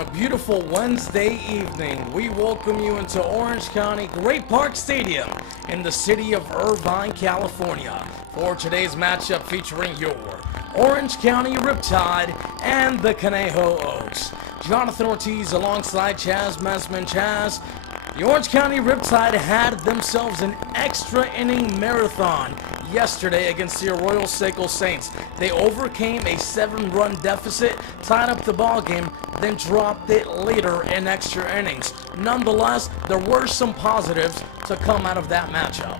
a beautiful Wednesday evening, we welcome you into Orange County Great Park Stadium in the city of Irvine, California for today's matchup featuring your Orange County Riptide and the Conejo Oaks. Jonathan Ortiz alongside Chaz Mesman. Chaz, the Orange County Riptide had themselves an extra inning marathon yesterday against the Arroyo Seco Saints. They overcame a 7-run deficit, tied up the ball game, then dropped it later in extra innings. Nonetheless, there were some positives to come out of that matchup.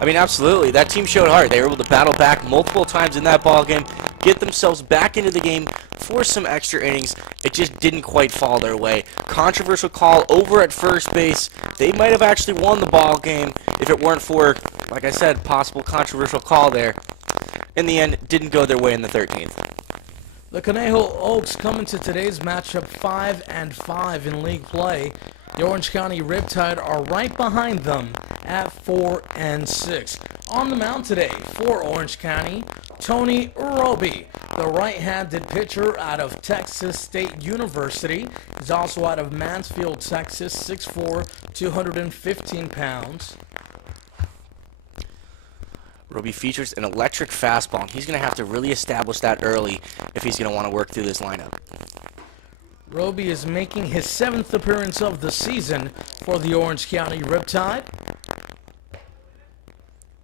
I mean, absolutely. That team showed heart. They were able to battle back multiple times in that ball game, get themselves back into the game for some extra innings. It just didn't quite fall their way. Controversial call over at first base. They might have actually won the ball game if it weren't for, like I said, possible controversial call there. In the end, didn't go their way in the 13th. The Conejo Oaks come into today's matchup 5-5 in league play. The Orange County Riptide are right behind them at 4-6. On the mound today for Orange County, Tony Roby, the right-handed pitcher out of Texas State University. He's also out of Mansfield, Texas, 6'4", 215 pounds. Roby features an electric fastball, and he's going to have to really establish that early if he's going to want to work through this lineup. Roby is making his 7th appearance of the season for the Orange County Riptide.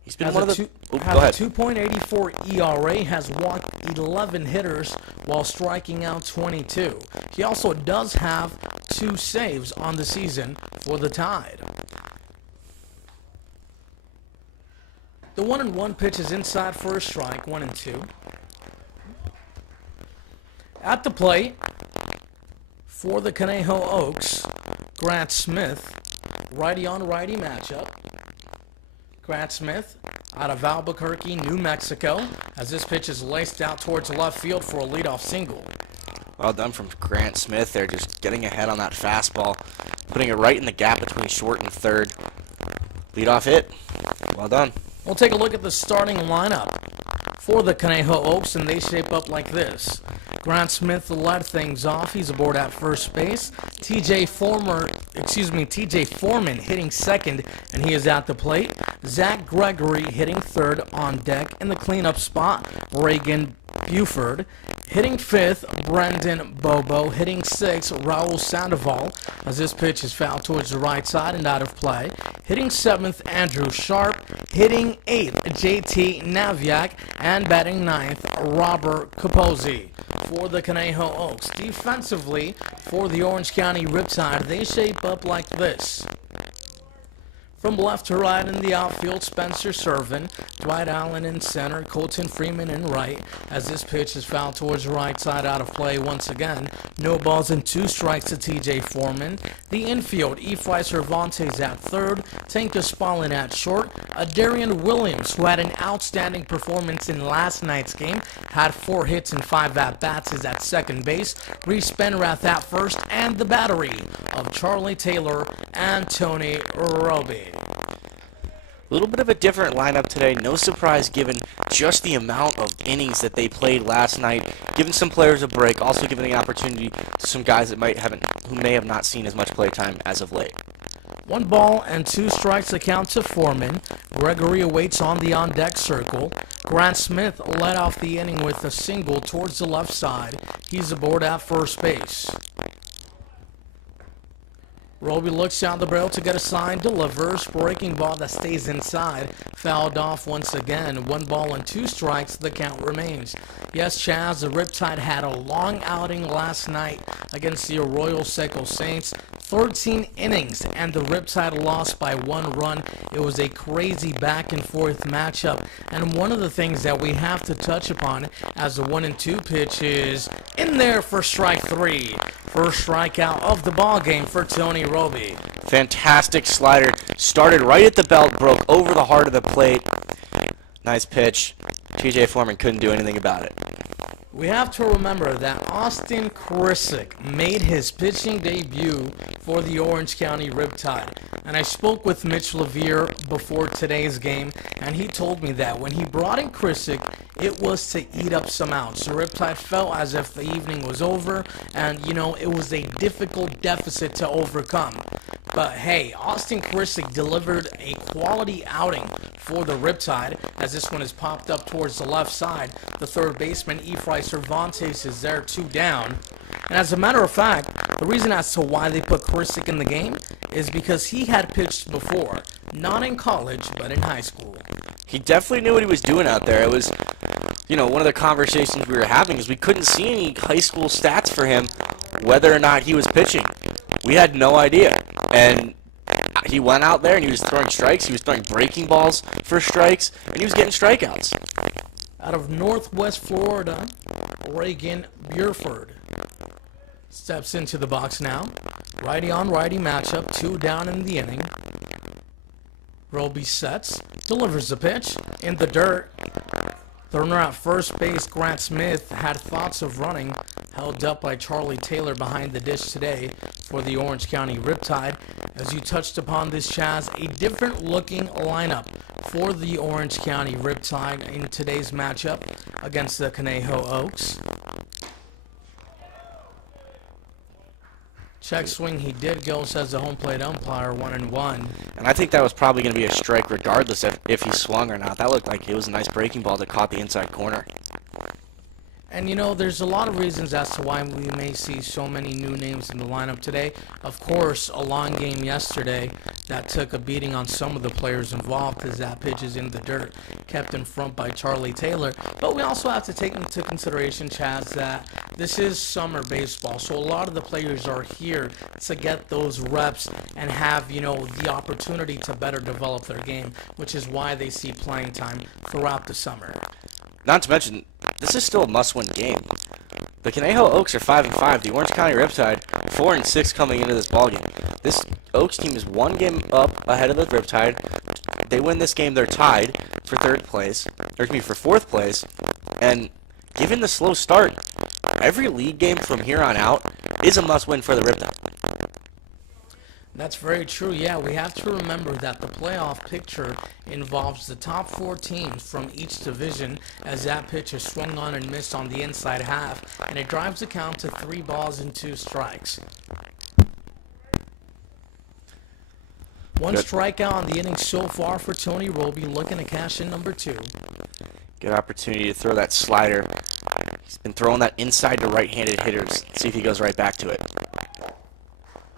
He's been has one of a the... has a 2.84 ERA, has walked 11 hitters while striking out 22. He also does have 2 saves on the season for the Tide. The 1-1 pitch is inside for a strike, 1-2. At the plate for the Conejo Oaks, Grant Smith, righty-on-righty matchup. Grant Smith out of Albuquerque, New Mexico, as this pitch is laced out towards left field for a leadoff single. Well done from Grant Smith there, just getting ahead on that fastball, putting it right in the gap between short and third. Leadoff hit. Well done. We'll take a look at the starting lineup for the Conejo Oaks, and they shape up like this. Grant Smith led things off. He's aboard at first base. TJ Foreman hitting second, and he is at the plate. Zach Gregory hitting third on deck. In the cleanup spot, Reagan Buford. Hitting fifth, Brendan Bobo. Hitting sixth, Raul Sandoval, as this pitch is fouled towards the right side and out of play. Hitting seventh, Andrew Sharp. Hitting eighth, JT Naviak. And batting ninth, Robert Capozzi. For the Conejo Oaks. Defensively, for the Orange County Riptide, they shape up like this. From left to right in the outfield, Spencer Servin, Dwight Allen in center, Colton Freeman in right, as this pitch is fouled towards the right side out of play once again. No balls and 2 strikes to TJ Foreman. The infield, Ephraim Cervantes at third, Tanka Spallin at short, Darian Williams, who had an outstanding performance in last night's game, had 4 hits and 5 at-bats, is at second base, Reese Benrath at first, and the battery of Charlie Taylor and Tony Roby. A little bit of a different lineup today. No surprise given just the amount of innings that they played last night. Giving some players a break, also giving the opportunity to some guys that who may have not seen as much play time as of late. 1 ball and 2 strikes to count to Foreman. Gregory awaits on the on-deck circle. Grant Smith led off the inning with a single towards the left side. He's aboard at first base. Roby looks down the barrel to get a sign, delivers. Breaking ball that stays inside. Fouled off once again. 1 ball and 2 strikes. The count remains. Yes, Chaz, the Riptide had a long outing last night against the Arroyo Seco Saints. 13 innings, and the Riptide lost by 1 run. It was a crazy back-and-forth matchup. And one of the things that we have to touch upon as the 1-2 pitch is in there for strike 3. First strikeout of the ball game for Tony Roby. Fantastic slider. Started right at the belt, broke over the heart of the plate. Nice pitch. TJ Foreman couldn't do anything about it. We have to remember that Austin Krisick made his pitching debut for the Orange County Riptide. And I spoke with Mitch Levere before today's game, and he told me that when he brought in Chrisick, it was to eat up some outs. The Riptide felt as if the evening was over, and, it was a difficult deficit to overcome. But hey, Austin Chrisick delivered a quality outing for the Riptide, as this one is popped up towards the left side. The third baseman, Ephraim Cervantes, is there, 2 down. And as a matter of fact, the reason as to why they put Chrisick in the game is because he had pitched before, not in college, but in high school. He definitely knew what he was doing out there. It was, one of the conversations we were having is we couldn't see any high school stats for him, whether or not he was pitching. We had no idea. And he went out there and he was throwing strikes. He was throwing breaking balls for strikes, and he was getting strikeouts. Out of Northwest Florida, Reagan Buford steps into the box now. Righty on righty matchup, 2 down in the inning. Roby sets, delivers the pitch in the dirt. The runner at first base, Grant Smith, had thoughts of running, held up by Charlie Taylor behind the dish today for the Orange County Riptide. As you touched upon this, Chaz, a different looking lineup for the Orange County Riptide in today's matchup against the Conejo Oaks. Check swing, he did go, says the home plate umpire, 1-1. And I think that was probably going to be a strike regardless if he swung or not. That looked like it was a nice breaking ball that caught the inside corner. And there's a lot of reasons as to why we may see so many new names in the lineup today. Of course, a long game yesterday that took a beating on some of the players involved as that pitch is in the dirt, kept in front by Charlie Taylor. But we also have to take into consideration, Chaz, that this is summer baseball, so a lot of the players are here to get those reps and have, the opportunity to better develop their game, which is why they see playing time throughout the summer. Not to mention, this is still a must-win game. The Conejo Oaks are 5-5. The Orange County Riptide 4-6 coming into this ballgame. This Oaks team is 1 game up ahead of the Riptide. They win this game, they're tied for for 4th place. And given the slow start, every league game from here on out is a must-win for the Riptide. That's very true. Yeah, we have to remember that the playoff picture involves the top 4 teams from each division, as that pitch is swung on and missed on the inside half, and it drives the count to 3 balls and 2 strikes. One strikeout on the inning so far for Tony Roby, looking to cash in number 2. Good opportunity to throw that slider. He's been throwing that inside to right-handed hitters. See if he goes right back to it.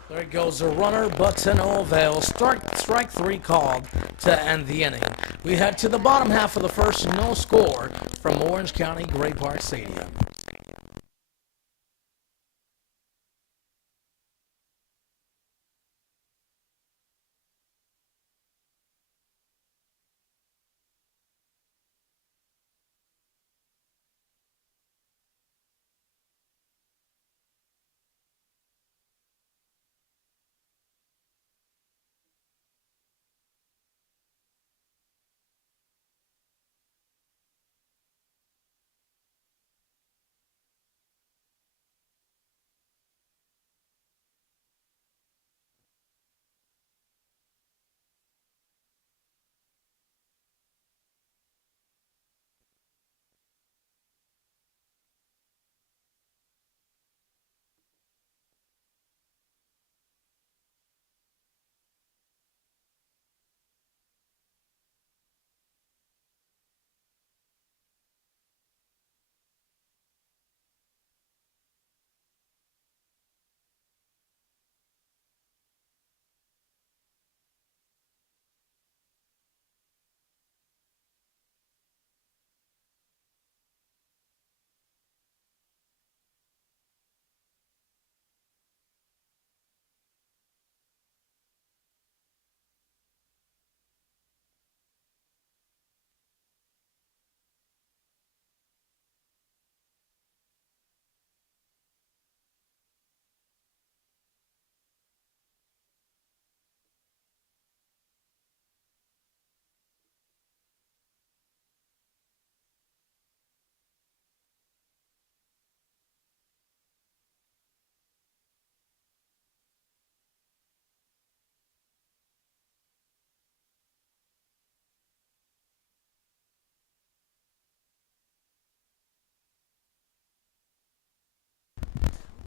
There goes a runner, but to no avail. Strike 3 called to end the inning. We head to the bottom half of the first, no score from Orange County Great Park Stadium.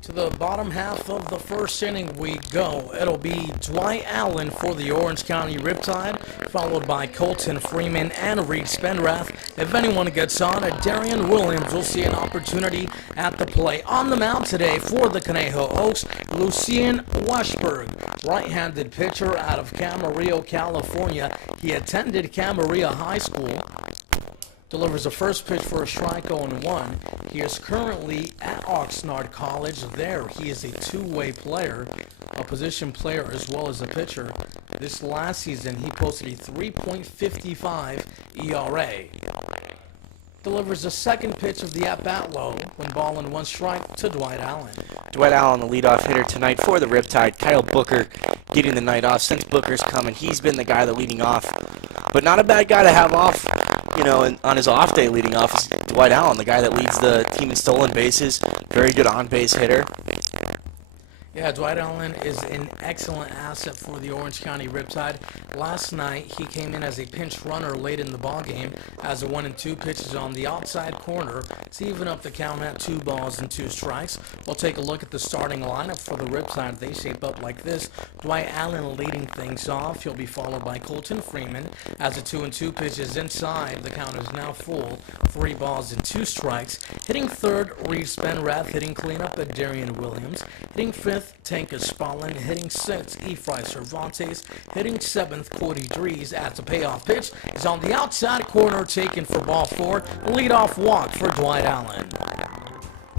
To the bottom half of the first inning we go. It'll be Dwight Allen for the Orange County Riptide, followed by Colton Freeman and Reed Spenrath. If anyone gets on, Darian Williams will see an opportunity at the plate. On the mound today for the Conejo Oaks, Lucien Washburg, right-handed pitcher out of Camarillo, California. He attended Camarillo High School. Delivers a first pitch for a strike 0-1. He is currently at Oxnard College. There, he is a two-way player, a position player as well as a pitcher. This last season, he posted a 3.55 ERA. Delivers a second pitch of the at-bat low, 1-1 strike to Dwight Allen. Dwight Allen, the leadoff hitter tonight for the Riptide. Kyle Booker getting the night off. Since Booker's coming, he's been the guy that leading off. But not a bad guy to have off, and on his off day leading off is Dwight Allen, the guy that leads the team in stolen bases. Very good on-base hitter. Yeah, Dwight Allen is an excellent asset for the Orange County Riptide. Last night, he came in as a pinch runner late in the ballgame as a 1-2 pitches on the outside corner to even up the count at 2-2 strikes. We'll take a look at the starting lineup for the Riptide. They shape up like this. Dwight Allen leading things off. He'll be followed by Colton Freeman as a 2-2 pitches inside. The count is now full. 3-2 strikes. Hitting third, Reed Spenrath. Hitting cleanup at Darian Williams. Hitting fifth, Tanka Spallin. Hitting sixth, Efrain Cervantes. Hitting seventh, Cody Dries. As the payoff pitch is on the outside corner, taken for ball 4. Leadoff walk for Dwight Allen.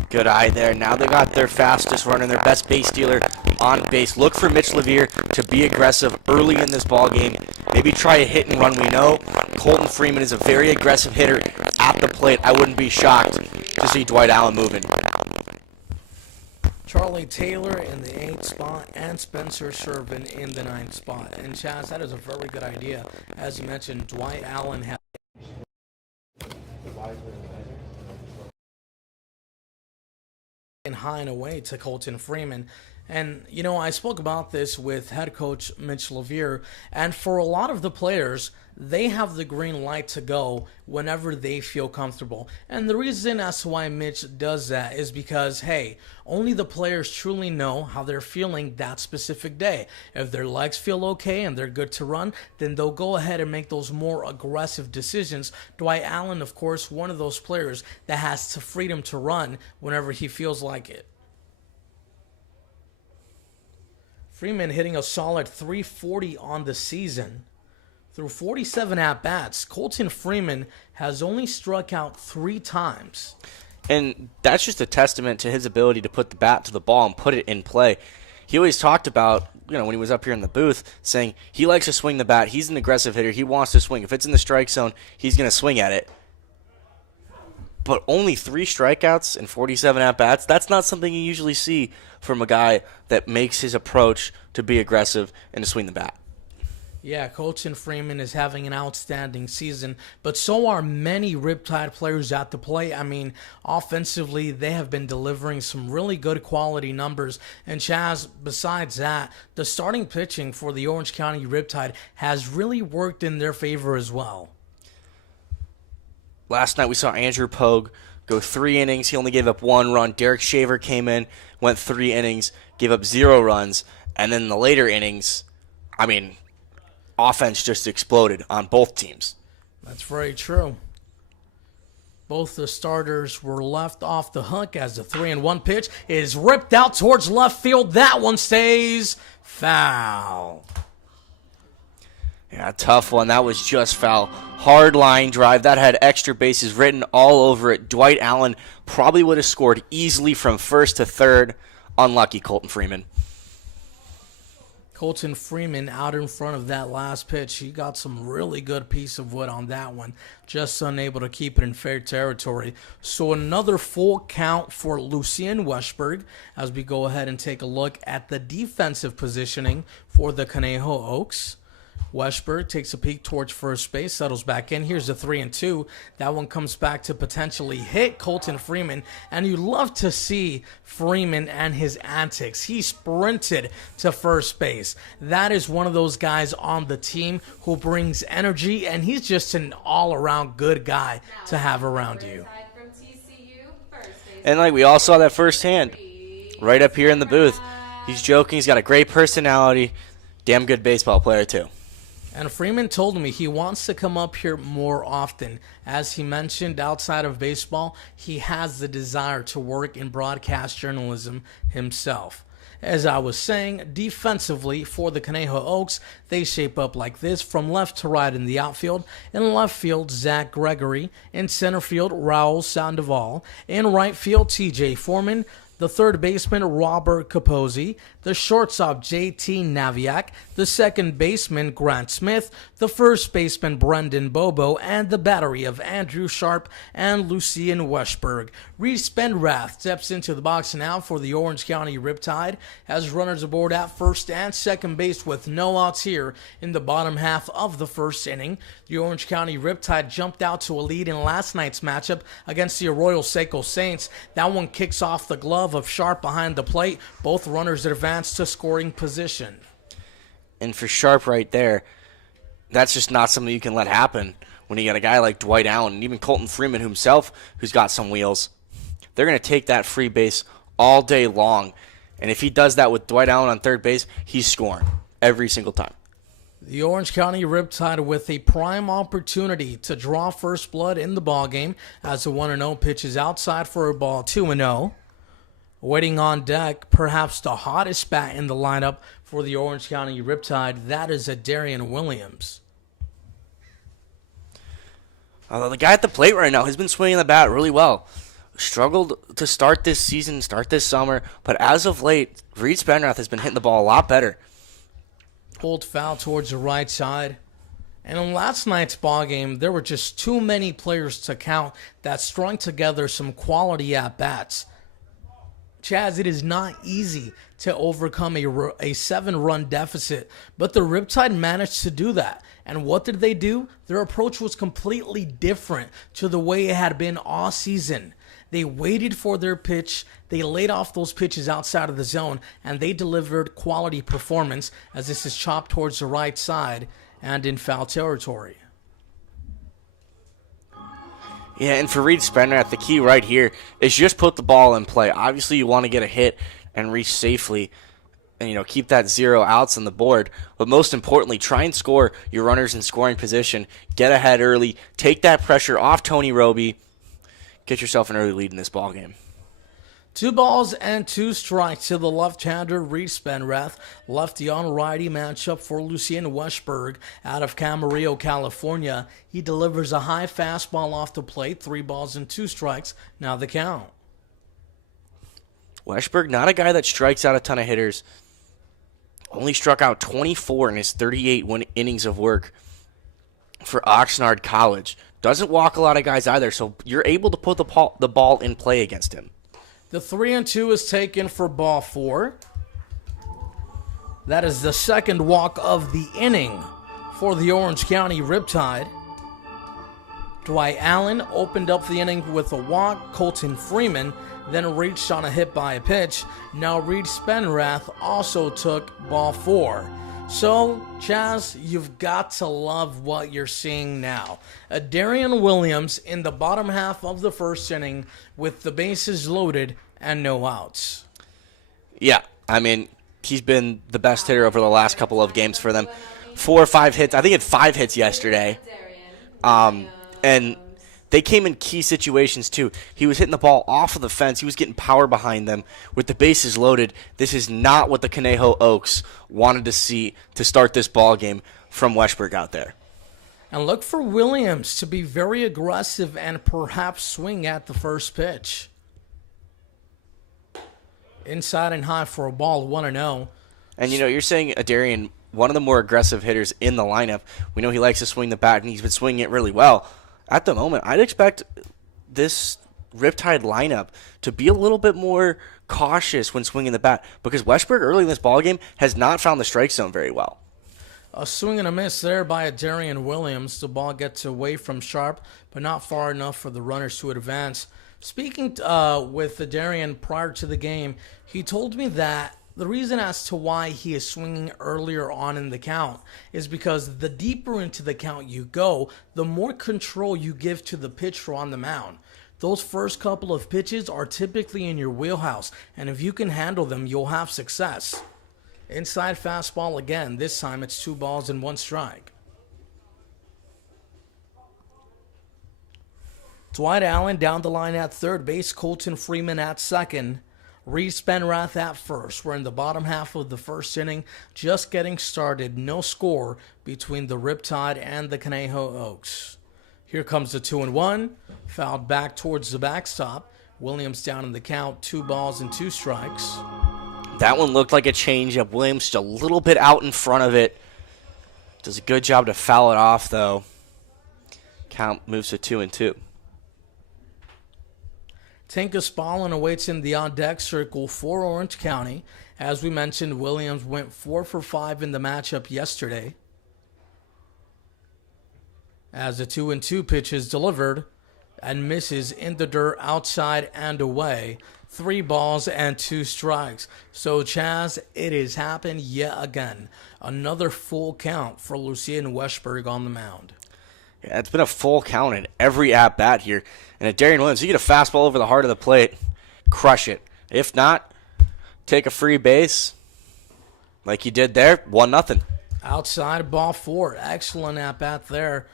Good eye there. Now they got their fastest runner, their best base stealer on base. Look for Mitch Levere to be aggressive early in this ball game. Maybe try a hit and run. We know Colton Freeman is a very aggressive hitter at the plate. I wouldn't be shocked to see Dwight Allen moving. Charlie Taylor in the 8th spot and Spencer Shervin in the 9th spot. And Chaz, that is a very good idea. As you mentioned, Dwight Allen has high and away to Colton Freeman. And, I spoke about this with head coach Mitch Levere, and for a lot of the players, they have the green light to go whenever they feel comfortable. And the reason as to why Mitch does that is because, hey, only the players truly know how they're feeling that specific day. If their legs feel okay and they're good to run, then they'll go ahead and make those more aggressive decisions. Dwight Allen, of course, one of those players that has the freedom to run whenever he feels like it. Freeman hitting a solid 340 on the season. Through 47 at-bats, Colton Freeman has only struck out 3 times. And that's just a testament to his ability to put the bat to the ball and put it in play. He always talked about, when he was up here in the booth, saying he likes to swing the bat. He's an aggressive hitter. He wants to swing. If it's in the strike zone, he's going to swing at it. But only 3 strikeouts and 47 at-bats, that's not something you usually see from a guy that makes his approach to be aggressive and to swing the bat. Yeah, Colton Freeman is having an outstanding season, but so are many Riptide players at the plate. I mean, offensively, they have been delivering some really good quality numbers. And Chaz, besides that, the starting pitching for the Orange County Riptide has really worked in their favor as well. Last night we saw Andrew Pogue go 3 innings. He only gave up 1 run. Derek Shaver came in, went 3 innings, gave up 0 runs. And then in the later innings, offense just exploded on both teams. That's very true. Both the starters were left off the hook as the 3-1 pitch is ripped out towards left field. That one stays foul. Yeah, tough one. That was just foul. Hard line drive. That had extra bases written all over it. Dwight Allen probably would have scored easily from first to third. Unlucky Colton Freeman. Colton Freeman out in front of that last pitch. He got some really good piece of wood on that one. Just unable to keep it in fair territory. So another full count for Lucien Washburg as we go ahead and take a look at the defensive positioning for the Conejo Oaks. Washburg takes a peek towards first base, settles back in. Here's the 3-2. That one comes back to potentially hit Colton Freeman, and you love to see Freeman and his antics. He sprinted to first base. That is one of those guys on the team who brings energy, and he's just an all-around good guy to have around you. And we all saw that firsthand. right up here in the booth. He's joking. He's got a great personality. Damn good baseball player, too. And Freeman told me he wants to come up here more often. As he mentioned, outside of baseball, he has the desire to work in broadcast journalism himself. As I was saying, defensively for the Conejo Oaks, they shape up like this from left to right in the outfield. In left field, Zach Gregory. In center field, Raul Sandoval. In right field, TJ Foreman. The third baseman, Robert Capozzi. The shortstop, JT Naviak. The second baseman, Grant Smith. The first baseman, Brendan Bobo. And the battery of Andrew Sharp and Lucien Westberg. Reed Spenrath steps into the box now for the Orange County Riptide. Has runners aboard at first and second base with no outs here in the bottom half of the first inning. The Orange County Riptide jumped out to a lead in last night's matchup against the Arroyo Seco Saints. That one kicks off the glove of Sharp behind the plate. Both runners advance to scoring position. And for Sharp right there, that's just not something you can let happen when you got a guy like Dwight Allen and even Colton Freeman himself who's got some wheels. They're going to take that free base all day long. And if he does that with Dwight Allen on third base, he's scoring every single time. The Orange County Riptide with a prime opportunity to draw first blood in the ballgame as the 1-0 pitch is outside for a ball 2-0. Waiting on deck, perhaps the hottest bat in the lineup for the Orange County Riptide, that is a Darian Williams. The guy at the plate right now has been swinging the bat really well. Struggled to start this season, start this summer, but as of late, Reed Spenrath has been hitting the ball a lot better. Pulled foul towards the right side. And in last night's ballgame, there were just too many players to count that strung together some quality at-bats. Chaz, it is not easy to overcome a 7-run deficit, but the Riptide managed to do that. And what did they do? Their approach was completely different to the way it had been all season. They waited for their pitch, they laid off those pitches outside of the zone, and they delivered quality performance as this is chopped towards the right side and in foul territory. Yeah, and for Reed Spenrath, the key right here is just put the ball in play. Obviously, you want to get a hit and reach safely and, keep that 0 outs on the board. But most importantly, try and score your runners in scoring position. Get ahead early. Take that pressure off Tony Roby. Get yourself an early lead in this ballgame. 2 balls and 2 strikes to the left-hander Reed Spenrath. Lefty on righty matchup for Lucien Westberg out of Camarillo, California. He delivers a high fastball off the plate. 3 balls and 2 strikes. Now the count. Westberg, not a guy that strikes out a ton of hitters. Only struck out 24 in his 38 innings of work for Oxnard College. Doesn't walk a lot of guys either, so you're able to put the ball in play against him. The 3-2 is taken for ball 4. That is the second walk of the inning for the Orange County Riptide. Dwight Allen opened up the inning with a walk. Colton Freeman then reached on a hit by a pitch. Now Reed Spenrath also took ball 4. So, Chaz, you've got to love what you're seeing now. A Darian Williams in the bottom half of the first inning with the bases loaded and no outs. Yeah, he's been the best hitter over the last couple of games for them. 4 or 5 hits. I think he had 5 hits yesterday. And they came in key situations, too. He was hitting the ball off of the fence. He was getting power behind them. With the bases loaded, this is not what the Conejo Oaks wanted to see to start this ball game from Westberg out there. And look for Williams to be very aggressive and perhaps swing at the first pitch. Inside and high for a ball, 1-0. And, you're saying Adarian, one of the more aggressive hitters in the lineup. We know he likes to swing the bat, and he's been swinging it really well. At the moment, I'd expect this Riptide lineup to be a little bit more cautious when swinging the bat because Westberg early in this ballgame has not found the strike zone very well. A swing and a miss there by Darian Williams. The ball gets away from Sharp, but not far enough for the runners to advance. Speaking with Darian prior to the game, he told me that the reason as to why he is swinging earlier on in the count is because the deeper into the count you go, the more control you give to the pitcher on the mound. Those first couple of pitches are typically in your wheelhouse, and if you can handle them, you'll have success. Inside fastball again. This time it's 2 balls and 1 strike. Dwight Allen down the line at third base. Colton Freeman at second. Reese Benrath at first. We're in the bottom half of the first inning, just getting started. No score between the Riptide and the Conejo Oaks. Here comes the 2-1. Fouled back towards the backstop. Williams down in the count. 2 balls and 2 strikes. That one looked like a changeup. Williams just a little bit out in front of it. Does a good job to foul it off, though. Count moves to 2-2. Tinka Spallin awaits in the on-deck circle for Orange County. As we mentioned, Williams went 4 for 5 in the matchup yesterday. As the 2-2 pitch is delivered and misses in the dirt outside and away. 3 balls and 2 strikes. So, Chaz, it has happened yet again. Another full count for Lucien Westberg on the mound. Yeah, it's been a full count in every at-bat here. And at Darian Williams, you get a fastball over the heart of the plate, crush it. If not, take a free base like you did there, 1-0. Outside, ball 4. Excellent at-bat there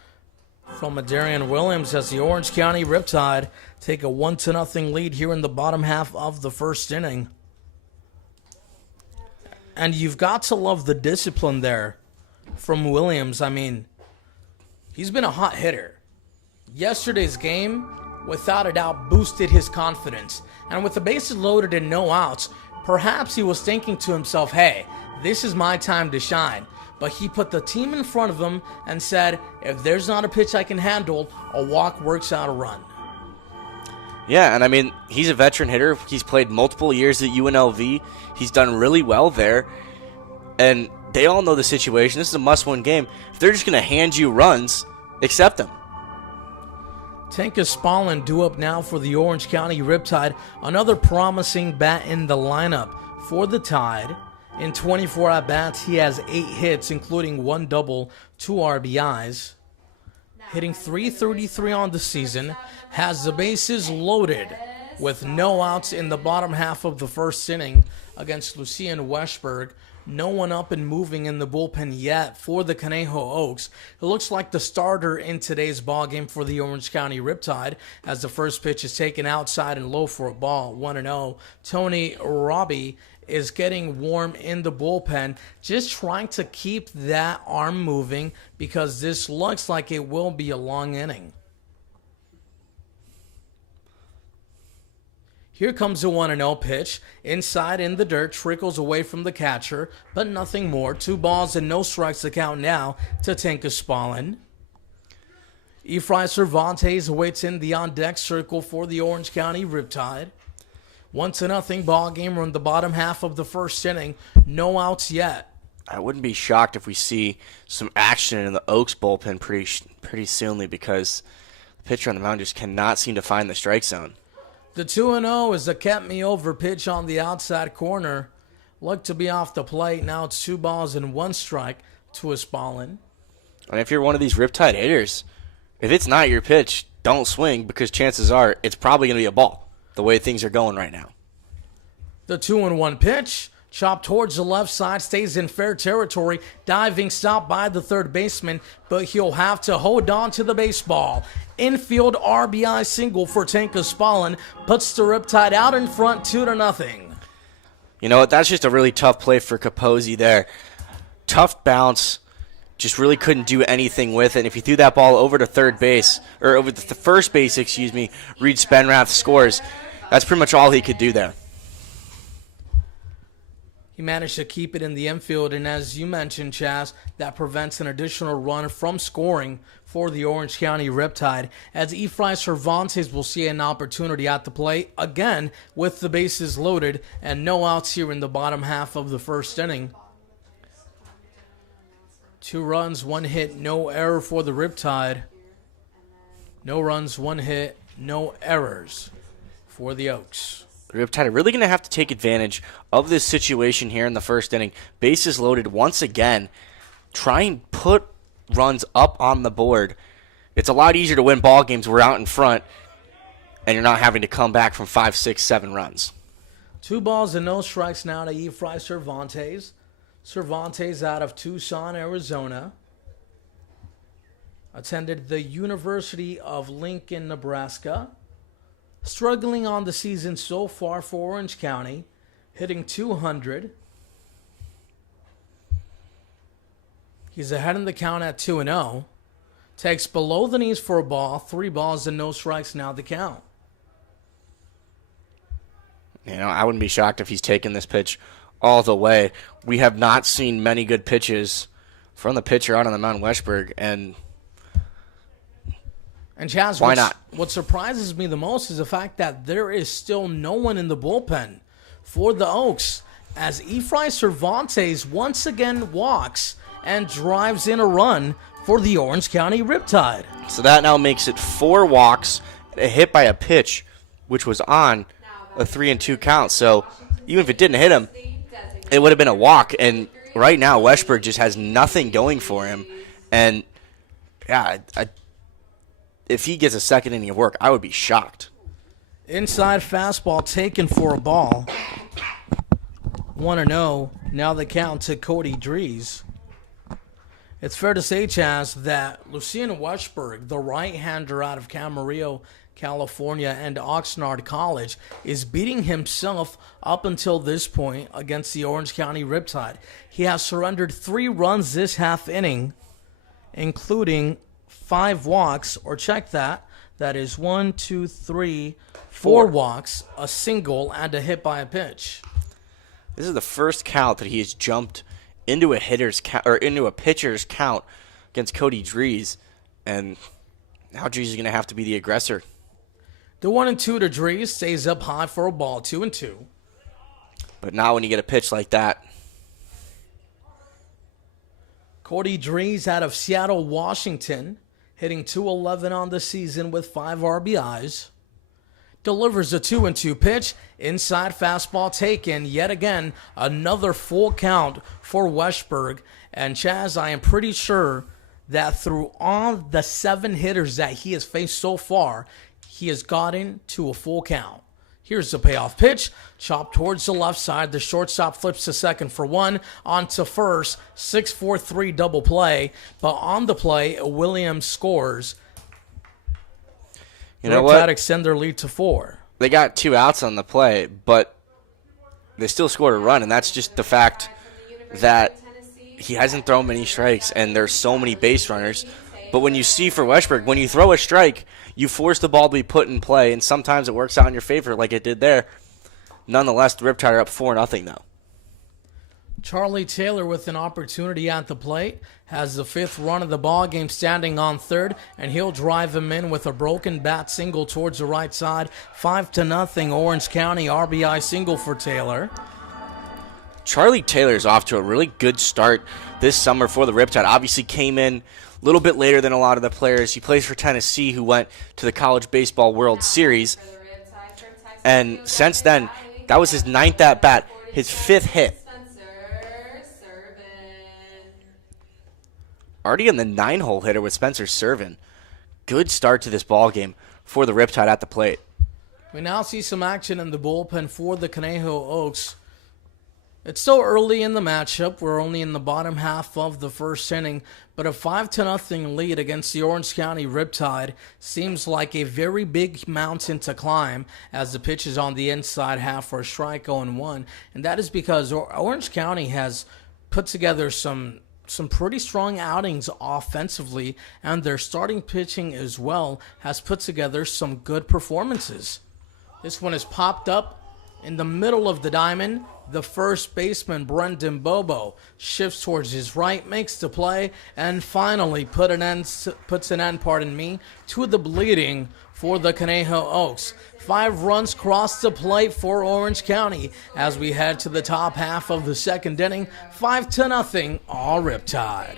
from Darian Williams as the Orange County Riptide take a 1-0 lead here in the bottom half of the first inning. And you've got to love the discipline there from Williams. I mean, he's been a hot hitter. Yesterday's game, without a doubt, boosted his confidence. And with the bases loaded and no outs, perhaps he was thinking to himself, hey, this is my time to shine. But he put the team in front of him and said, if there's not a pitch I can handle, a walk works out a run. Yeah, and I mean, he's a veteran hitter. He's played multiple years at UNLV. He's done really well there. And they all know the situation. This is a must-win game. If they're just going to hand you runs, accept them. Tinka Spallin due up now for the Orange County Riptide. Another promising bat in the lineup for the Tide. In 24 at-bats, he has 8 hits, including 1 double, 2 RBIs. Hitting .333 on the season. Has the bases loaded with no outs in the bottom half of the first inning against Lucien Westberg. No one up and moving in the bullpen yet for the Conejo Oaks. It looks like the starter in today's ballgame for the Orange County Riptide as the first pitch is taken outside and low for a ball, 1-0. Tony Robbie is getting warm in the bullpen, just trying to keep that arm moving because this looks like it will be a long inning. Here comes the 1-0 pitch. Inside in the dirt, trickles away from the catcher, but nothing more. 2 balls and no strikes to count now to Tinka Spallin. Efrain Cervantes awaits in the on-deck circle for the Orange County Riptide. 1-0 ball game. We're in the bottom half of the first inning. No outs yet. I wouldn't be shocked if we see some action in the Oaks bullpen pretty soonly because the pitcher on the mound just cannot seem to find the strike zone. The 2-0 is a kept-me-over pitch on the outside corner. Looked to be off the plate. Now it's 2 balls and 1 strike to Spallin. And if you're one of these Riptide hitters, if it's not your pitch, don't swing because chances are it's probably going to be a ball the way things are going right now. The 2-1 pitch. Chopped towards the left side, stays in fair territory. Diving stop by the third baseman, but he'll have to hold on to the baseball. Infield RBI single for Tinka Spallin puts the Riptide out in front 2-0. You know what? That's just a really tough play for Capozzi there. Tough bounce. Just really couldn't do anything with it. And if you threw that ball over to third base, or over to the first base, Reed Spenrath scores. That's pretty much all he could do there. He managed to keep it in the infield, and as you mentioned, Chaz, that prevents an additional run from scoring for the Orange County Riptide, as Efrain Cervantes will see an opportunity at the plate, again, with the bases loaded, and no outs here in the bottom half of the first inning. 2 runs, 1 hit, no error for the Riptide. No runs, 1 hit, no errors for the Oaks. The Riptide are really going to have to take advantage of this situation here in the first inning. Bases loaded once again. Try and put runs up on the board. It's a lot easier to win ball games. We're out in front. and you're not having to come back from 5, 6, 7 runs. 2 balls and no strikes now to Efrain Cervantes. Cervantes out of Tucson, Arizona. Attended the University of Lincoln, Nebraska. Struggling on the season so far for Orange County. Hitting .200. He's ahead in the count at 2-0. Takes below the knees for a ball. 3 balls and no strikes now the count. I wouldn't be shocked if he's taken this pitch all the way. We have not seen many good pitches from the pitcher out on the mound, Westberg, and Chaz, why not? What surprises me the most is the fact that there is still no one in the bullpen for the Oaks, as Efrain Cervantes once again walks and drives in a run for the Orange County Riptide. So that now makes it 4 walks, a hit by a pitch, which was on a 3-2 count. So even if it didn't hit him, it would have been a walk. And right now, Westberg just has nothing going for him. And yeah, if he gets a second inning of work, I would be shocked. Inside fastball taken for a ball. 1-0. Now the count to Cody Drees. It's fair to say, Chaz, that Lucien Westberg, the right-hander out of Camarillo, California, and Oxnard College, is beating himself up until this point against the Orange County Riptide. He has surrendered 3 runs this half inning, including 5 walks, or check that. That is 1, 2, 3, 4 walks, a single, and a hit by a pitch. This is the first count that he has jumped into a hitter's count, or into a pitcher's count against Cody Drees, and now Drees is going to have to be the aggressor. The 1-2 to Drees stays up high for a ball, 2-2. But not when you get a pitch like that. Cody Drees out of Seattle, Washington, hitting .211 on the season with 5 RBIs. Delivers a 2-2 pitch. Inside fastball taken. Yet again, another full count for Westberg. And Chaz, I am pretty sure that through all the 7 hitters that he has faced so far, he has gotten to a full count. Here's the payoff pitch. Chopped towards the left side. The shortstop flips to second for 1. On to first. 6-4-3 double play. But on the play, Williams scores. You know what? Extend their lead to 4. They got 2 outs on the play, but they still scored a run, and that's just the fact that he hasn't thrown many strikes, and there's so many base runners. But when you see for Westberg, when you throw a strike, you force the ball to be put in play, and sometimes it works out in your favor like it did there. Nonetheless, the Riptide are up 4-0 though. Charlie Taylor with an opportunity at the plate has the 5th run of the ball game standing on third, and he'll drive him in with a broken bat single towards the right side. 5-0 Orange County RBI single for Taylor. Charlie Taylor's off to a really good start this summer for the Riptide. Obviously came in a little bit later than a lot of the players. He plays for Tennessee, who went to the College Baseball World Series. And since then, that was his 9th at-bat, his 5th hit. Already in the 9-hole hitter with Spencer Servin. Good start to this ball game for the Riptide at the plate. We now see some action in the bullpen for the Conejo Oaks. It's still early in the matchup. We're only in the bottom half of the first inning, but a 5-0 lead against the Orange County Riptide seems like a very big mountain to climb, as the pitch is on the inside half for a strike 0-1, and that is because Orange County has put together some pretty strong outings offensively, and their starting pitching as well has put together some good performances. This one is popped up in the middle of the diamond. The first baseman, Brendan Bobo, shifts towards his right, makes the play, and finally puts an end to the bleeding for the Conejo Oaks. 5 runs cross the plate for Orange County as we head to the top half of the second inning. 5-0, all Riptide.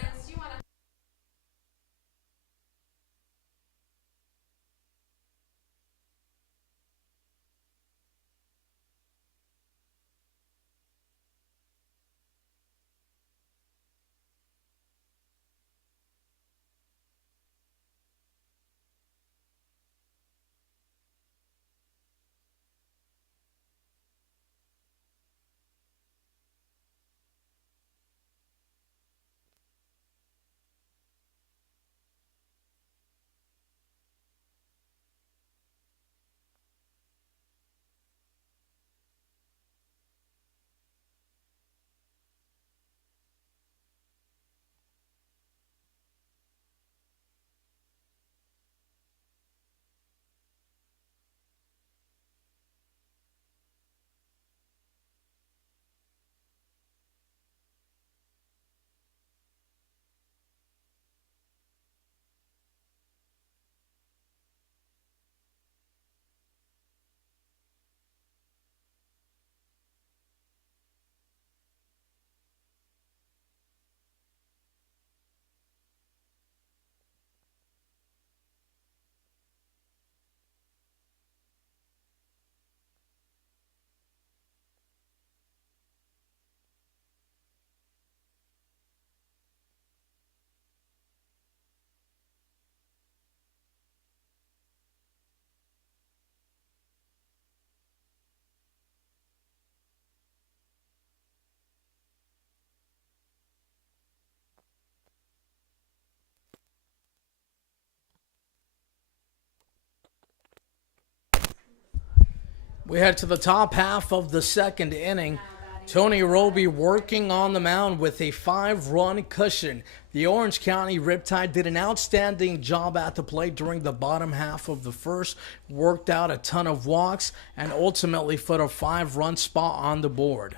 We head to the top half of the second inning. Tony Roby working on the mound with a 5-run cushion. The Orange County Riptide did an outstanding job at the plate during the bottom half of the first, worked out a ton of walks, and ultimately put a 5-run spot on the board.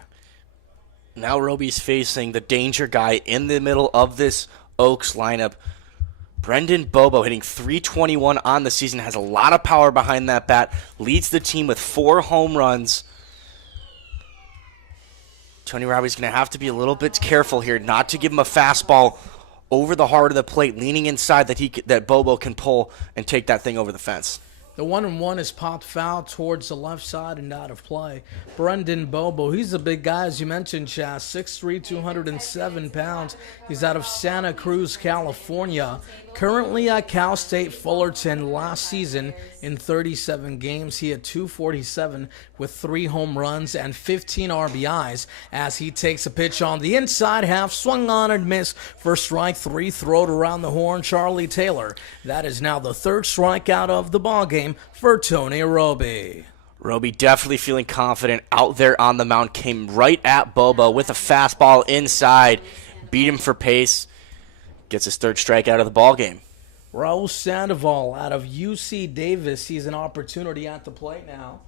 Now Roby's facing the danger guy in the middle of this Oaks lineup. Brendan Bobo hitting .321 on the season, has a lot of power behind that bat, leads the team with 4 home runs. Tony Roby's going to have to be a little bit careful here not to give him a fastball over the heart of the plate, leaning inside that Bobo can pull and take that thing over the fence. The 1-1 is popped foul towards the left side and out of play. Brendan Bobo, he's a big guy, as you mentioned, Chaz. 6'3", 207 pounds. He's out of Santa Cruz, California. Currently at Cal State Fullerton. Last season, in 37 games, he had .247 with 3 home runs and 15 RBIs as he takes a pitch on the inside half, swung on and missed for strike 3, throwed around the horn, Charlie Taylor. That is now the 3rd strikeout of the ballgame for Tony Roby. Roby definitely feeling confident out there on the mound, came right at Bobo with a fastball inside, beat him for pace, gets his 3rd strikeout of the ballgame. Raul Sandoval out of UC Davis sees an opportunity at the plate now.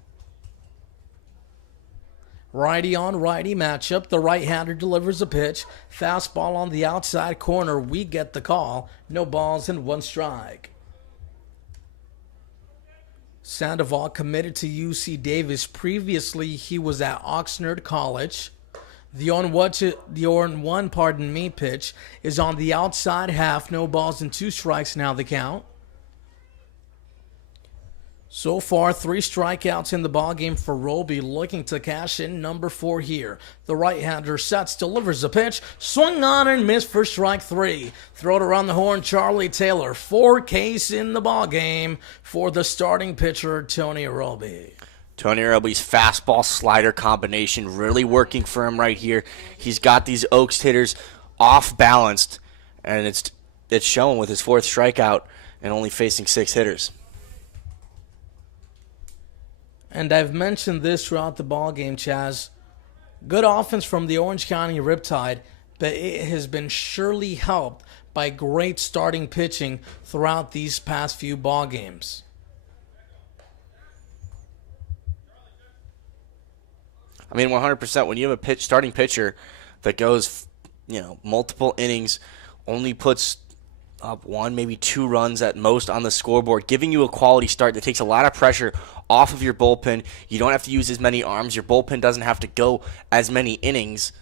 Righty on righty matchup. The right-hander delivers a pitch. Fastball on the outside corner. We get the call. No balls and 1 strike. Sandoval committed to UC Davis. Previously, he was at Oxnard College. The on one pitch is on the outside half. No balls and 2 strikes now the count. So far, 3 strikeouts in the ballgame for Roby, looking to cash in number 4 here. The right-hander sets, delivers a pitch, swung on and missed for strike 3. Throw it around the horn, Charlie Taylor. 4 Ks in the ballgame for the starting pitcher, Tony Roby. Tony Roby's fastball slider combination really working for him right here. He's got these Oaks hitters off balanced, and it's showing with his 4th strikeout and only facing 6 hitters. And I've mentioned this throughout the ballgame, Chaz. Good offense from the Orange County Riptide, but it has been surely helped by great starting pitching throughout these past few ballgames. I mean, 100%. When you have a starting pitcher that goes, multiple innings, only puts up 1, maybe 2 runs at most on the scoreboard, giving you a quality start that takes a lot of pressure off of your bullpen. You don't have to use as many arms. Your bullpen doesn't have to go as many innings,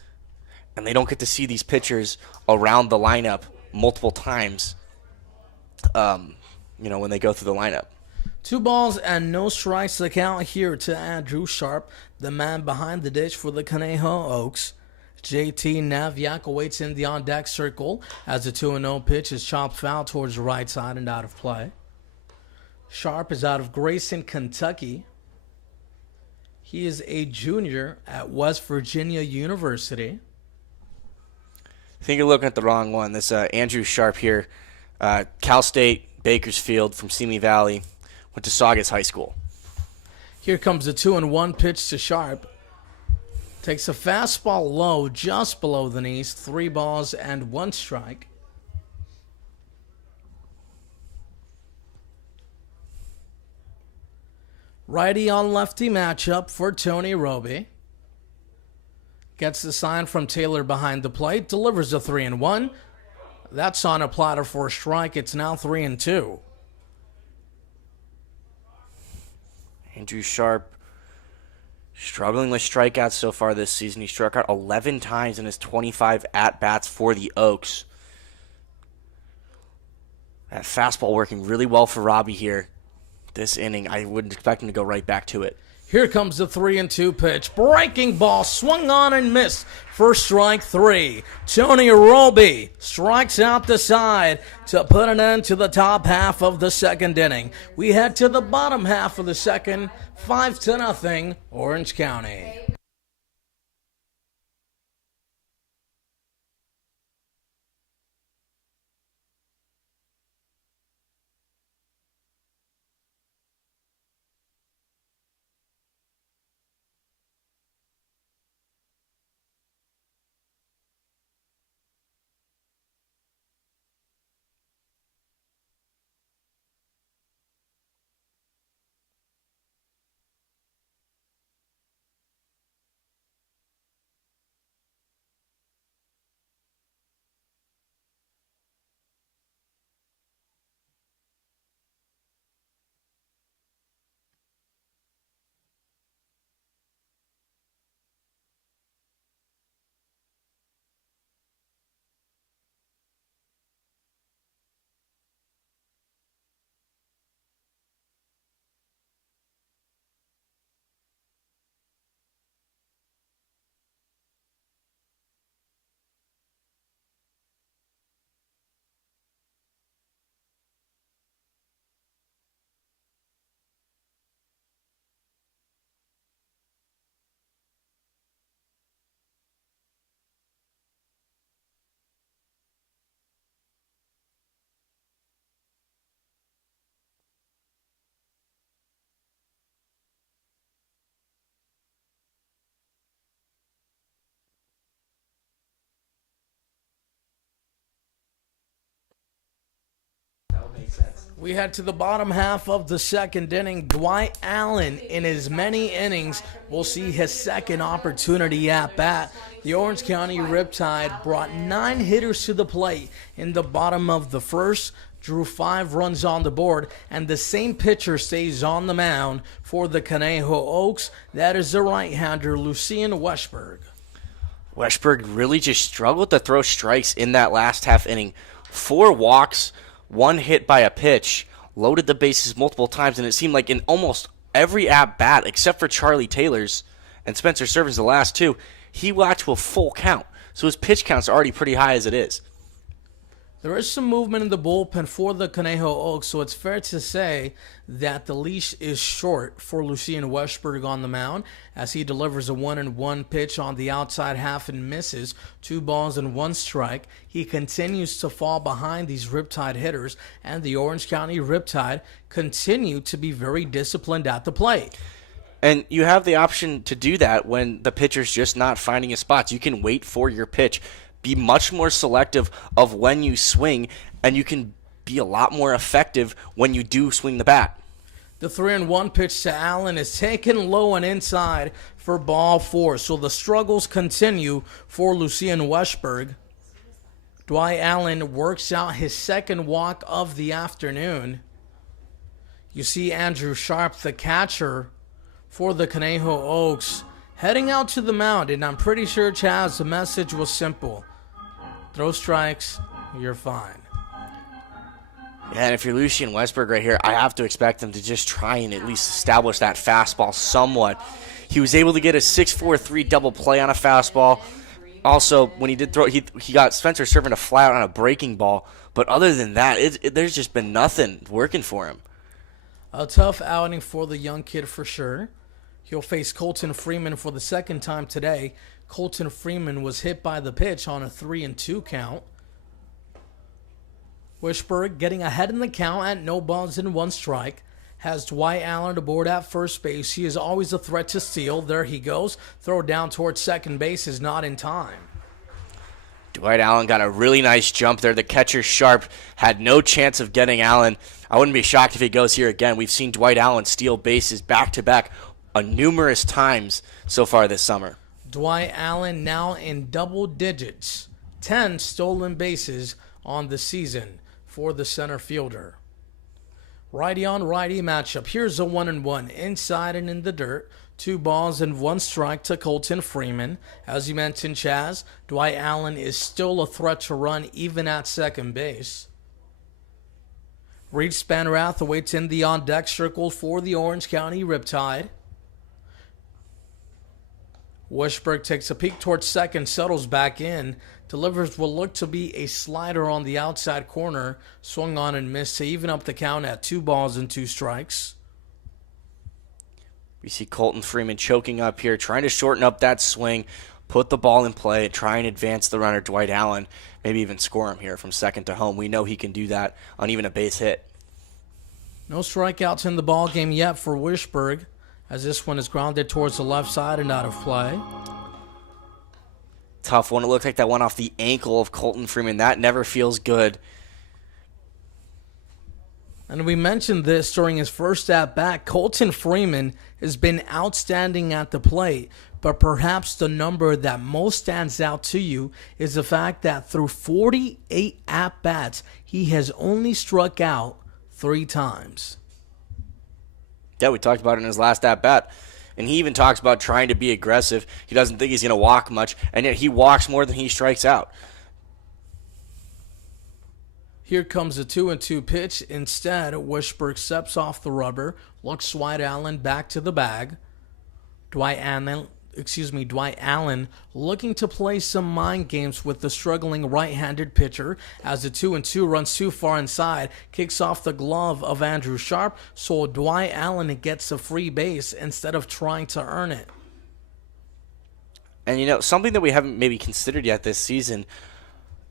and they don't get to see these pitchers around the lineup multiple times, when they go through the lineup. 2 balls and no strikes to count here to Andrew Sharp, the man behind the dish for the Conejo Oaks. JT Naviak awaits in the on-deck circle as the 2-0 pitch is chopped foul towards the right side and out of play. Sharp is out of Grayson, Kentucky. He is a junior at West Virginia University. I think you're looking at the wrong one. This Andrew Sharp here, Cal State, Bakersfield from Simi Valley, went to Saugus High School. Here comes the 2-1 pitch to Sharp. Takes a fastball low, just below the knees. 3 balls and 1 strike. Righty on lefty matchup for Tony Roby. Gets the sign from Taylor behind the plate. Delivers a 3-1. That's on a platter for a strike. It's now 3-2. Andrew Sharp struggling with strikeouts so far this season. He struck out 11 times in his 25 at-bats for the Oaks. That fastball working really well for Robbie here. This inning, I wouldn't expect him to go right back to it. Here comes the 3-2 pitch. Breaking ball, swung on and missed for strike 3. Tony Roby strikes out the side to put an end to the top half of the second inning. We head to the bottom half of the second, 5-0, Orange County. We head to the bottom half of the second inning. Dwight Allen, in as many innings, will see his second opportunity at bat. The Orange County Riptide brought 9 hitters to the plate in the bottom of the first, drew 5 runs on the board, and the same pitcher stays on the mound for the Conejo Oaks. That is the right-hander, Lucien Westberg. Westberg really just struggled to throw strikes in that last half inning. 4 walks, 1 hit by a pitch, loaded the bases multiple times, and it seemed like in almost every at-bat, except for Charlie Taylor's and Spencer Servant's the last 2, he got to a full count. So his pitch count's already pretty high as it is. There is some movement in the bullpen for the Conejo Oaks, so it's fair to say that the leash is short for Lucien Westberg on the mound as he delivers a 1-1 pitch on the outside half and misses 2 balls and 1 strike. He continues to fall behind these Riptide hitters, and the Orange County Riptide continue to be very disciplined at the plate. And you have the option to do that when the pitcher's just not finding his spots. You can wait for your pitch, be much more selective of when you swing, and you can be a lot more effective when you do swing the bat. The 3-1 pitch to Allen is taken low and inside for ball 4. So the struggles continue for Lucien Westberg. Dwight Allen works out his second walk of the afternoon. You see Andrew Sharp, the catcher for the Conejo Oaks, heading out to the mound. And I'm pretty sure, Chaz, the message was simple. Throw strikes, you're fine. Yeah, and if you're Lucien Westberg right here, I have to expect him to just try and at least establish that fastball somewhat. He was able to get a 6-4-3 double play on a fastball. Also, when he did throw, he got Spencer Servant a fly out on a breaking ball. But other than that, there's just been nothing working for him. A tough outing for the young kid for sure. He'll face Colton Freeman for the second time today. Colton Freeman was hit by the pitch on a 3-2 count. Westberg getting ahead in the count at no balls and 1 strike. Has Dwight Allen aboard at first base. He is always a threat to steal. There he goes. Throw down towards second base is not in time. Dwight Allen got a really nice jump there. The catcher, Sharp, had no chance of getting Allen. I wouldn't be shocked if he goes here again. We've seen Dwight Allen steal bases back-to-back numerous times so far this summer. Dwight Allen now in double digits. 10 stolen bases on the season for the center fielder. Righty on righty matchup. Here's a 1-1 inside and in the dirt. 2 balls and 1 strike to Colton Freeman. As you mentioned, Chaz, Dwight Allen is still a threat to run even at second base. Reed Spanrath awaits in the on-deck circle for the Orange County Riptide. Westberg takes a peek towards second, settles back in, delivers what looked to be a slider on the outside corner, swung on and missed to even up the count at 2 balls and 2 strikes. We see Colton Freeman choking up here, trying to shorten up that swing, put the ball in play, try and advance the runner, Dwight Allen, maybe even score him here from second to home. We know he can do that on even a base hit. No strikeouts in the ball game yet for Westberg, as this one is grounded towards the left side and out of play. Tough one. It looked like that went off the ankle of Colton Freeman. That never feels good. And we mentioned this during his first at-bat. Colton Freeman has been outstanding at the plate, but perhaps the number that most stands out to you is the fact that through 48 at-bats, he has only struck out 3 times. Yeah, we talked about it in his last at-bat. And he even talks about trying to be aggressive. He doesn't think he's going to walk much, and yet he walks more than he strikes out. Here comes a 2-2 pitch. Instead, Westberg steps off the rubber, looks Dwight Allen back to the bag. Dwight Allen looking to play some mind games with the struggling right-handed pitcher as the 2-2 runs too far inside, kicks off the glove of Andrew Sharp, so Dwight Allen gets a free base instead of trying to earn it. And, you know, something that we haven't maybe considered yet this season,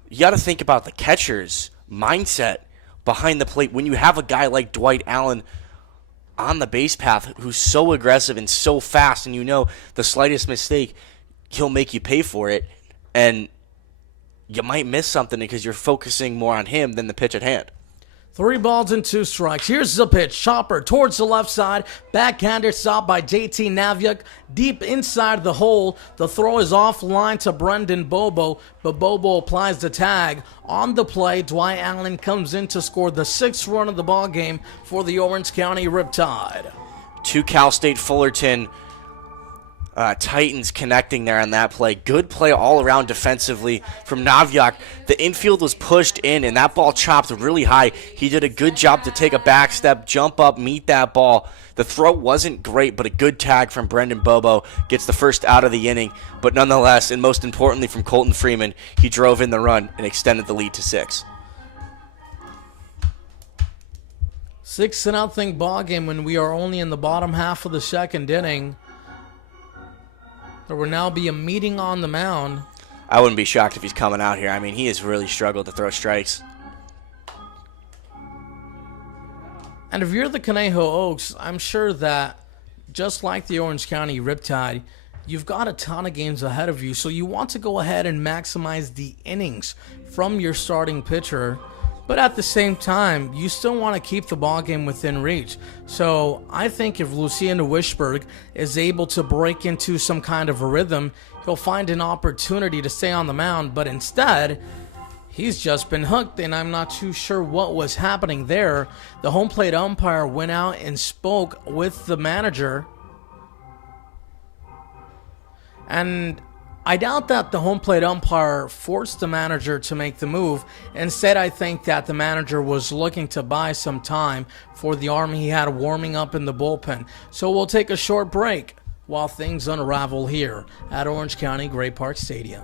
you got to think about the catcher's mindset behind the plate when you have a guy like Dwight Allen on the base path who's so aggressive and so fast, and you know the slightest mistake, he'll make you pay for it, and you might miss something because you're focusing more on him than the pitch at hand. 3 balls and 2 strikes. Here's the pitch. Chopper towards the left side. Backhander stop by JT Navyuk. Deep inside the hole. The throw is offline to Brendan Bobo, but Bobo applies the tag. On the play, Dwight Allen comes in to score the 6th run of the ball game for the Orange County Riptide. To Cal State Fullerton. Titans connecting there on that play. Good play all around defensively from Navyuk. The infield was pushed in, and that ball chopped really high. He did a good job to take a back step, jump up, meet that ball. The throw wasn't great, but a good tag from Brendan Bobo gets the first out of the inning. But nonetheless, and most importantly from Colton Freeman, he drove in the run and extended the lead to 6. 6-0 ball game when we are only in the bottom half of the 2nd inning. There will now be a meeting on the mound. I wouldn't be shocked if he's coming out here. I mean, he has really struggled to throw strikes. And if you're the Conejo Oaks, I'm sure that just like the Orange County Riptide, you've got a ton of games ahead of you. So you want to go ahead and maximize the innings from your starting pitcher. But at the same time, you still want to keep the ball game within reach. So I think if Lucien Wishberg is able to break into some kind of a rhythm, he'll find an opportunity to stay on the mound. But instead, he's just been hooked, and I'm not too sure what was happening there. The home plate umpire went out and spoke with the manager. And I doubt that the home plate umpire forced the manager to make the move. Instead, I think that the manager was looking to buy some time for the arm he had warming up in the bullpen. So we'll take a short break while things unravel here at Orange County Great Park Stadium.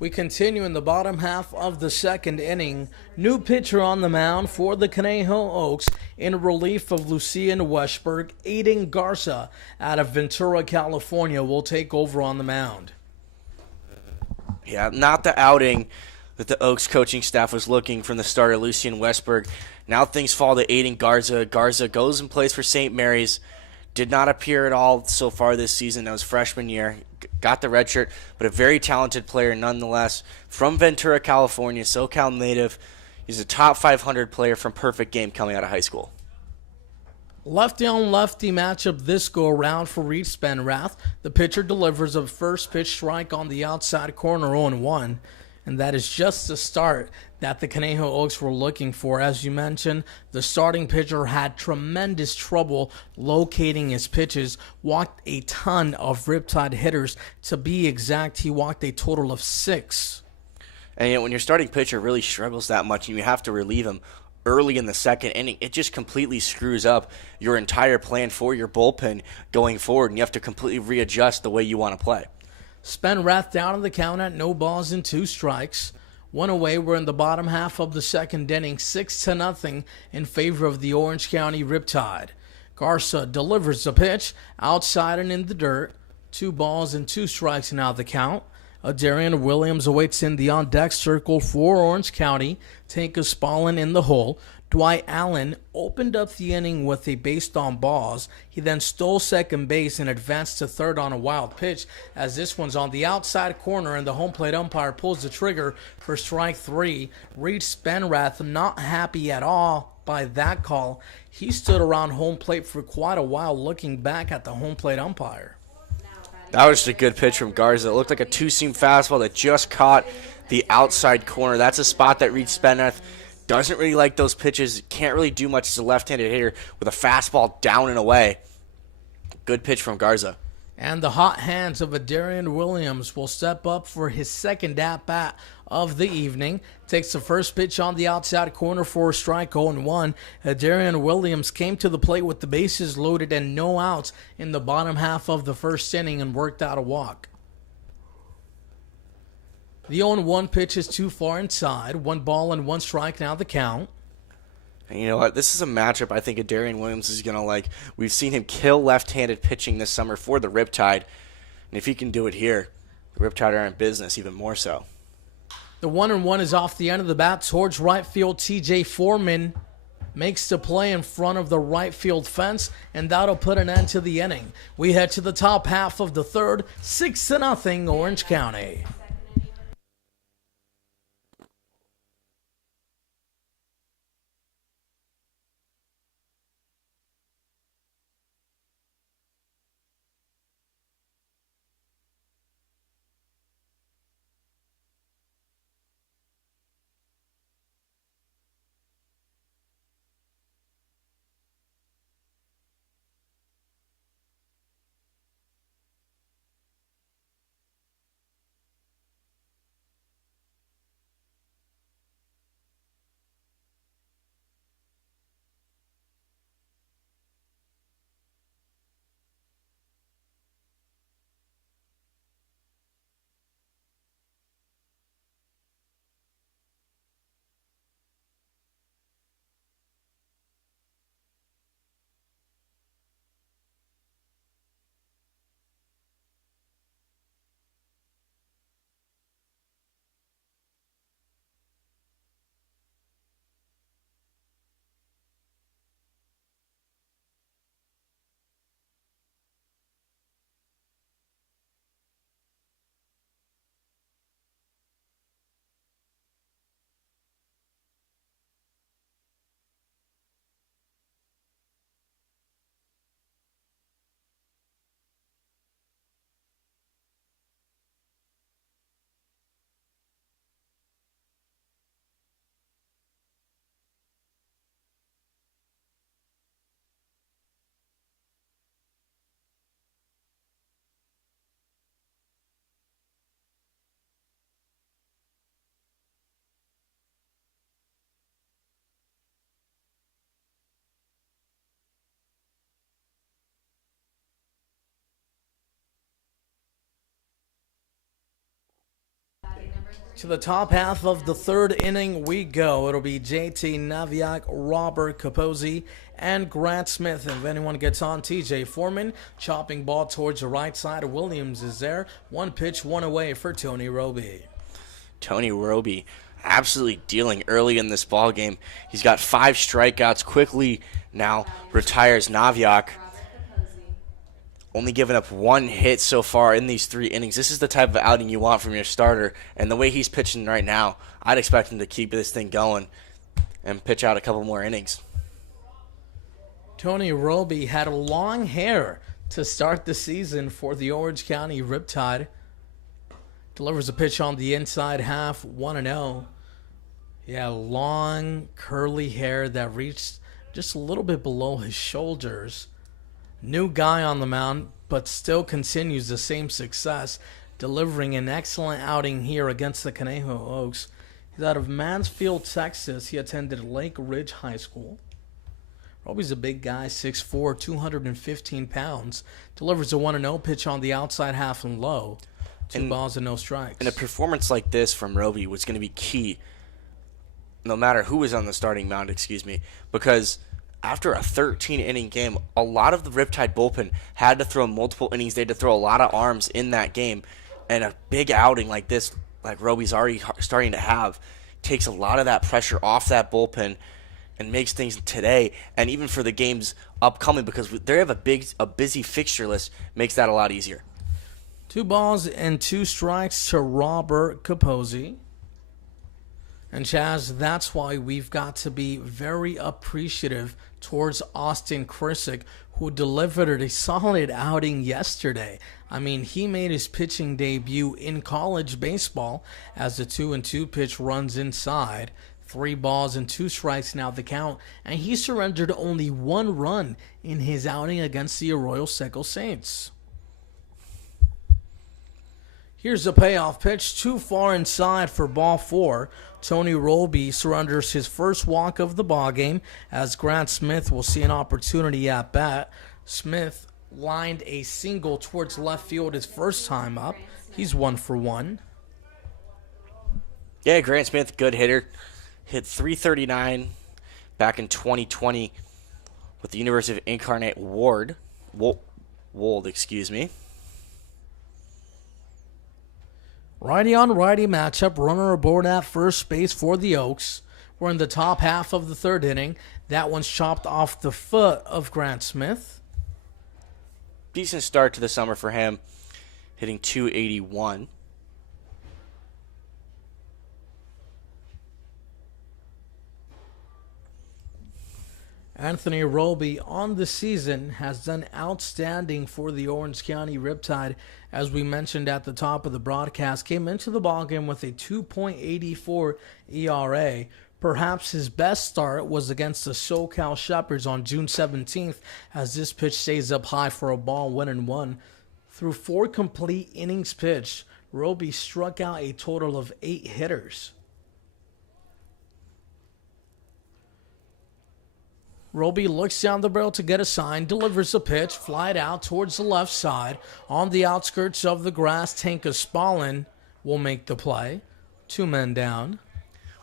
We continue in the bottom half of the 2nd inning. New pitcher on the mound for the Conejo Oaks in relief of Lucien Westberg. Aiden Garza out of Ventura, California will take over on the mound. Yeah, not the outing that the Oaks coaching staff was looking from the starter, Lucien Westberg. Now things fall to Aiden Garza. Garza goes and plays for St. Mary's. Did not appear at all so far this season. That was freshman year. Got the red shirt, but a very talented player nonetheless. From Ventura, California, SoCal native. He's a top 500 player from Perfect Game coming out of high school. Lefty on lefty matchup this go around for Reese Benrath. The pitcher delivers a first pitch strike on the outside corner 0-1. And that is just the start that the Conejo Oaks were looking for. As you mentioned, the starting pitcher had tremendous trouble locating his pitches, walked a ton of Riptide hitters. To be exact, he walked a total of 6. And you know, when your starting pitcher really struggles that much and you have to relieve him early in the 2nd inning, it just completely screws up your entire plan for your bullpen going forward, and you have to completely readjust the way you want to play. Spenrath down on the count at no balls and 2 strikes. One away. We're in the bottom half of the 2nd inning, 6-0 in favor of the Orange County Riptide. Garza delivers the pitch outside and in the dirt. 2 balls and 2 strikes now the count. Darian Williams awaits in the on-deck circle for Orange County. Tanka Spallin in the hole. Dwight Allen opened up the inning with a based on balls. He then stole second base and advanced to third on a wild pitch, as this one's on the outside corner and the home plate umpire pulls the trigger for strike three. Reed Spenrath not happy at all by that call. He stood around home plate for quite a while looking back at the home plate umpire. That was just a good pitch from Garza. It looked like a two-seam fastball that just caught the outside corner. That's a spot that Reed Spenrath doesn't really like those pitches. Can't really do much as a left-handed hitter with a fastball down and away. Good pitch from Garza. And the hot hands of Darian Williams will step up for his second at-bat of the evening. Takes the first pitch on the outside corner for a strike, 0-1. Darian Williams came to the plate with the bases loaded and no outs in the bottom half of the first inning and worked out a walk. The 0-1 pitch is too far inside. 1 ball and 1 strike now the count. And you know what? This is a matchup I think Darian Williams is going to like. We've seen him kill left-handed pitching this summer for the Riptide. And if he can do it here, the Riptide are in business even more so. The 1-1 is off the end of the bat towards right field. TJ Foreman makes the play in front of the right field fence, and that'll put an end to the inning. We head to the top half of the third, 6-0 Orange County. To the top half of the third inning we go. It'll be JT Naviak, Robert Capozzi, and Grant Smith. If anyone gets on, TJ Foreman chopping ball towards the right side. Williams is there. 1 pitch, 1 away for Tony Roby. Tony Roby absolutely dealing early in this ball game. He's got 5 strikeouts. Quickly now retires Naviak. Only given up 1 hit so far in these 3 innings. This is the type of outing you want from your starter. And the way he's pitching right now, I'd expect him to keep this thing going and pitch out a couple more innings. Tony Roby had long hair to start the season for the Orange County Riptide. Delivers a pitch on the inside half, 1-0. Yeah, long, curly hair that reached just a little bit below his shoulders. New guy on the mound, but still continues the same success, delivering an excellent outing here against the Conejo Oaks. He's out of Mansfield, Texas. He attended Lake Ridge High School. Roby's a big guy, 6'4", 215 pounds. Delivers a 1-0 pitch on the outside half and low. 2 balls and no strikes. And a performance like this from Roby was going to be key, no matter who was on the starting mound, because after a 13-inning game, a lot of the Riptide bullpen had to throw multiple innings. They had to throw a lot of arms in that game And a big outing like this, like Roby's already starting to have, takes a lot of that pressure off that bullpen and makes things today and even for the games upcoming, because they have a busy fixture list, makes that a lot easier. 2 balls and 2 strikes to Robert Capozzi. And Chaz, that's why we've got to be very appreciative towards Austin Krissick, who delivered a solid outing yesterday. I mean, he made his pitching debut in college baseball as the 2-2 pitch runs inside. 3 balls and 2 strikes now the count, and he surrendered only 1 run in his outing against the Arroyo Seco Saints. Here's a payoff pitch, too far inside for ball 4. Tony Roby surrenders his first walk of the ballgame as Grant Smith will see an opportunity at bat. Smith lined a single towards left field his first time up. He's 1 for 1. Yeah, Grant Smith, good hitter. Hit .339 back in 2020 with the University of Incarnate Wold, excuse me. Righty on righty matchup, runner aboard at first base for the Oaks. We're in the top half of the third inning. That one's chopped off the foot of Grant Smith. Decent start to the summer for him, hitting .281. Anthony Roby on the season has done outstanding for the Orange County Riptide. As we mentioned at the top of the broadcast, came into the ballgame with a 2.84 ERA. Perhaps his best start was against the SoCal Shepherds on June 17th, as this pitch stays up high for a ball 1-1. Through 4 complete innings pitched, Roby struck out a total of 8 hitters. Roby looks down the barrel to get a sign, delivers a pitch, flied out towards the left side. On the outskirts of the grass, Tanka Spallin will make the play. 2 men down.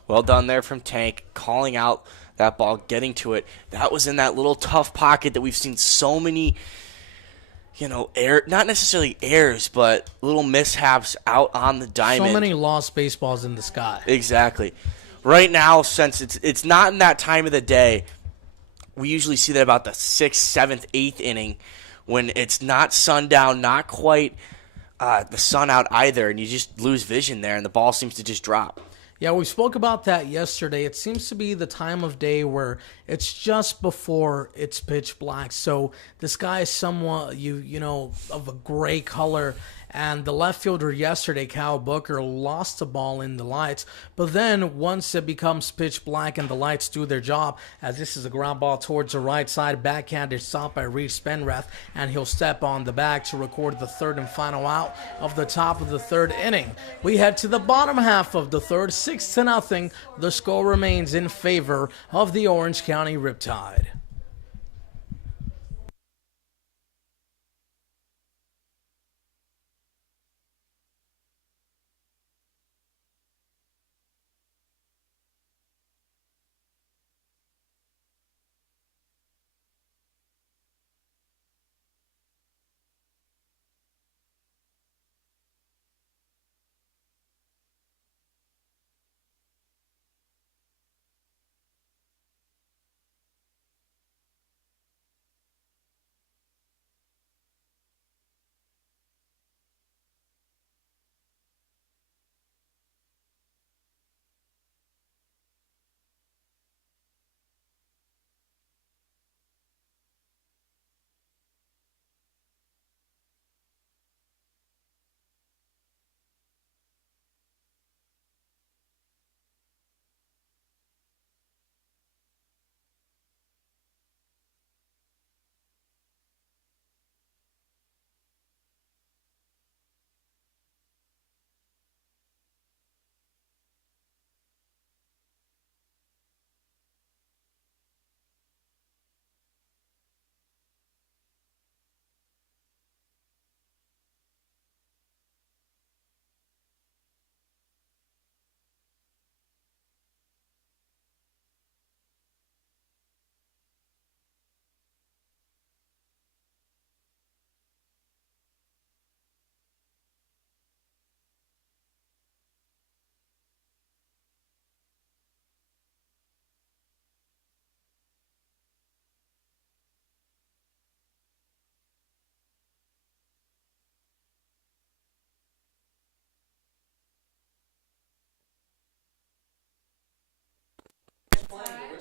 Well done there from Tank, calling out that ball, getting to it. That was in that little tough pocket that we've seen so many, not necessarily errors, but little mishaps out on the diamond. So many lost baseballs in the sky. Exactly. Right now, since it's not in that time of the day, we usually see that about the 6th, 7th, 8th inning when it's not sundown, not quite the sun out either, and you just lose vision there, and the ball seems to just drop. Yeah, we spoke about that yesterday. It seems to be the time of day where it's just before it's pitch black. So the sky is somewhat, of a gray color. And the left fielder yesterday, Cal Booker, lost the ball in the lights. But then once it becomes pitch black and the lights do their job, as this is a ground ball towards the right side, backhanded stop by Reed Spenrath, and he'll step on the bag to record the third and final out of the top of the third inning. We head to the bottom half of the third, 6-0. The score remains in favor of the Orange County Riptide.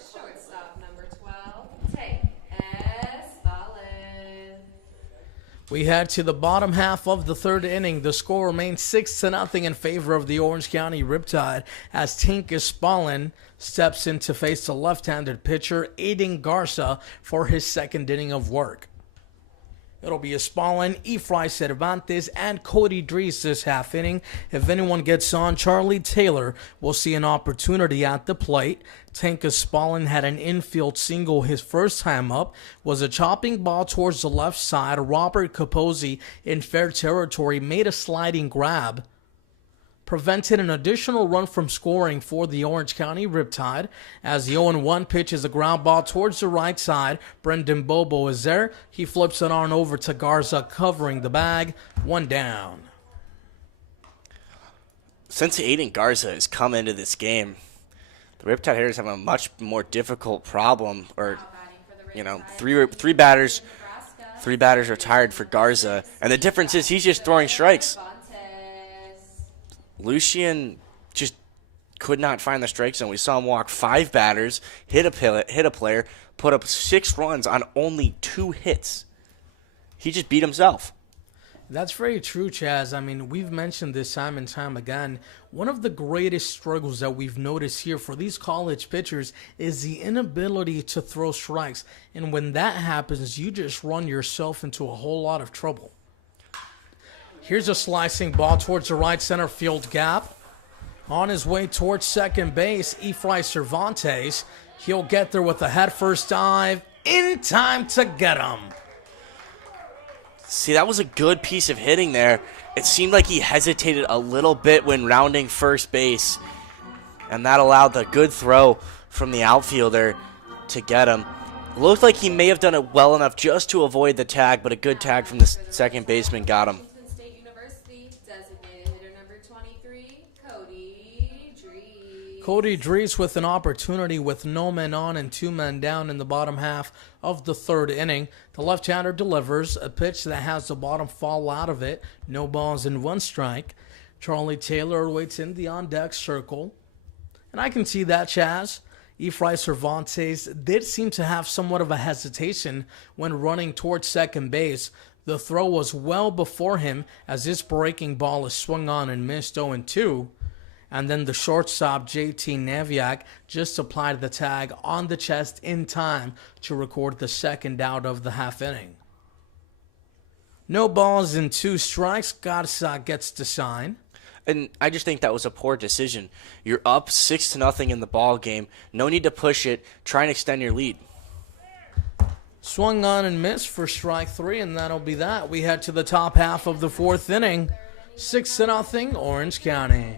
Shortstop number 12, take Espalin. We head to the bottom half of the third inning. The score remains 6-0 in favor of the Orange County Riptide as Tink Espalin steps in to face the left-handed pitcher Aiden Garza for his second inning of work. It'll be Espalin, Efrain Cervantes, and Cody Dries this half inning. If anyone gets on, Charlie Taylor will see an opportunity at the plate. Tank Espalin had an infield single his first time up, was a chopping ball towards the left side. Robert Capozzi in fair territory made a sliding grab, prevented an additional run from scoring for the Orange County Riptide as the 0-1 pitch is a ground ball towards the right side. Brendan Bobo is there. He flips it on over to Garza, covering the bag. One down. Since Aiden Garza has come into this game, the Riptide hitters have a much more difficult problem. Three batters retired for Garza, and the difference is he's just throwing strikes. Lucian just could not find the strike zone. We saw him walk 5 batters, hit a player, put up 6 runs on only 2 hits. He just beat himself. That's very true, Chaz. I mean, we've mentioned this time and time again. One of the greatest struggles that we've noticed here for these college pitchers is the inability to throw strikes. And when that happens, you just run yourself into a whole lot of trouble. Here's a slicing ball towards the right center field gap. On his way towards second base, Efrain Cervantes. He'll get there with a head-first dive in time to get him. See, that was a good piece of hitting there. It seemed like he hesitated a little bit when rounding first base, and that allowed the good throw from the outfielder to get him. Looked like he may have done it well enough just to avoid the tag, but a good tag from the second baseman got him. State University, designated hitter number 23, Cody Dries. Cody Dries with an opportunity with no men on and 2 men down in the bottom half of the third inning. The left-hander delivers a pitch that has the bottom fall out of it. No balls and 1 strike. Charlie Taylor waits in the on-deck circle. And I can see that, Chaz. Efrain Cervantes did seem to have somewhat of a hesitation when running towards second base. The throw was well before him as this breaking ball is swung on and missed 0-2. And then the shortstop, JT Naviak, just applied the tag on the chest in time to record the second out of the half inning. No balls and 2 strikes. Garza gets the sign. And I just think that was a poor decision. You're up 6-0 in the ball game. No need to push it. Try and extend your lead. Swung on and missed for strike 3, and that'll be that. We head to the top half of the fourth inning. 6-0, Orange County.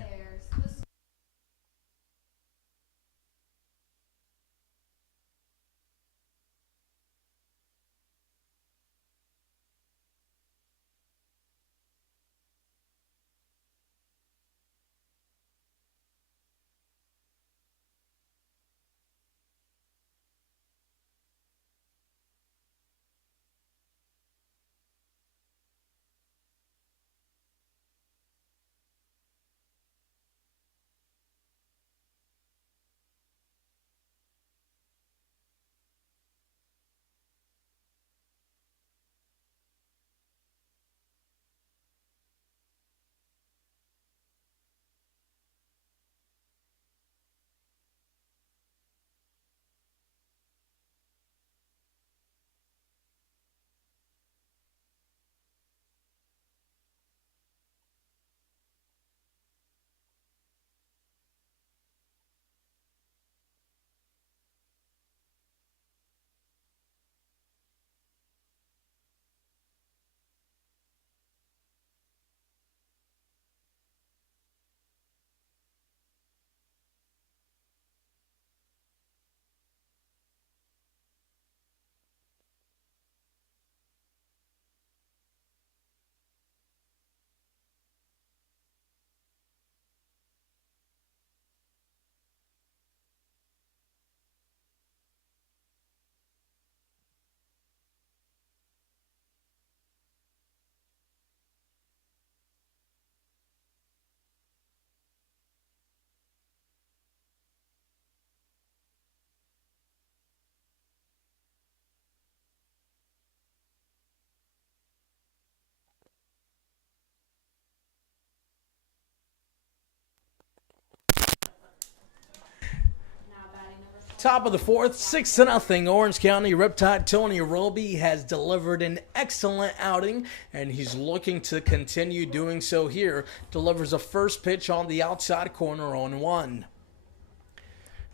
Top of the fourth, 6-0. Orange County Riptide Tony Roby has delivered an excellent outing, and he's looking to continue doing so here. Delivers a first pitch on the outside corner, 0-1.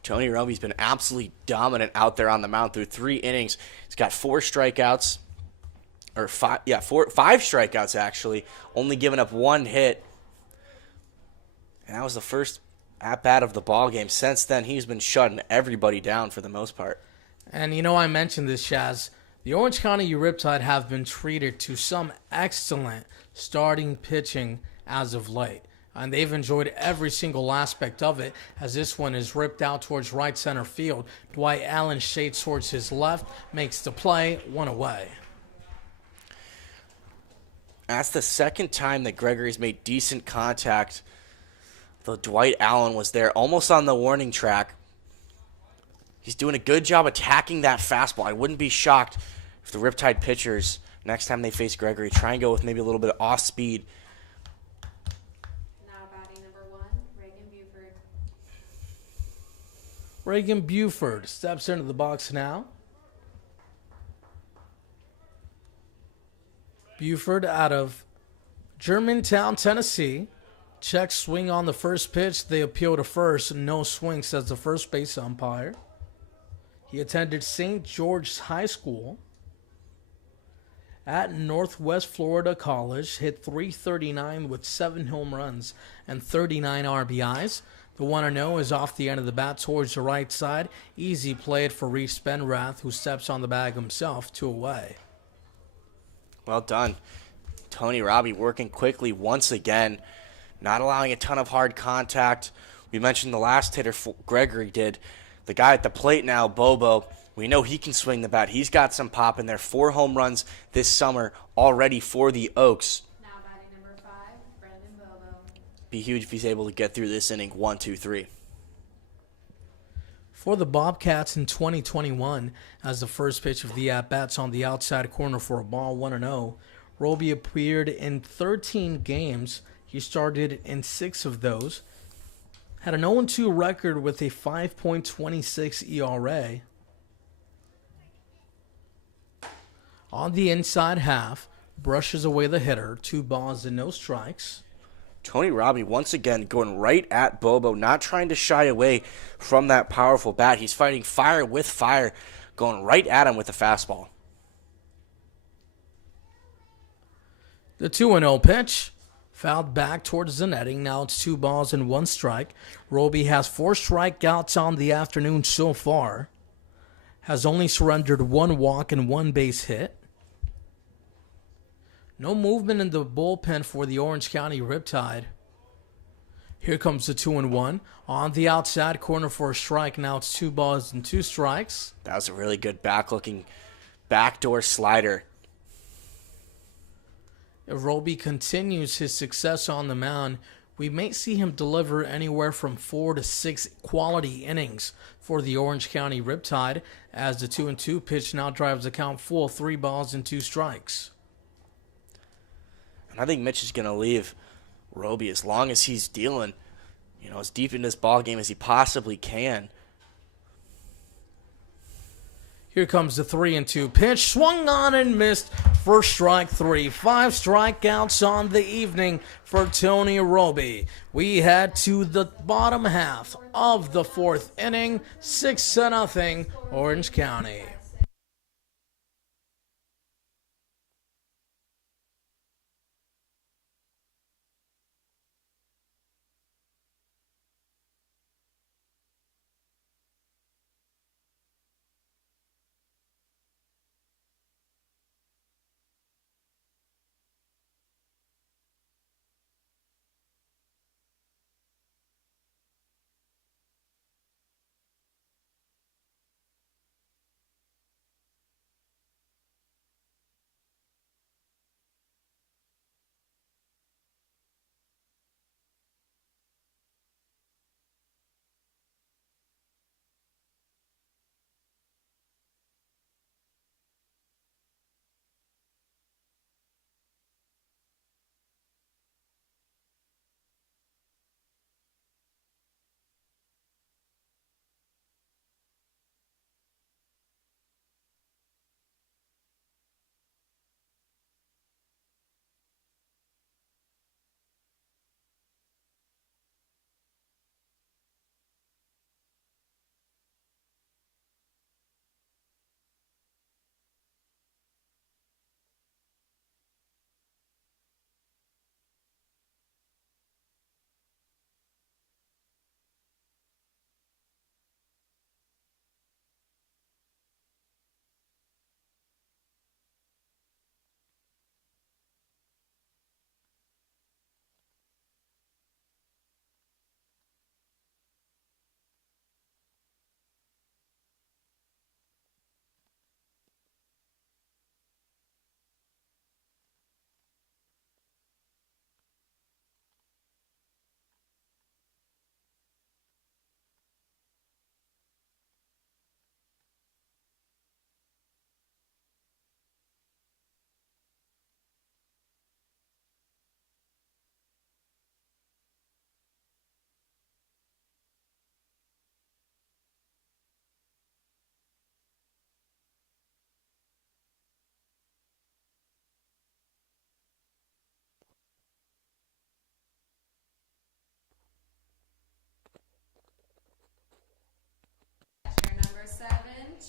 Tony Roby's been absolutely dominant out there on the mound through 3 innings. He's got 4 strikeouts, or 5 strikeouts actually, only giving up 1 hit. And that was the first at-bat of the ball game. Since then, he's been shutting everybody down for the most part. And you know, I mentioned this, Shaz. The Orange County Riptide have been treated to some excellent starting pitching as of late. And they've enjoyed every single aspect of it, as this one is ripped out towards right center field. Dwight Allen shades towards his left, makes the play, 1 away. That's the second time that Gregory's made decent contact. Though Dwight Allen was there almost on the warning track. He's doing a good job attacking that fastball. I wouldn't be shocked if the Riptide pitchers, next time they face Gregory, try and go with maybe a little bit of off speed. Now batting number 1, Reagan Buford. Reagan Buford steps into the box now. Buford out of Germantown, Tennessee. Check swing on the first pitch. They appeal to first. No swing, says the first base umpire. He attended St. George's High School at Northwest Florida College. Hit .339 with 7 home runs and 39 RBIs. The 1-0 is off the end of the bat towards the right side. Easy played for Reese Benrath, who steps on the bag himself, 2 away. Well done. Tony Roby working quickly once again. Not allowing a ton of hard contact. We mentioned the last hitter Gregory did. The guy at the plate now, Bobo, we know he can swing the bat. He's got some pop in there. 4 home runs this summer already for the Oaks. Now batting number 5, Brendan Bobo. Be huge if he's able to get through this inning 1, 2, 3. For the Bobcats in 2021, as the first pitch of the at-bats on the outside corner for a ball, 1-0, Roby appeared in 13 games. He started in 6 of those. Had an 0-2 record with a 5.26 ERA. On the inside half, brushes away the hitter. 2 balls and no strikes. Tony Roby once again going right at Bobo, not trying to shy away from that powerful bat. He's fighting fire with fire, going right at him with a fastball. The 2-0 pitch. Fouled back towards the netting. Now it's 2 balls and 1 strike. Roby has 4 strikeouts on the afternoon so far. Has only surrendered 1 walk and 1 base hit. No movement in the bullpen for the Orange County Riptide. Here comes the 2-1. On the outside corner for a strike. Now it's 2 balls and 2 strikes. That was a really good back-looking backdoor slider. If Roby continues his success on the mound, we may see him deliver anywhere from 4 to 6 quality innings for the Orange County Riptide, as the 2-2 pitch now drives the count full, 3 balls and 2 strikes. And I think Mitch is going to leave Roby as long as he's dealing, as deep in this ball game as he possibly can. Here comes the 3-2 pitch. Swung on and missed. First strike 3. 5 strikeouts on the evening for Tony Roby. We head to the bottom half of the 4th inning. 6-0 Orange County.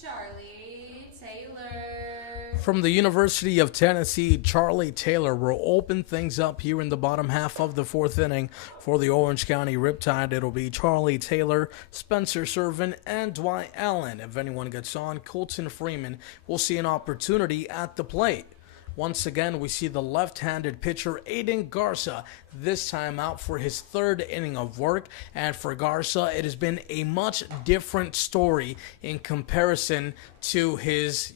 Charlie Taylor. From the University of Tennessee, Charlie Taylor will open things up here in the bottom half of the fourth inning for the Orange County Riptide. It'll be Charlie Taylor, Spencer Servin, and Dwight Allen. If anyone gets on, Colton Freeman will see an opportunity at the plate. Once again, we see the left-handed pitcher Aiden Garza, this time out for his third inning of work. And for Garza, it has been a much different story in comparison to his,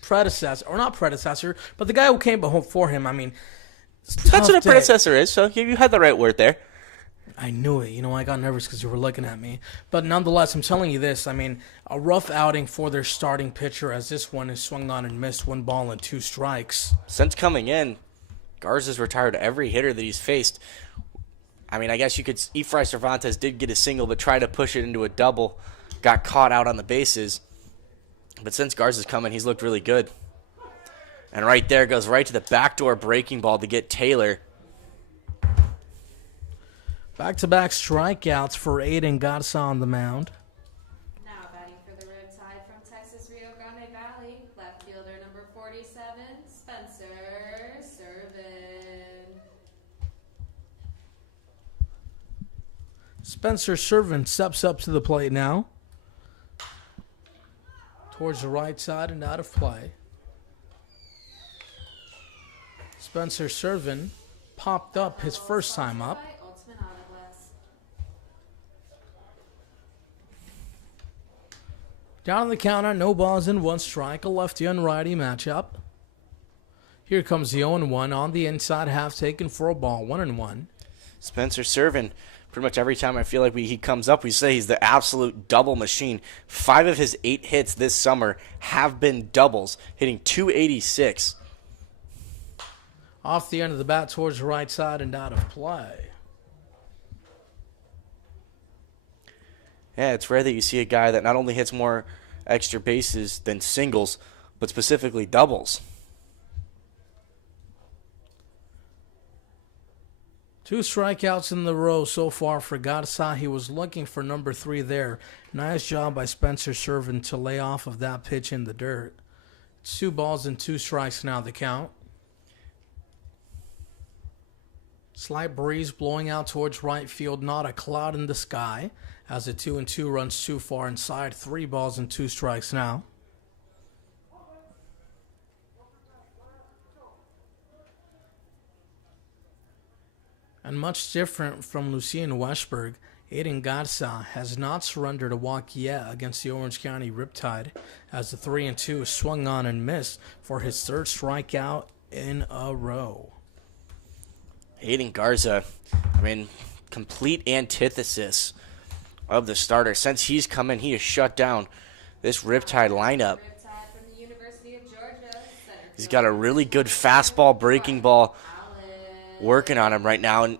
predecessor, or not predecessor, but the guy who came before him. I mean, That's what a predecessor is, so you had the right word there. I knew it. I got nervous because you were looking at me. But nonetheless, I'm telling you this. I mean, a rough outing for their starting pitcher as this one is swung on and missed 1 ball and 2 strikes. Since coming in, Garza's retired every hitter that he's faced. I mean, I guess you could... Efrain Cervantes did get a single, but tried to push it into a double. Got caught out on the bases. But since Garza's come in, he's looked really good. And right there goes right to the backdoor breaking ball to get Taylor. Back-to-back strikeouts for Aiden Garza on the mound. Now batting for the Riptide from Texas Rio Grande Valley, left fielder number 47, Spencer Servin. Spencer Servin steps up to the plate now. Towards the right side and out of play. Spencer Servin popped up his first time up. Down on the counter, no balls and 1 strike, a lefty and righty matchup. Here comes the 0-1 on the inside half, taken for a ball, 1-1. Spencer Servin, pretty much every time I feel like he comes up, we say he's the absolute double machine. 5 of his 8 hits this summer have been doubles, hitting .286. Off the end of the bat towards the right side and out of play. Yeah, it's rare that you see a guy that not only hits more extra bases than singles, but specifically doubles. 2 strikeouts in the row so far for Garza. He was looking for number 3 there. Nice job by Spencer Servin to lay off of that pitch in the dirt. 2 balls and 2 strikes now the count. Slight breeze blowing out towards right field, not a cloud in the sky. As the 2-2 runs too far inside, 3 balls and 2 strikes now. And much different from Lucien Westberg, Aiden Garza has not surrendered a walk yet against the Orange County Riptide, as the 3-2 is swung on and missed for his 3rd strikeout in a row. Aiden Garza, I mean, complete antithesis of the starter. Since he's come in, he has shut down this Riptide lineup. Riptide from the University of Georgia, center He's got a really good fastball, breaking ball working on him right now. And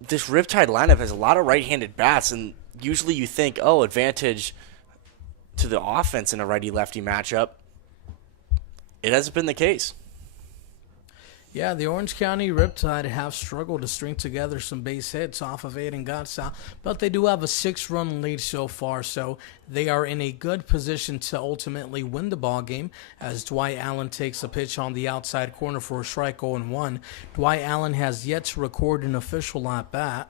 this Riptide lineup has a lot of right-handed bats, and usually you think, oh, advantage to the offense in a righty-lefty matchup. It hasn't been the case. Yeah, the Orange County Riptide have struggled to string together some base hits off of Aiden Garza, but they do have a 6-run lead so far, so they are in a good position to ultimately win the ball game as Dwight Allen takes a pitch on the outside corner for a strike 0-1. Dwight Allen has yet to record an official at-bat.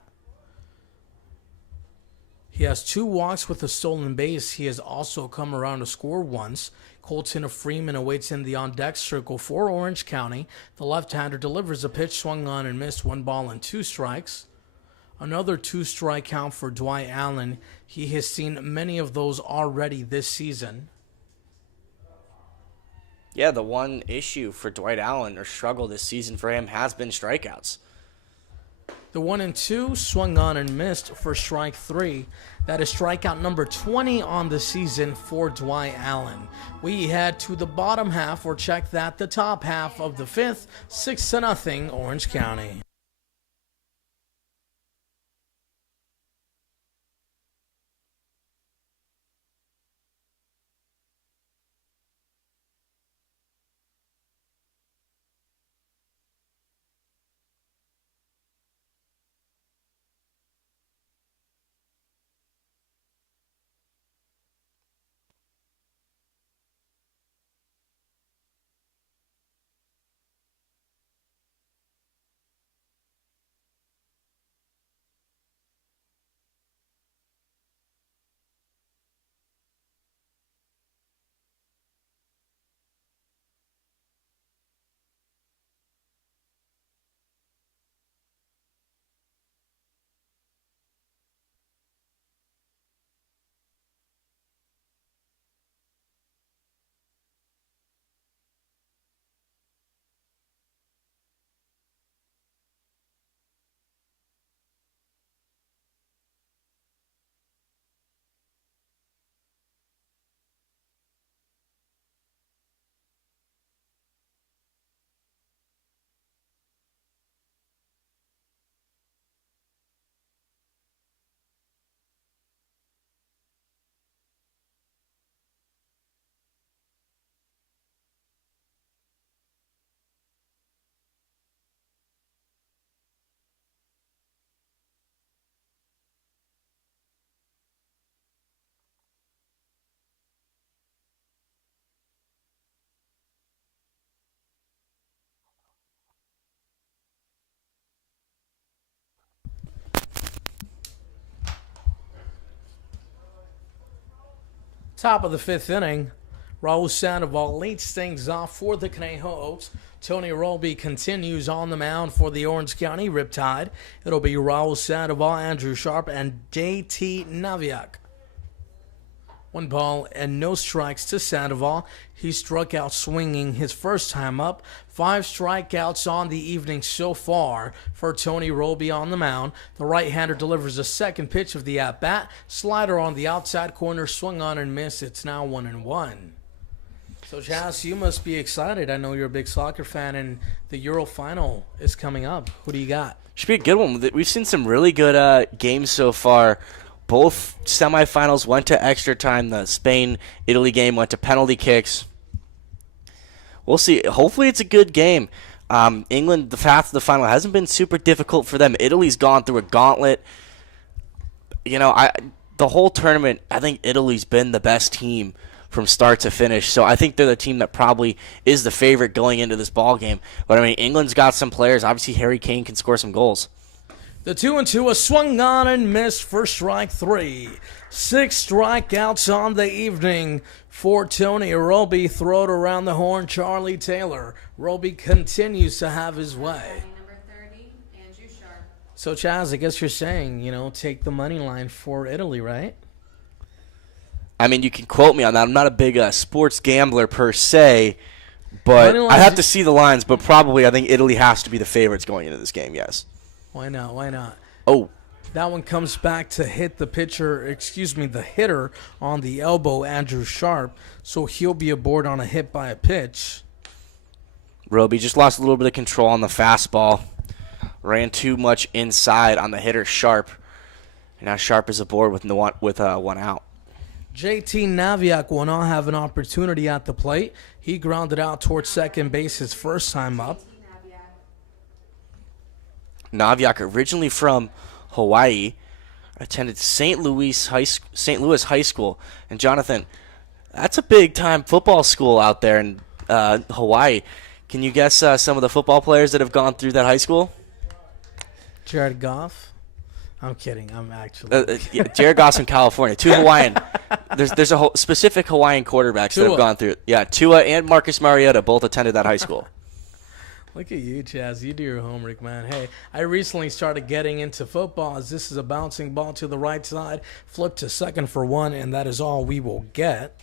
He has 2 walks with a stolen base. He has also come around to score once. Colton Freeman awaits in the on-deck circle for Orange County. The left-hander delivers a pitch swung on and missed, 1 ball and 2 strikes. Another 2-strike count for Dwight Allen. He has seen many of those already this season. Yeah, the one issue for Dwight Allen, or struggle this season for him, has been strikeouts. The 1-2 swung on and missed for strike 3. That is strikeout number 20 on the season for Dwight Allen. We head to the bottom half, or check that, the top half of the 5th, 6-0 Orange County. Top of the fifth inning, Raul Sandoval leads things off for the Conejo Oaks. Tony Rolby continues on the mound for the Orange County Riptide. It'll be Raul Sandoval, Andrew Sharp, and J.T. Naviak. 1 ball and no strikes to Sandoval. He struck out swinging his first time up. 5 strikeouts on the evening so far for Tony Rolby on the mound. The right-hander delivers a second pitch of the at-bat. Slider on the outside corner, swung on and missed. It's now 1-1. So, Chaz, you must be excited. I know you're a big soccer fan, and the Euro final is coming up. Who do you got? Should be a good one. We've seen some really good games so far. Both semifinals went to extra time. The Spain-Italy game went to penalty kicks. We'll see. Hopefully it's a good game. England, the path to the final hasn't been super difficult for them. Italy's gone through a gauntlet. The whole tournament, I think Italy's been the best team from start to finish. So I think they're the team that probably is the favorite going into this ball game. But, England's got some players. Obviously, Harry Kane can score some goals. The 2-2, a swung on and missed for strike 3. 6 strikeouts on the evening for Tony Rolby. Throw it around the horn, Charlie Taylor. Rolby continues to have his way. Number 30, Andrew Sharp. So, Chaz, I guess you're saying, take the money line for Italy, right? You can quote me on that. I'm not a big sports gambler per se, but I have to see the lines. But probably I think Italy has to be the favorites going into this game, yes. Why not? Why not? Oh. That one comes back to hit the hitter on the elbow, Andrew Sharp, so he'll be aboard on a hit by a pitch. Roby just lost a little bit of control on the fastball. Ran too much inside on the hitter, Sharp. And now Sharp is aboard with one out. J.T. Naviak will now have an opportunity at the plate. He grounded out towards second base his first time up. Naviak, originally from Hawaii, attended St. Louis High School. And Jonathan, that's a big-time football school out there in Hawaii. Can you guess some of the football players that have gone through that high school? Jared Goff. I'm kidding. I'm actually. Jared Goff's from California. 2 Hawaiian. There's a specific Hawaiian quarterbacks that have gone through it. Yeah, Tua and Marcus Mariota both attended that high school. Look at you, Chaz. You do your homework, man. Hey, I recently started getting into football as this is a bouncing ball to the right side, flip to second for 1, and that is all we will get.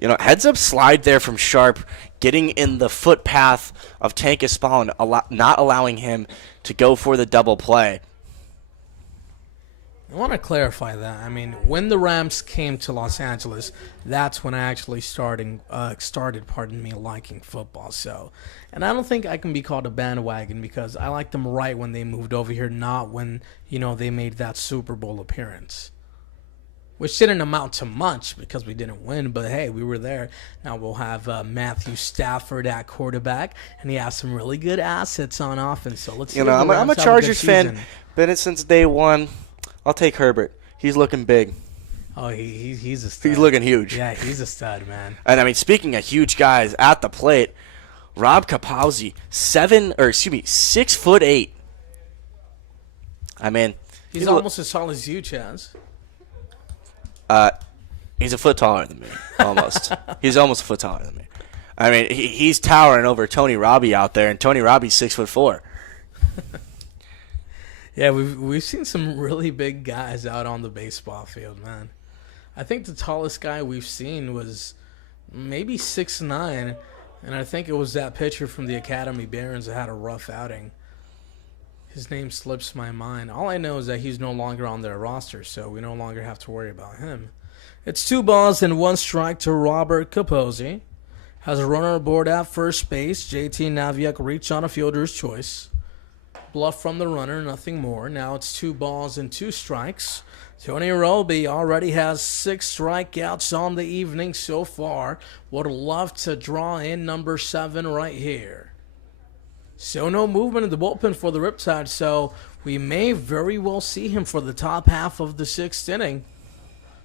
Heads up slide there from Sharp, getting in the footpath of Tank Espalin, not allowing him to go for the double play. I want to clarify that. When the Rams came to Los Angeles, that's when I actually started liking football. So, and I don't think I can be called a bandwagon because I liked them right when they moved over here, not when, they made that Super Bowl appearance. Which didn't amount to much because we didn't win, but hey, we were there. Now we'll have Matthew Stafford at quarterback, and he has some really good assets on offense. So let's see. I'm a Chargers fan. Been it since day one. I'll take Herbert. He's looking big. Oh, he's a stud. He's looking huge. Yeah, he's a stud, man. And speaking of huge guys at the plate, Rob Kapowski, 6'8". He's almost as tall as you, Chaz. He's a foot taller than me, almost. He's almost a foot taller than me. He's towering over Tony Robbie out there, and Tony Robbie's 6'4". Yeah, we've seen some really big guys out on the baseball field, man. I think the tallest guy we've seen was maybe 6'9", and I think it was that pitcher from the Academy Barons that had a rough outing. His name slips my mind. All I know is that he's no longer on their roster, so we no longer have to worry about him. It's 2 balls and 1 strike to Robert Capozzi. Has a runner aboard at first base. J.T. Naviak reached on a fielder's choice. Bluff from the runner, nothing more. Now it's 2 balls and 2 strikes. Tony Rolby already has 6 strikeouts on the evening so far. Would love to draw in number 7 right here. So no movement in the bullpen for the Riptide, so we may very well see him for the top half of the 6th inning.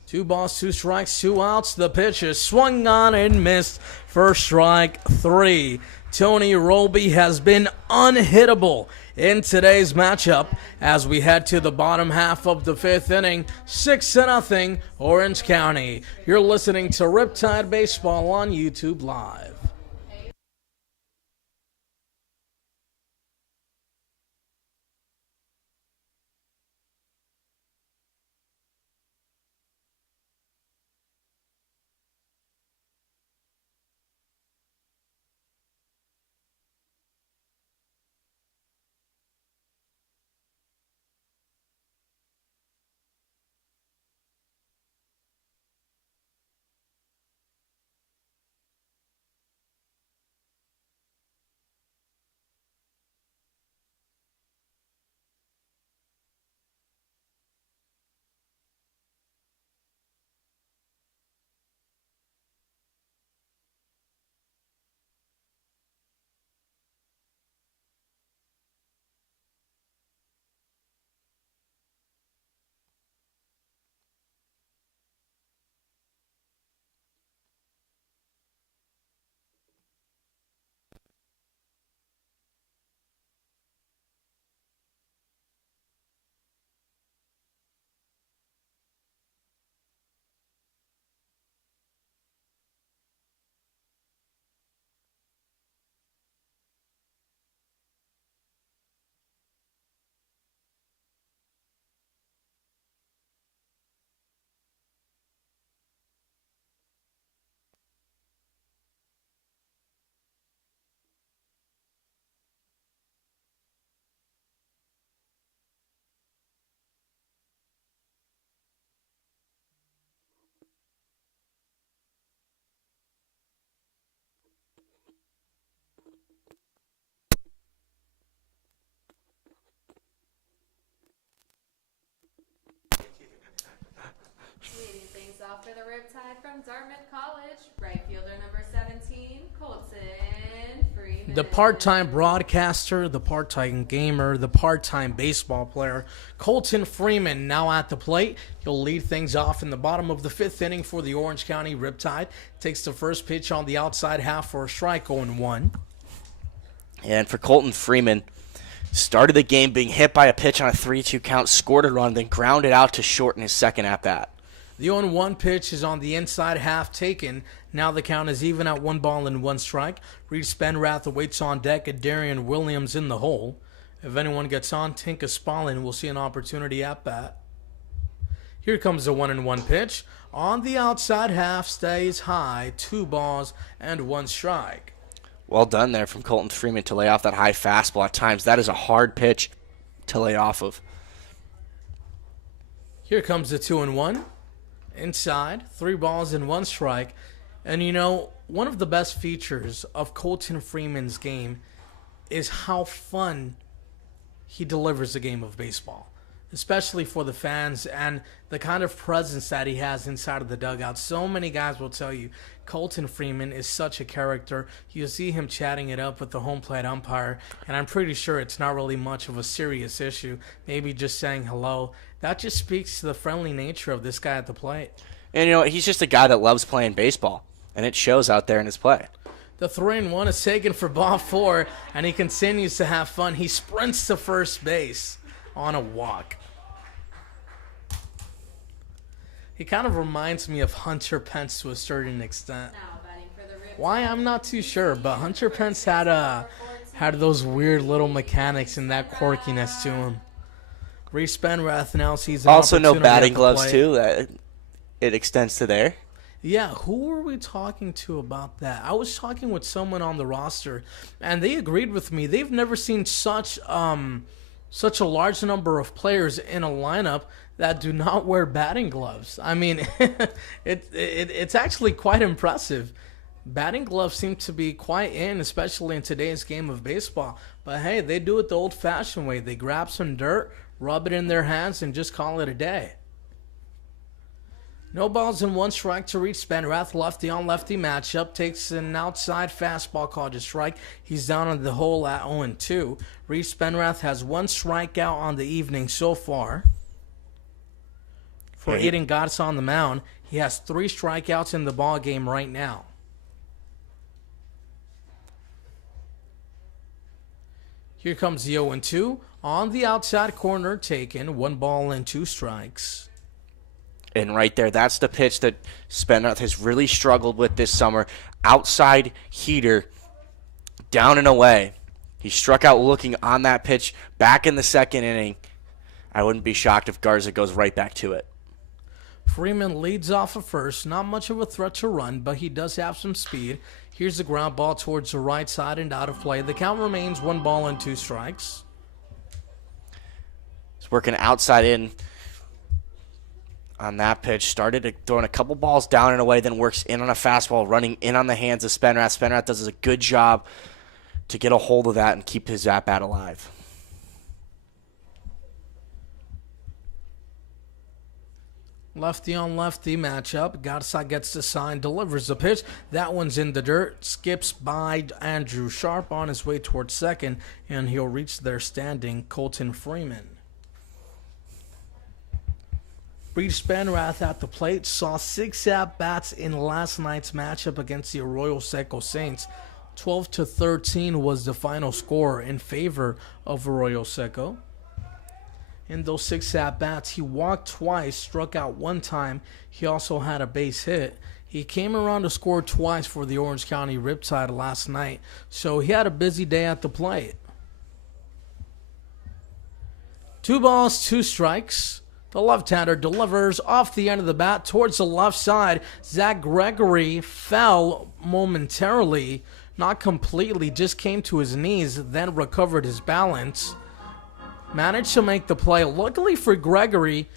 2 balls, 2 strikes, 2 outs. The pitch is swung on and missed for strike 3. Tony Rolby has been unhittable in today's matchup as we head to the bottom half of the fifth inning. 6-0 Orange County. You're listening to Riptide Baseball on YouTube Live. Leading things off for the Riptide from Dartmouth College, right fielder number 17, Colton Freeman. The part-time broadcaster, the part-time gamer, the part-time baseball player, Colton Freeman now at the plate. He'll lead things off in the bottom of the fifth inning for the Orange County Riptide. Takes the first pitch on the outside half for a strike, 0-1. And for Colton Freeman, started the game being hit by a pitch on a 3-2 count, scored a run, then grounded out to short in his second at-bat. The 0-1 pitch is on the inside half taken. Now the count is even at 1-1 strike. Reed Spenrath awaits on deck at Darian Williams in the hole. If anyone gets on, Tinka Spallin will see an opportunity at bat. Here comes the 1-1 pitch. On the outside half, stays high. 2-1 strike. Well done there from Colton Freeman to lay off that high fastball at times. That is a hard pitch to lay off of. Here comes the 2-1. Inside, 3-1 strike. And you know, one of the best features of Colton Freeman's game is how fun he delivers the game of baseball, especially for the fans and the kind of presence that he has inside of the dugout. So many guys will tell you Colton Freeman is such a character. You'll see him chatting it up with the home plate umpire, and I'm pretty sure it's not really much of a serious issue, maybe just saying hello. That just speaks to the friendly nature of this guy at the plate. And, you know, he's just a guy that loves playing baseball, and it shows out there in his play. The 3-1 is taken for ball 4, and he continues to have fun. He sprints to first base on a walk. He kind of reminds me of Hunter Pence to a certain extent. Now batting for the Riptide. Why, I'm not too sure, but Hunter Pence had those weird little mechanics and that quirkiness to him. Reed Spenrath now sees an Also no opportunity batting at the gloves, plate. too. That it extends to there. Yeah, who were we talking to about that? I was talking with someone on the roster, and they agreed with me. They've never seen such a large number of players in a lineup that do not wear batting gloves. I mean, it's actually quite impressive. Batting gloves seem to be quite in, especially in today's game of baseball. But hey, they do it the old-fashioned way. They grab some dirt, rub it in their hands, and just call it a day. No balls and 1 strike to Reed Spenrath. Lefty on lefty matchup. Takes an outside fastball called a strike. He's down in the hole at 0-2. Reed Spenrath has 1 strikeout on the evening so far. For Aiden Gotts on the mound, he has 3 strikeouts in the ball game right now. Here comes the 0-2 on the outside corner taken. 1 ball and 2 strikes. And right there, that's the pitch that Spenrath has really struggled with this summer. Outside heater, down and away. He struck out looking on that pitch back in the second inning. I wouldn't be shocked if Garza goes right back to it. Freeman leads off of first. Not much of a threat to run, but he does have some speed. Here's the ground ball towards the right side and out of play. The count remains 1 ball and 2 strikes. He's working outside in on that pitch. Started throwing a couple balls down and away, then works in on a fastball, running in on the hands of Spenrath. Spenrath does a good job to get a hold of that and keep his at-bat alive. Lefty on lefty matchup. Garza gets the sign, delivers the pitch. That one's in the dirt. Skips by Andrew Sharp on his way towards second, and he'll reach there standing Colton Freeman. Reed Spenrath at the plate saw 6 at-bats in last night's matchup against the Arroyo Seco Saints. 12-13 was the final score in favor of Arroyo Seco. In those 6 at-bats, he walked twice, struck out 1 time. He also had a base hit. He came around to score twice for the Orange County Riptide last night, so he had a busy day at the plate. 2 balls, 2 strikes. The left-hander delivers off the end of the bat towards the left side. Zach Gregory fell momentarily, not completely, just came to his knees, then recovered his balance. Managed to make the play. Luckily for Gregory,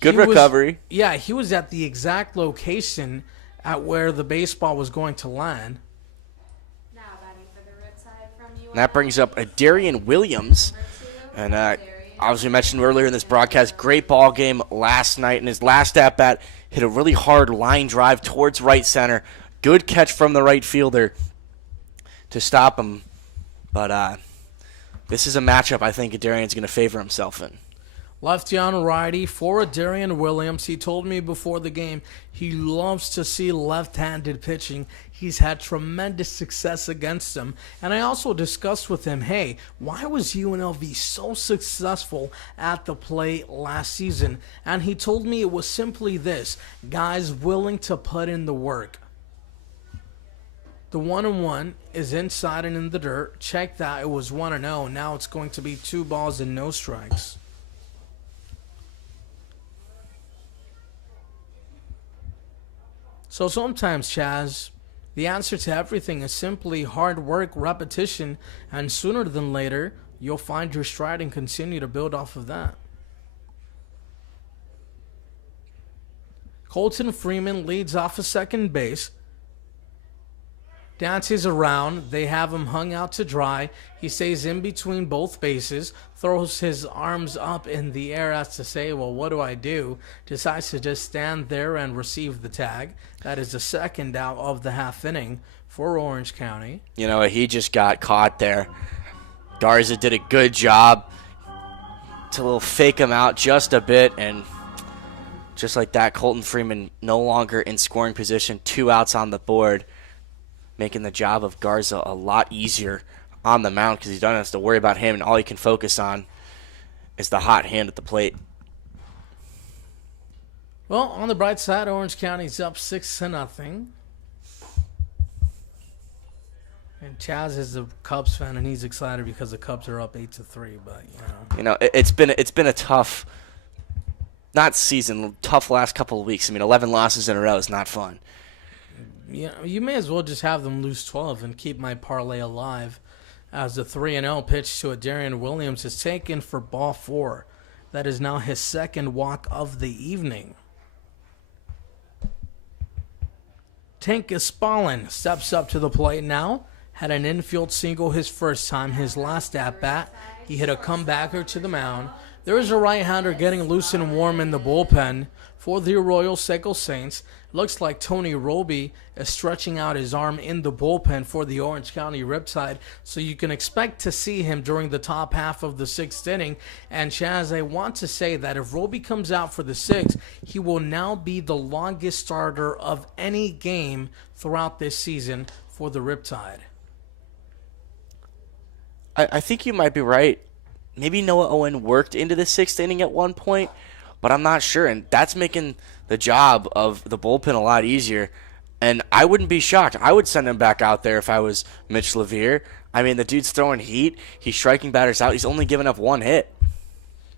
good recovery. He was at the exact location at where the baseball was going to land. Now batting for the Riptide from And that brings up a Darian Williams. And as we mentioned earlier in this broadcast, great ball game last night. In his last at-bat, hit a really hard line drive towards right center. Good catch from the right fielder to stop him. But this is a matchup I think Darian's going to favor himself in. Lefty on righty for Darian Williams. He told me before the game he loves to see left-handed pitching. He's had tremendous success against them. And I also discussed with him, hey, why was UNLV so successful at the plate last season? And he told me it was simply this: guys willing to put in the work. The 1-1 is inside and in the dirt. Check that. It was 1-0. Now it's going to be 2 balls and no strikes. So sometimes, Chaz, the answer to everything is simply hard work, repetition, and sooner than later, you'll find your stride and continue to build off of that. Colton Freeman leads off of second base. Dances around. They have him hung out to dry. He stays in between both bases, throws his arms up in the air as to say, well, what do I do? Decides to just stand there and receive the tag. That is the second out of the half inning for Orange County. You know, he just got caught there. Garza did a good job to little fake him out just a bit, and just like that, Colton Freeman no longer in scoring position, 2 outs on the board, making the job of Garza a lot easier on the mound because he doesn't have to worry about him, and all he can focus on is the hot hand at the plate. Well, on the bright side, Orange County's up 6-0. And Chaz is a Cubs fan, and he's excited because the Cubs are up 8-3. But it's been a tough, not season, tough last couple of weeks. I mean, 11 losses in a row is not fun. Yeah, you may as well just have them lose 12 and keep my parlay alive, as the 3-0 pitch to a Darian Williams is taken for ball 4. That is now his second walk of the evening. Tank Espalin steps up to the plate now. Had an infield single his first time. His last at-bat, he hit a comebacker to the mound. There is a right-hander getting loose and warm in the bullpen for the Arroyo Seco Saints. Looks like Tony Roby is stretching out his arm in the bullpen for the Orange County Riptide, so you can expect to see him during the top half of the 6th inning. And Chaz, I want to say that if Roby comes out for the 6th, he will now be the longest starter of any game throughout this season for the Riptide. I think you might be right. Maybe Noah Owen worked into the sixth inning at one point, but I'm not sure. And that's making the job of the bullpen a lot easier. And I wouldn't be shocked. I would send him back out there if I was Mitch Levere. I mean, the dude's throwing heat. He's striking batters out. He's only given up one hit.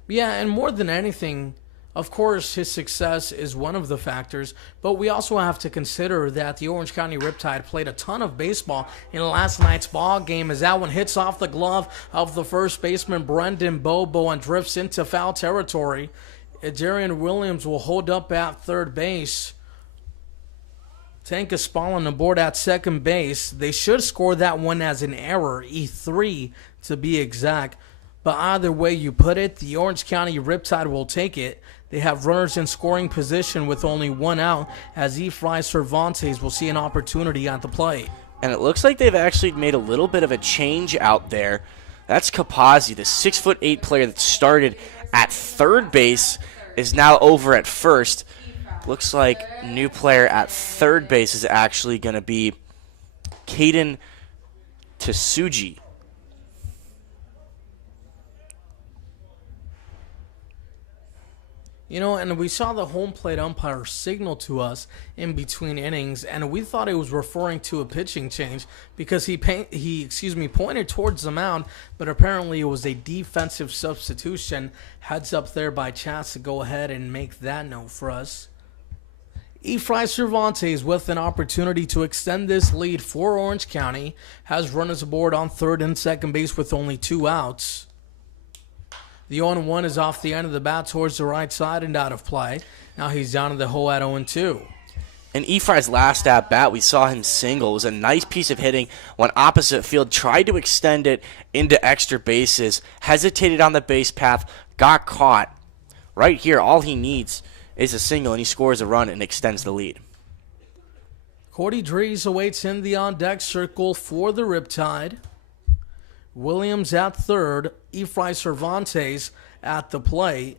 Yeah, and more than anything, of course, his success is one of the factors, but we also have to consider that the Orange County Riptide played a ton of baseball in last night's ball game as that one hits off the glove of the first baseman Brendan Bobo and drifts into foul territory. Darian Williams will hold up at third base. Tanka Spallin aboard at second base. They should score that one as an error, E3 to be exact. But either way you put it, the Orange County Riptide will take it. They have runners in scoring position with only one out, as Efrain Cervantes will see an opportunity at the plate. And it looks like they've actually made a little bit of a change out there. That's Kapazi, the 6'8" player that started at third base, is now over at first. Looks like new player at third base is actually going to be Caden Tsuji. You know, and we saw the home plate umpire signal to us in between innings, and we thought it was referring to a pitching change because he pointed towards the mound, but apparently it was a defensive substitution. Heads up there by Chats to go ahead and make that note for us. Efrain Cervantes, with an opportunity to extend this lead for Orange County, has runners aboard on third and second base with only two outs. The 0-1 is off the end of the bat towards the right side and out of play. Now he's down to the hole at 0-2. In Efrain's last at bat, we saw him single. It was a nice piece of hitting when opposite field tried to extend it into extra bases, hesitated on the base path, got caught. Right here, all he needs is a single, and he scores a run and extends the lead. Cordy Dries awaits in the on-deck circle for the Riptide. Williams at third, Efrain Cervantes at the plate.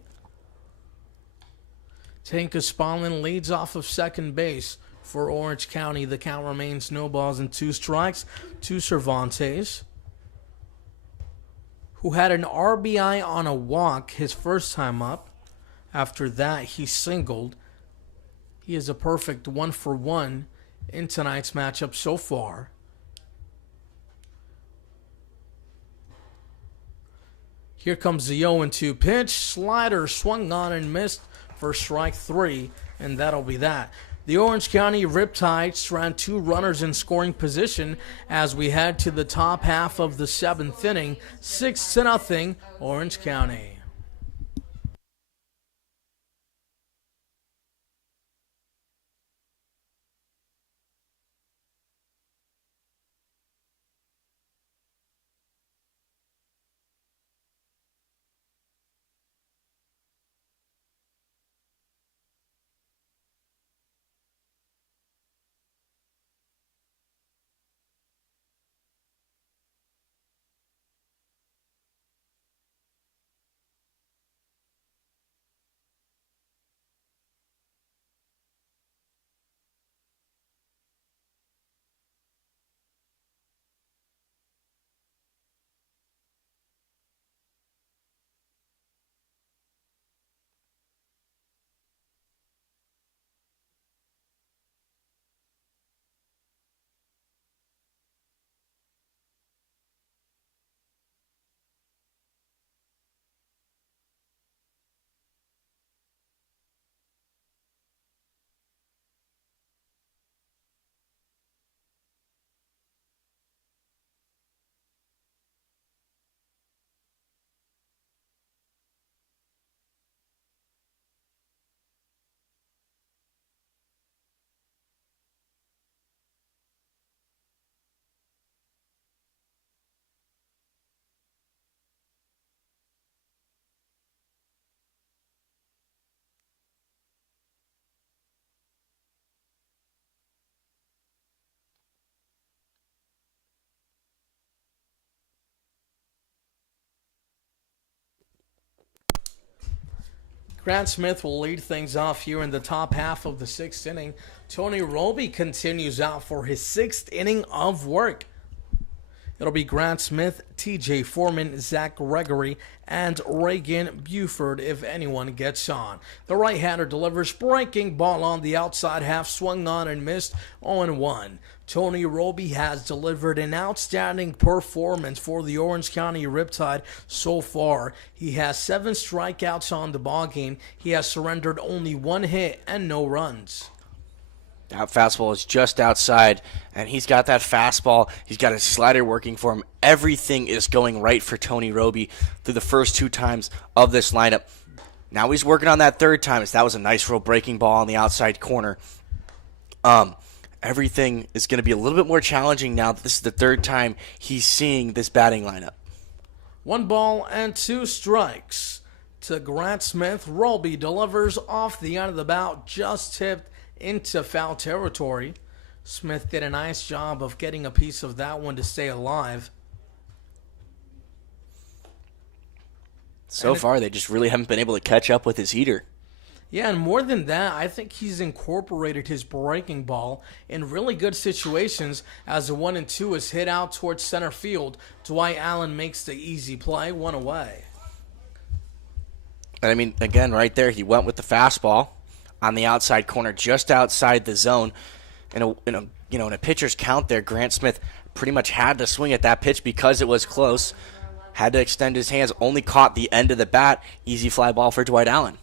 Tanka Spallin leads off of second base for Orange County. The count remains no balls and two strikes to Cervantes, who had an RBI on a walk his first time up. After that, he singled. He is a perfect 1-for-1 in tonight's matchup so far. Here comes the 0-2 pitch. Slider swung on and missed for strike three, and that'll be that. The Orange County Riptides ran two runners in scoring position as we head to the top half of the seventh inning. 6-0, Orange County. Grant Smith will lead things off here in the top half of the sixth inning. Tony Roby continues out for his sixth inning of work. It'll be Grant Smith, TJ Foreman, Zach Gregory, and Reagan Buford if anyone gets on. The right-hander delivers breaking ball on the outside half, swung on and missed 0-1. Tony Roby has delivered an outstanding performance for the Orange County Riptide so far. He has 7 strikeouts on the ballgame. He has surrendered only 1 hit and no runs. That fastball is just outside, and he's got that fastball. He's got his slider working for him. Everything is going right for Tony Roby through the first 2 times of this lineup. Now he's working on that 3rd time. That was a nice real breaking ball on the outside corner. Everything is going to be a little bit more challenging now that this is the 3rd time he's seeing this batting lineup. 1 ball and 2 strikes to Grant Smith. Roby delivers off the end of the bat, just tipped into foul territory. Smith did a nice job of getting a piece of that one to stay alive. So far, they just really haven't been able to catch up with his heater. Yeah, and more than that, I think he's incorporated his breaking ball in really good situations as the 1-2 is hit out towards center field. Dwight Allen makes the easy play, 1 away. And I mean, again, right there, he went with the fastball on the outside corner, just outside the zone. In a pitcher's count there, Grant Smith pretty much had to swing at that pitch because it was close. Had to extend his hands, only caught the end of the bat. Easy fly ball for Dwight Allen.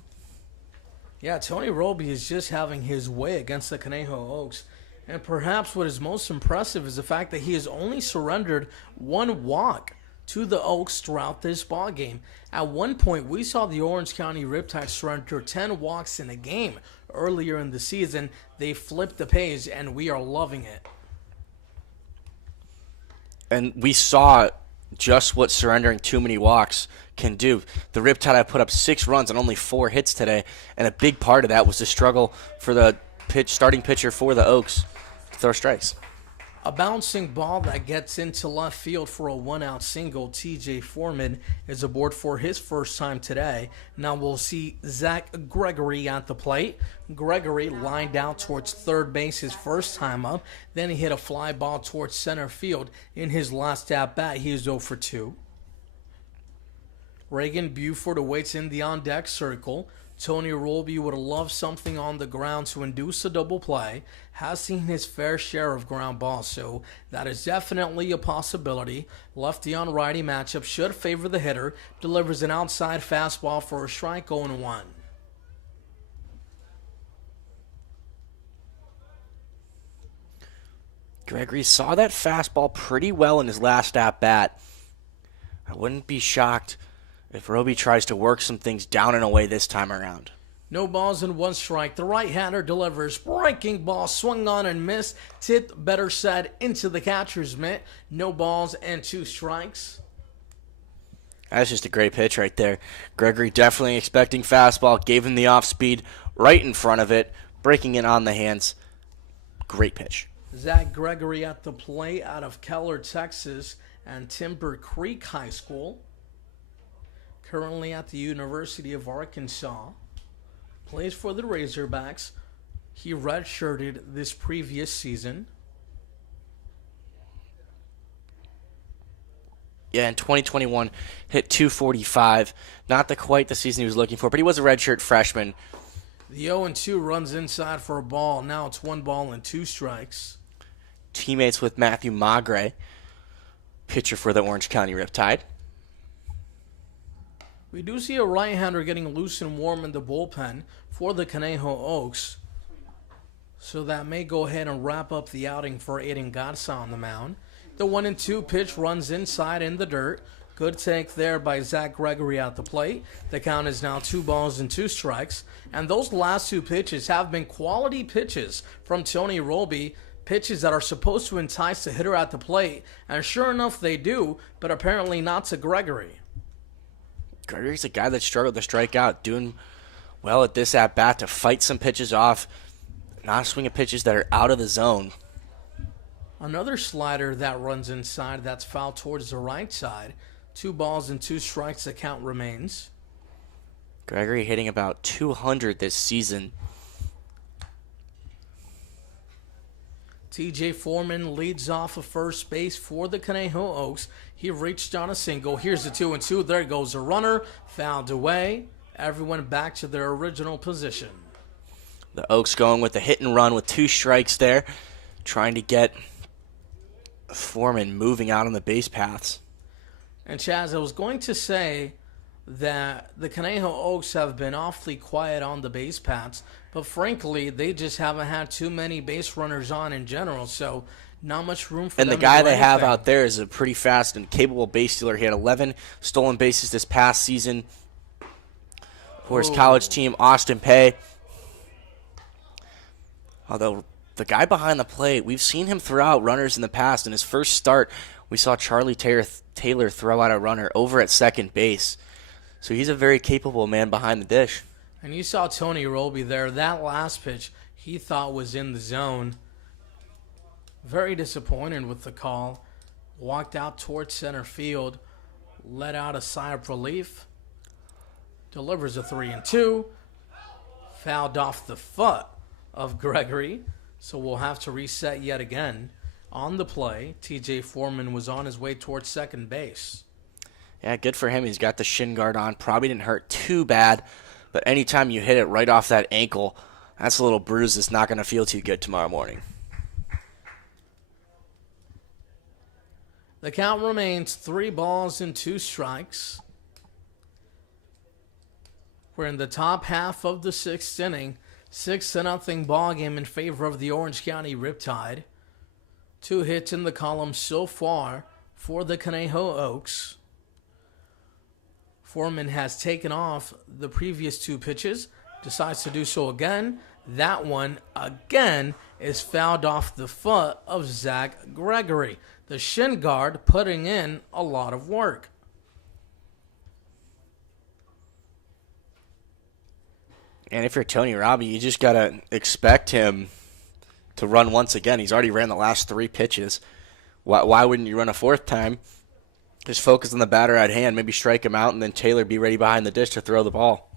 Yeah, Tony Roby is just having his way against the Conejo Oaks. And perhaps what is most impressive is the fact that he has only surrendered 1 walk to the Oaks throughout this ballgame. At one point, we saw the Orange County Riptide surrender 10 walks in a game earlier in the season. They flipped the page, and we are loving it. And we saw just what surrendering too many walks can do. The Riptide have put up 6 runs and only 4 hits today, and a big part of that was the struggle for the starting pitcher for the Oaks to throw strikes. A bouncing ball that gets into left field for a 1-out single. TJ Foreman is aboard for his first time today. Now we'll see Zach Gregory at the plate. Gregory lined out towards third base his first time up. Then he hit a fly ball towards center field. In his last at-bat, he is 0 for 2. Reagan Buford awaits in the on-deck circle. Tony Roby would love something on the ground to induce a double play. Has seen his fair share of ground balls, so that is definitely a possibility. Lefty on righty matchup should favor the hitter. Delivers an outside fastball for a strike, 0-1. Gregory saw that fastball pretty well in his last at-bat. I wouldn't be shocked if Roby tries to work some things down and away this time around. No balls and 1 strike. The right-hander delivers. Breaking ball swung on and missed. Tipped, better said, into the catcher's mitt. No balls and 2 strikes. That's just a great pitch right there. Gregory definitely expecting fastball. Gave him the off-speed right in front of it. Breaking it on the hands. Great pitch. Zach Gregory at the plate out of Keller, Texas, and Timber Creek High School. Currently at the University of Arkansas. Plays for the Razorbacks. He redshirted this previous season. Yeah, in 2021, hit .245. Not quite the season he was looking for, but he was a redshirt freshman. The 0-2 runs inside for a ball. Now it's 1 ball and 2 strikes. Teammates with Matthew Magre, pitcher for the Orange County Riptide. We do see a right-hander getting loose and warm in the bullpen for the Conejo Oaks. So that may go ahead and wrap up the outing for Aiden Gatsa on the mound. The 1-2 pitch runs inside in the dirt. Good take there by Zach Gregory at the plate. The count is now 2 balls and 2 strikes. And those last 2 pitches have been quality pitches from Tony Roby. Pitches that are supposed to entice the hitter at the plate. And sure enough, they do, but apparently not to Gregory. Gregory's a guy that struggled to strike out, doing well at this at-bat to fight some pitches off, not swinging pitches that are out of the zone. Another slider that runs inside, that's foul towards the right side. 2 balls and 2 strikes, the count remains. Gregory hitting about 200 this season. TJ Foreman leads off of first base for the Conejo Oaks. He reached on a single. Here's the 2-2. There goes a runner. Fouled away. Everyone back to their original position. The Oaks going with the hit and run with 2 strikes there, trying to get Foreman moving out on the base paths. And Chaz, I was going to say that the Conejo Oaks have been awfully quiet on the base paths, but frankly, they just haven't had too many base runners on in general, so not much room for them to do anything. And the guy they have out there is a pretty fast and capable base stealer. He had 11 stolen bases this past season for his college team, Austin Peay. Although the guy behind the plate, we've seen him throw out runners in the past. In his first start, we saw Charlie Taylor throw out a runner over at second base. So he's a very capable man behind the dish. And you saw Tony Roby there. That last pitch he thought was in the zone. Very disappointed with the call. Walked out towards center field. Let out a sigh of relief. Delivers a 3-2. Fouled off the foot of Gregory. So we'll have to reset yet again. On the play, TJ Foreman was on his way towards second base. Yeah, good for him. He's got the shin guard on. Probably didn't hurt too bad. But anytime you hit it right off that ankle, that's a little bruise that's not going to feel too good tomorrow morning. The count remains 3 balls and 2 strikes. We're in the top half of the 6th inning. 6-0 ball game in favor of the Orange County Riptide. 2 hits in the column so far for the Conejo Oaks. Foreman has taken off the previous 2 pitches, decides to do so again. That one, again, is fouled off the foot of Zach Gregory. The shin guard putting in a lot of work. And if you're Tony Robbie, you just got to expect him to run once again. He's already ran the last 3 pitches. Why wouldn't you run a 4th time? Just focus on the batter at hand, maybe strike him out, and then Taylor be ready behind the dish to throw the ball.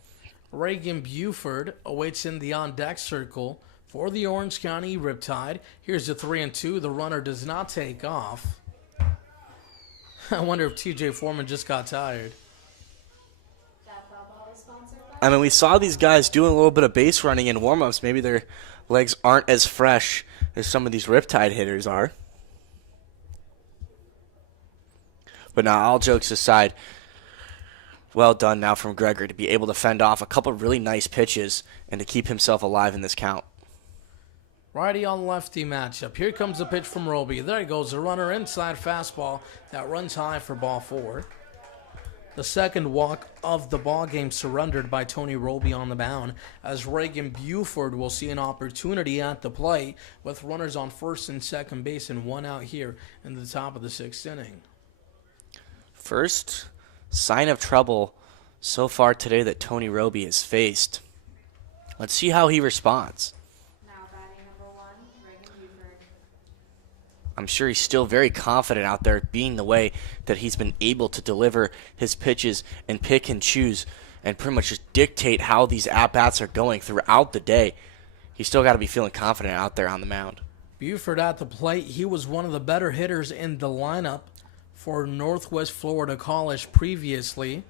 Reagan Buford awaits in the on-deck circle for the Orange County Riptide. Here's the 3-2. The runner does not take off. I wonder if TJ Foreman just got tired. I mean, we saw these guys doing a little bit of base running in warm-ups. Maybe their legs aren't as fresh as some of these Riptide hitters are. But now, all jokes aside, well done now from Gregory to be able to fend off a couple really nice pitches and to keep himself alive in this count. Righty on lefty matchup. Here comes the pitch from Roby. There goes the runner, inside fastball that runs high for ball 4. The second walk of the ball game surrendered by Tony Roby on the mound, as Reagan Buford will see an opportunity at the plate with runners on first and second base and 1 out here in the top of the 6th inning. First sign of trouble so far today that Tony Roby has faced. Let's see how he responds. Now batting number 1, Reagan Buford. I'm sure he's still very confident out there, being the way that he's been able to deliver his pitches and pick and choose and pretty much just dictate how these at-bats are going throughout the day. He's still got to be feeling confident out there on the mound. Buford at the plate. He was one of the better hitters in the lineup for Northwest Florida College previously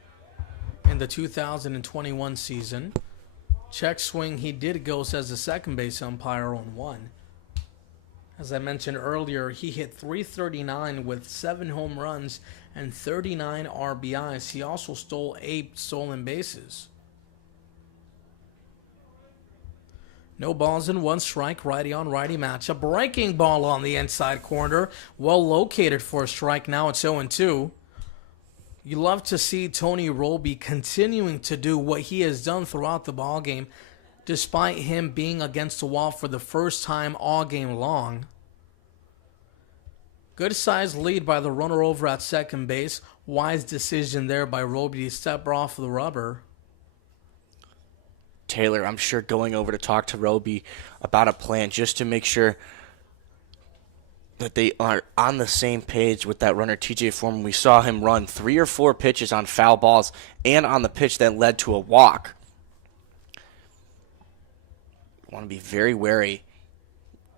in the 2021 season. Check swing, he did go as a second base umpire on 1. As I mentioned earlier, he hit .339 with 7 home runs and 39 RBIs. He also stole 8 stolen bases. No balls and 1 strike, righty on righty matchup. Breaking ball on the inside corner. Well located for a strike. Now it's 0-2. You love to see Tony Roby continuing to do what he has done throughout the ballgame, despite him being against the wall for the first time all game long. Good size lead by the runner over at second base. Wise decision there by Roby to step off the rubber. Taylor, I'm sure, going over to talk to Roby about a plan just to make sure that they are on the same page with that runner, TJ Foreman. We saw him run 3 or 4 pitches on foul balls and on the pitch that led to a walk. Want to be very wary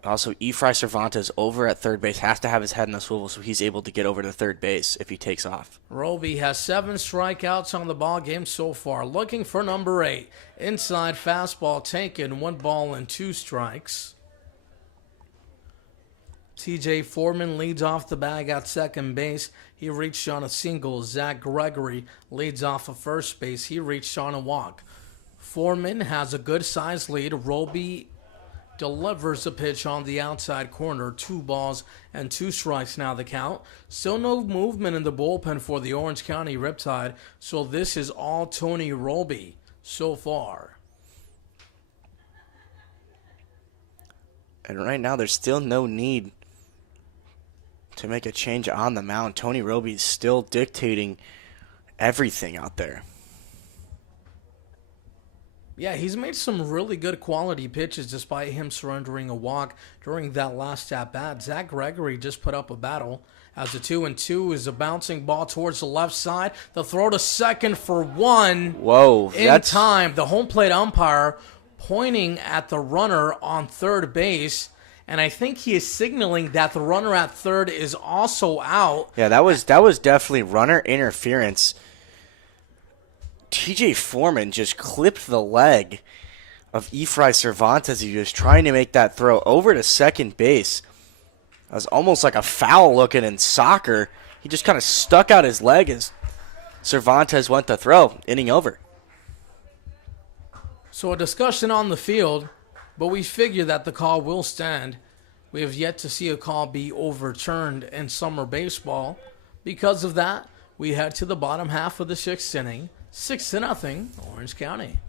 Also, Efrain Cervantes over at third base has to have his head in the swivel so he's able to get over to third base if he takes off. Roby has 7 strikeouts on the ball game so far. Looking for number 8. Inside fastball taken. 1 ball and 2 strikes. TJ Foreman leads off the bag at second base. He reached on a single. Zach Gregory leads off of first base. He reached on a walk. Foreman has a good size lead. Roby delivers a pitch on the outside corner. 2 balls and 2 strikes now the count. Still no movement in the bullpen for the Orange County Riptide, so this is all Tony Roby so far. And right now, there's still no need to make a change on the mound. Tony Roby is still dictating everything out there. Yeah, he's made some really good quality pitches despite him surrendering a walk during that last at-bat. Zach Gregory just put up a battle as the 2-2 is a bouncing ball towards the left side. The throw to second for 1. Whoa. In time. The home plate umpire pointing at the runner on third base. And I think he is signaling that the runner at third is also out. Yeah, that was definitely runner interference. TJ Foreman just clipped the leg of Efrain Cervantes. He was trying to make that throw over to second base. That was almost like a foul looking in soccer. He just kind of stuck out his leg as Cervantes went to throw. Inning over. So a discussion on the field, but we figure that the call will stand. We have yet to see a call be overturned in summer baseball. Because of that, we head to the bottom half of the 6th inning. 6-0, Orange County.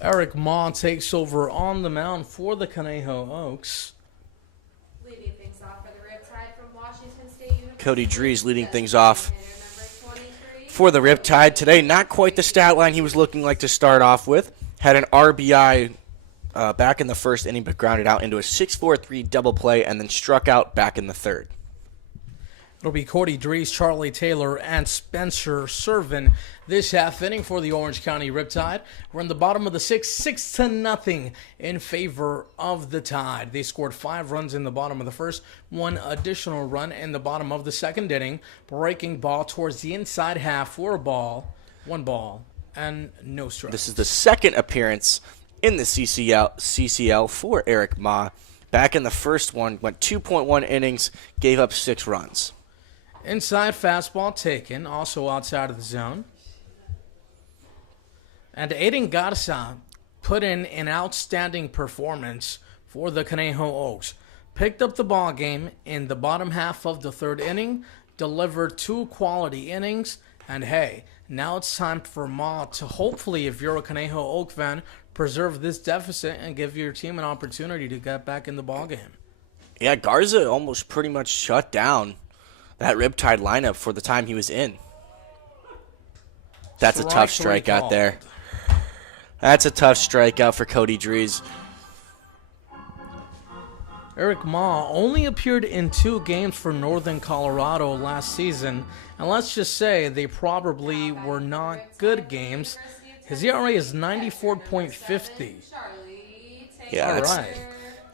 Eric Ma takes over on the mound for the Conejo Oaks. Leading things off for the Riptide from Washington State University. Cody Drees leading things off Hitter number 23. for the Riptide today. Not quite the stat line he was looking like to start off with. Had an RBI back in the first inning, but grounded out into a 6-4-3 double play and then struck out back in the third. It'll be Cody Drees, Charlie Taylor, and Spencer Servin this half inning for the Orange County Riptide. We're in the bottom of the sixth, 6-0 in favor of the Tide. They scored 5 runs in the bottom of the first, 1 additional run in the bottom of the second inning. Breaking ball towards the inside half for a ball, 1 ball, and no strikes. This is the second appearance in the CCL for Eric Ma. Back in the first one, went 2.1 innings, gave up 6 runs. Inside fastball taken, also outside of the zone. And Aiden Garza put in an outstanding performance for the Conejo Oaks. Picked up the ball game in the bottom half of the third inning, delivered 2 quality innings, and hey, now it's time for Ma to hopefully, if you're a Conejo Oak fan, preserve this deficit and give your team an opportunity to get back in the ball game. Yeah, Garza almost pretty much shut down that Riptide lineup for the time he was in. That's a tough strikeout there. That's a tough strikeout for Cody Drees. Eric Ma only appeared in 2 games for Northern Colorado last season, and let's just say they probably were not good games. His ERA is 94.50. Yeah, All right.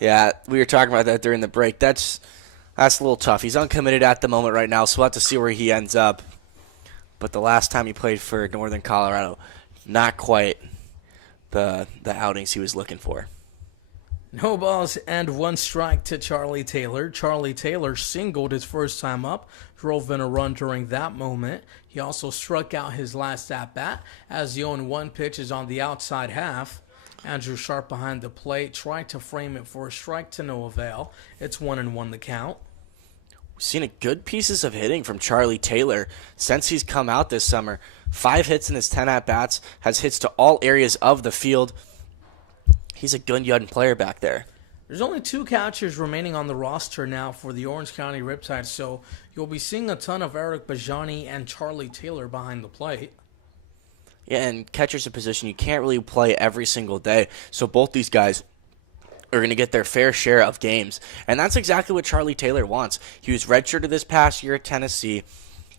Yeah, we were talking about that during the break. That's a little tough. He's uncommitted at the moment right now, so we'll have to see where he ends up. But the last time he played for Northern Colorado, not quite the outings he was looking for. No balls and 1 strike to Charlie Taylor. Charlie Taylor singled his first time up, drove in a run during that moment. He also struck out his last at-bat as the 0-1 pitch is on the outside half. Andrew Sharp behind the plate tried to frame it for a strike to no avail. It's 1-1 the count. We've seen a good pieces of hitting from Charlie Taylor since he's come out this summer. 5 hits in his 10 at-bats, has hits to all areas of the field. He's a good young player back there. There's only 2 catchers remaining on the roster now for the Orange County Riptide, so you'll be seeing a ton of Eric Bajani and Charlie Taylor behind the plate. Yeah, and catcher's a position you can't really play every single day, so both these guys are going to get their fair share of games. And that's exactly what Charlie Taylor wants. He was redshirted this past year at Tennessee.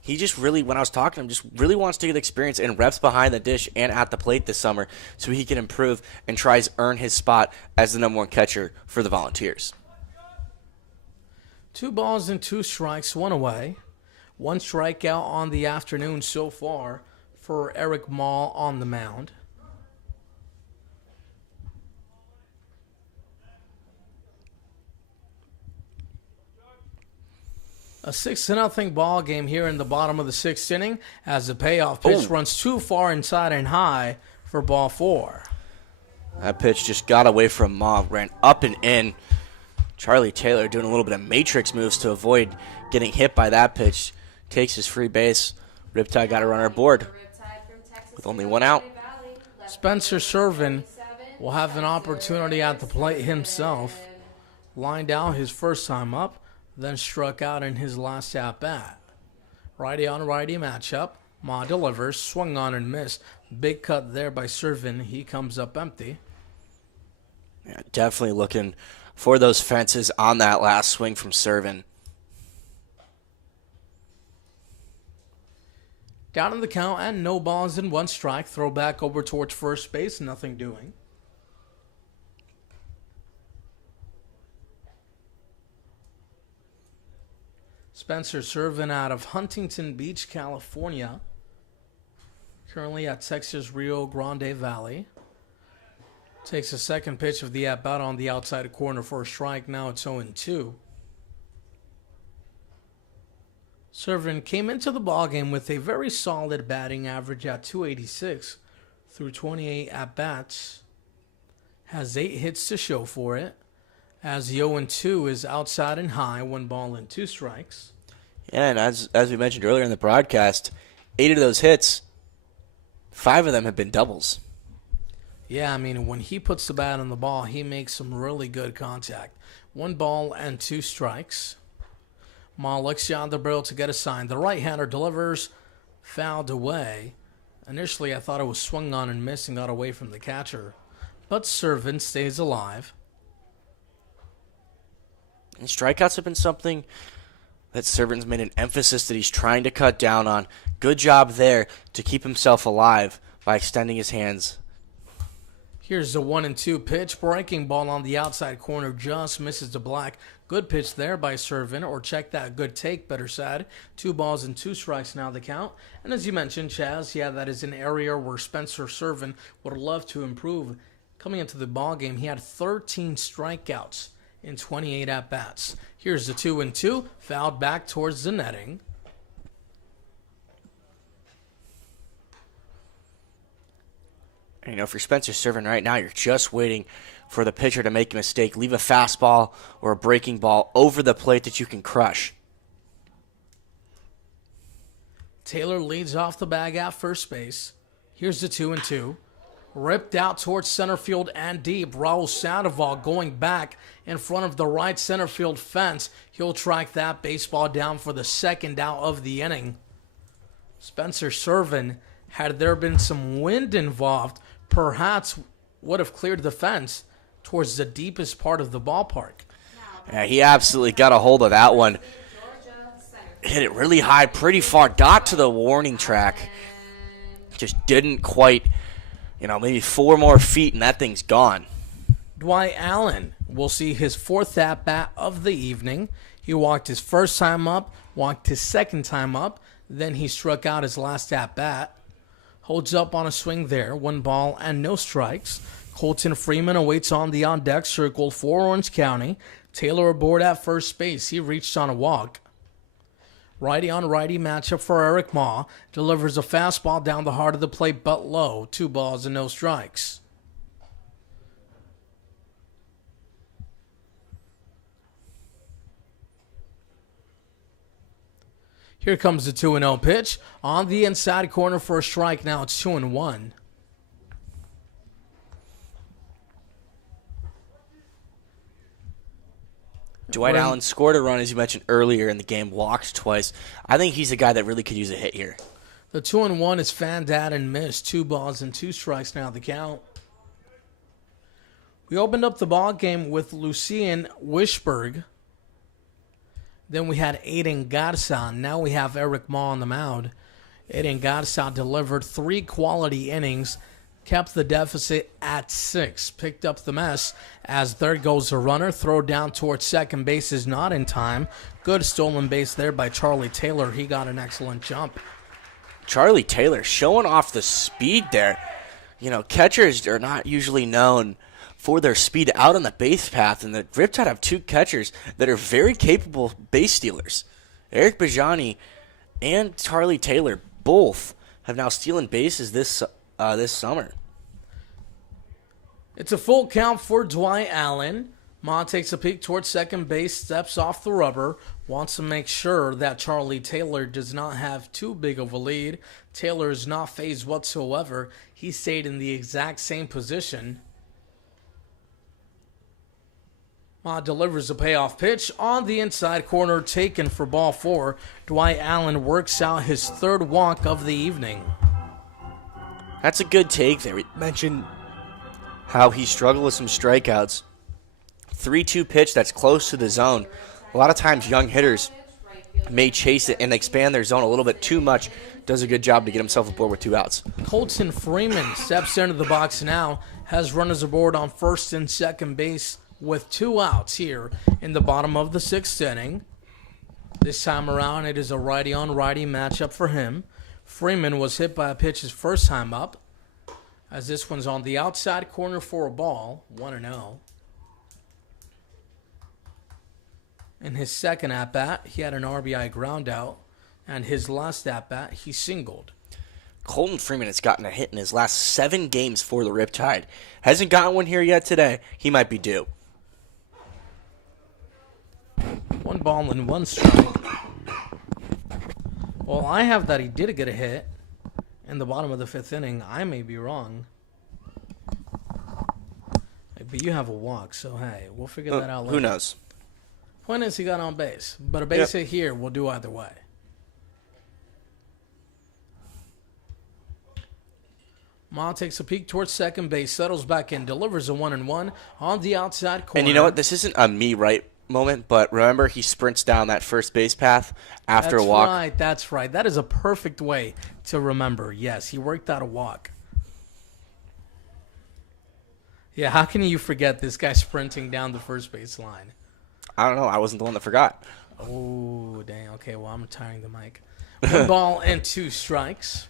He just really, when I was talking to him, just really wants to get experience and reps behind the dish and at the plate this summer so he can improve and tries to earn his spot as the #1 catcher for the Volunteers. 2 balls and 2 strikes, 1 away. 1 strikeout on the afternoon so far for Eric Ma on the mound. A 6-0 ball game here in the bottom of the 6th inning as the payoff pitch runs too far inside and high for ball 4. That pitch just got away from Ma, ran up and in. Charlie Taylor doing a little bit of matrix moves to avoid getting hit by that pitch. Takes his free base. Riptide got a runner aboard with only 1 out. Spencer Servin will have an opportunity at the plate himself. Lined out his first time up, then struck out in his last at-bat. Righty-on-righty matchup. Ma delivers, swung on and missed. Big cut there by Servin. He comes up empty. Yeah, definitely looking for those fences on that last swing from Servin. Down in the count and no balls and 1 strike. Throw back over towards first base. Nothing doing. Spencer Servin out of Huntington Beach, California. Currently at Texas Rio Grande Valley. Takes a second pitch of the at-bat on the outside corner for a strike. Now it's 0-2. Servin came into the ballgame with a very solid batting average at .286 through 28 at-bats. Has 8 hits to show for it. As the 0-2 is outside and high, 1 ball and 2 strikes. Yeah, and as we mentioned earlier in the broadcast, 8 of those hits, 5 of them have been doubles. Yeah, I mean, when he puts the bat on the ball, he makes some really good contact. 1 ball and 2 strikes. Ma looks down the barrel to get a sign. The right-hander delivers, fouled away. Initially, I thought it was swung on and missed and got away from the catcher. But Servant stays alive. And strikeouts have been something that Servant's made an emphasis that he's trying to cut down on. Good job there to keep himself alive by extending his hands. Here's the 1-2 pitch. Breaking ball on the outside corner just misses the black. Good pitch there by Servant, or check that, good take, better said. 2 balls and 2 strikes now the count. And as you mentioned, Chaz, yeah, that is an area where Spencer Servant would love to improve. Coming into the ball game, he had 13 strikeouts in 28 at-bats. Here's the 2-2, fouled back towards the netting. You know, for Spencer Servant right now, you're just waiting for the pitcher to make a mistake. Leave a fastball or a breaking ball over the plate that you can crush. Taylor leads off the bag at first base. Here's the 2-2. Ripped out towards center field and deep. Raul Sandoval going back in front of the right center field fence. He'll track that baseball down for the second out of the inning. Spencer Servant, had there been some wind involved, perhaps would have cleared the fence towards the deepest part of the ballpark. Yeah, he absolutely got a hold of that one. Hit it really high, pretty far. Got to the warning track. Just didn't quite, maybe 4 more feet and that thing's gone. Dwight Allen will see his 4th at-bat of the evening. He walked his first time up, walked his second time up, then he struck out his last at-bat. Holds up on a swing there. 1 ball and no strikes. Colton Freeman awaits on the on-deck circle for Orange County. Taylor aboard at first base. He reached on a walk. Righty-on-righty matchup for Eric Ma. Delivers a fastball down the heart of the plate, but low. 2 balls and no strikes. Here comes the 2-0 pitch. On the inside corner for a strike. Now it's 2-1. Dwight Allen scored a run, as you mentioned earlier in the game, walked twice. I think he's a guy that really could use a hit here. The 2-1 is fanned out and missed. 2 balls and 2 strikes now the count. We opened up the ball game with Lucien Wishberg. Then we had Aiden Garza. Now we have Eric Ma on the mound. Aiden Garza delivered 3 quality innings, kept the deficit at 6, picked up the mess as there goes a runner. Throw down towards second base is not in time. Good stolen base there by Charlie Taylor. He got an excellent jump. Charlie Taylor showing off the speed there. Catchers are not usually known for their speed out on the base path, and the Riptide have 2 catchers that are very capable base stealers. Eric Bajani and Charlie Taylor both have now stolen bases this summer. It's a full count for Dwight Allen. Ma takes a peek towards second base, steps off the rubber, wants to make sure that Charlie Taylor does not have too big of a lead. Taylor is not phased whatsoever. He stayed in the exact same position. Ma delivers a payoff pitch on the inside corner, taken for ball 4. Dwight Allen works out his 3rd walk of the evening. That's a good take there. We mentioned how he struggled with some strikeouts. 3-2 pitch that's close to the zone. A lot of times young hitters may chase it and expand their zone a little bit too much. Does a good job to get himself aboard with 2 outs. Colton Freeman steps into the box now, has runners aboard on first and second base with 2 outs here in the bottom of the 6th inning. This time around, it is a righty-on-righty matchup for him. Freeman was hit by a pitch his first time up, as this one's on the outside corner for a ball, 1-0. In his second at-bat, he had an RBI ground out, and his last at-bat, he singled. Colton Freeman has gotten a hit in his last 7 games for the Riptide. Hasn't gotten one here yet today. He might be due. 1 ball and 1 strike. Well, I have that he did get a hit in the bottom of the 5th inning. I may be wrong. but you have a walk, so hey, we'll figure that out later. Who knows? Point is, he got on base, but a base hit here will do either way. Ma takes a peek towards second base, settles back in, delivers a 1-1 on the outside corner. And you know what? This isn't a me right moment, but remember he sprints down that first base path after a walk. That's right. That is a perfect way to remember. Yes, he worked out a walk. Yeah, how can you forget this guy sprinting down the first base line? I don't know. I wasn't the one that forgot. Oh, dang. Okay, well, I'm retiring the mic. 1 ball and 2 strikes.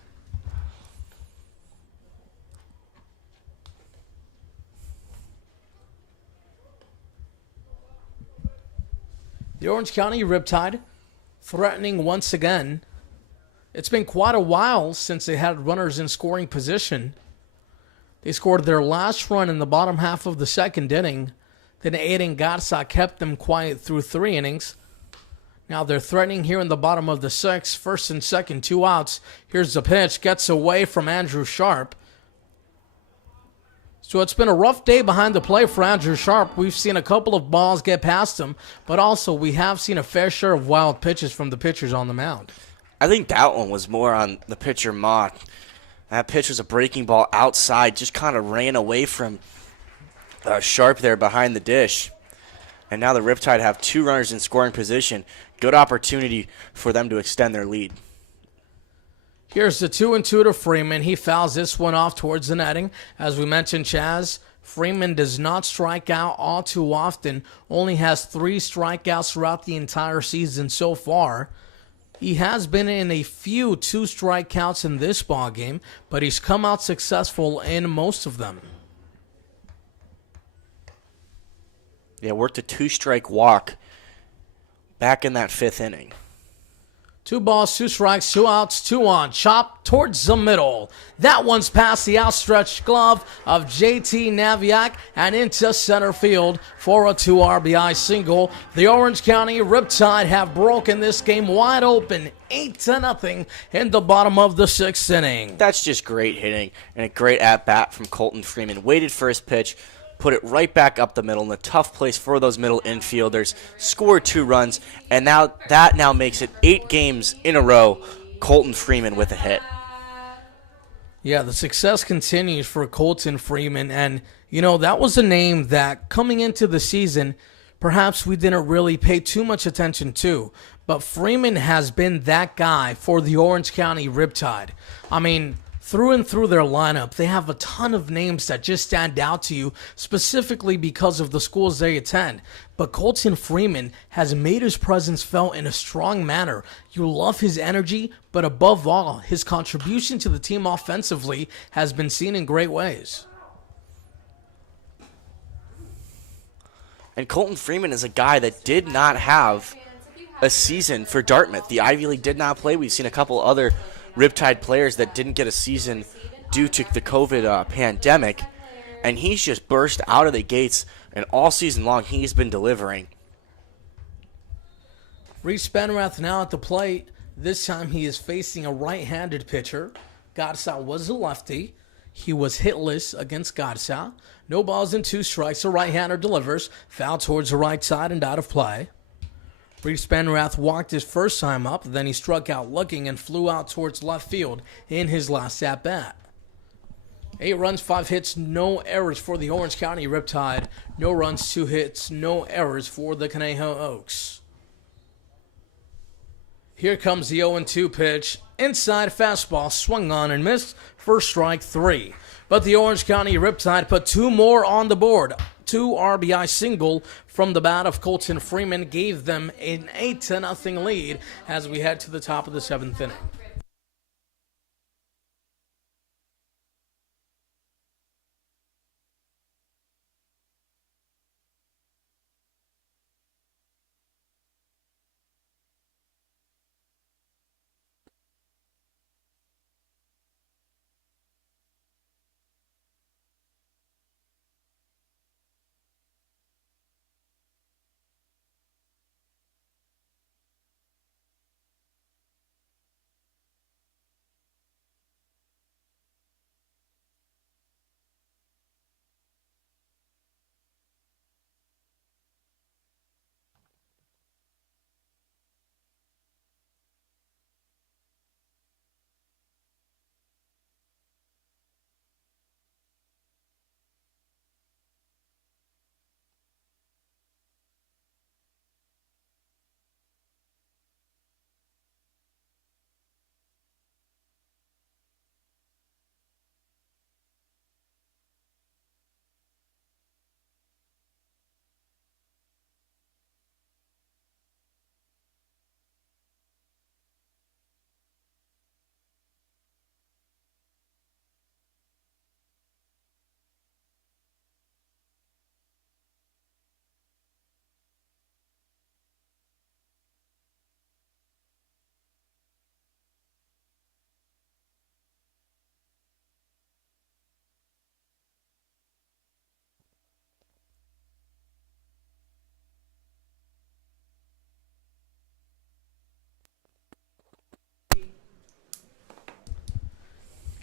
The Orange County Riptide threatening once again. It's been quite a while since they had runners in scoring position. They scored their last run in the bottom half of the second inning. Then Aiden Garza kept them quiet through 3 innings. Now they're threatening here in the bottom of the 6th. First and second, 2 outs. Here's the pitch. Gets away from Andrew Sharp. So it's been a rough day behind the plate for Andrew Sharp. We've seen a couple of balls get past him, but also we have seen a fair share of wild pitches from the pitchers on the mound. I think that one was more on the pitcher Mott. That pitch was a breaking ball outside, just kind of ran away from Sharp there behind the dish. And now the Riptide have 2 runners in scoring position. Good opportunity for them to extend their lead. Here's the 2-2 to Freeman. He fouls this one off towards the netting. As we mentioned, Chaz, Freeman does not strike out all too often. Only has 3 strikeouts throughout the entire season so far. He has been in a few 2 strikeouts in this ballgame, but he's come out successful in most of them. Yeah, worked a 2-strike walk back in that 5th inning. 2 balls, 2 strikes, 2 outs, 2 on. Chop towards the middle. That one's past the outstretched glove of JT Naviak and into center field for a 2 RBI single. The Orange County Riptide have broken this game wide open, 8-0 in the bottom of the 6th inning. That's just great hitting and a great at-bat from Colton Freeman. Waited for his pitch, put it right back up the middle in a tough place for those middle infielders, scored 2 runs, and now that makes it 8 games in a row, Colton Freeman with a hit. Yeah, the success continues for Colton Freeman, and, you know, that was a name that coming into the season, perhaps we didn't really pay too much attention to, but Freeman has been that guy for the Orange County Riptide. I mean, through and through their lineup, they have a ton of names that just stand out to you specifically because of the schools they attend. But Colton Freeman has made his presence felt in a strong manner. You love his energy, but above all, his contribution to the team offensively has been seen in great ways. And Colton Freeman is a guy that did not have a season for Dartmouth. The Ivy League did not play. We've seen a couple other Riptide players that didn't get a season due to the COVID pandemic, and he's just burst out of the gates, and all season long he's been delivering. Reese Benrath now at the plate. This time he is facing a right-handed pitcher. Garza was a lefty. He was hitless against Garza. No balls and 2 strikes. A right-hander delivers. Foul towards the right side and out of play. Reese Benrath walked his first time up, then he struck out looking and flew out towards left field in his last at-bat. 8 runs, 5 hits, no errors for the Orange County Riptide. No runs, 2 hits, no errors for the Conejo Oaks. Here comes the 0-2 pitch. Inside fastball, swung on and missed for strike 3. But the Orange County Riptide put 2 more on the board. 2 RBI single from the bat of Colton Freeman gave them an 8-0 lead as we head to the top of the 7th inning.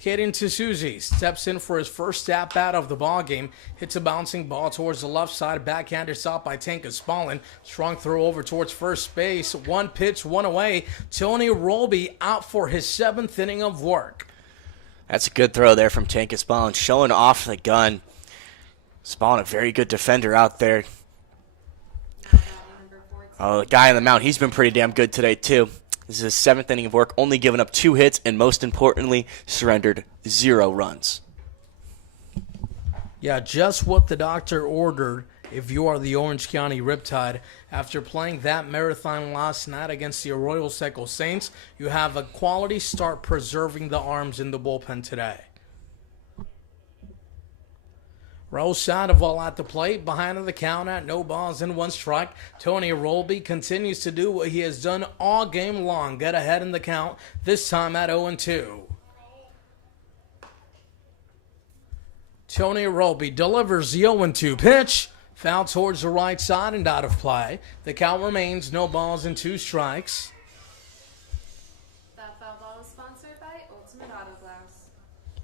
Caden Susie steps in for his first at-bat of the ball game. Hits a bouncing ball towards the left side. Backhanded stop by Tanka Spallin. Strong throw over towards first base. One pitch, one away. Tony Rolby out for his 7th inning of work. That's a good throw there from Tanka Spallin, showing off the gun. Spallin, a very good defender out there. Oh, the guy on the mound, he's been pretty damn good today, too. This is his 7th inning of work, only giving up 2 hits, and most importantly, surrendered 0 runs. Yeah, just what the doctor ordered if you are the Orange County Riptide. After playing that marathon last night against the Arroyo Seco Saints, you have a quality start preserving the arms in the bullpen today. Raul Sandoval at the plate, behind the count at no balls and 1 strike. Tony Rolby continues to do what he has done all game long. Get ahead in the count, this time at 0-2. Tony Rolby delivers the 0-2 pitch. Foul towards the right side and out of play. The count remains no balls and 2 strikes. That foul ball is sponsored by Ultimate Auto Glass.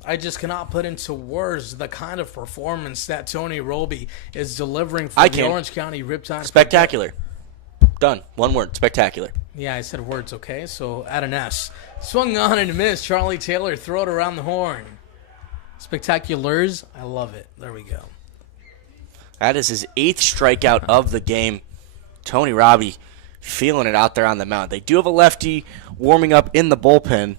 I just cannot put into words the kind of performance that Tony Rolby is delivering for the Orange County Riptide. Spectacular. Done. 1 word. Spectacular. Yeah, I said words, okay? So add an S. Swung on and missed. Charlie Taylor throw it around the horn. Spectaculars. I love it. There we go. That is his 8th strikeout of the game. Tony Robbie feeling it out there on the mound. They do have a lefty warming up in the bullpen.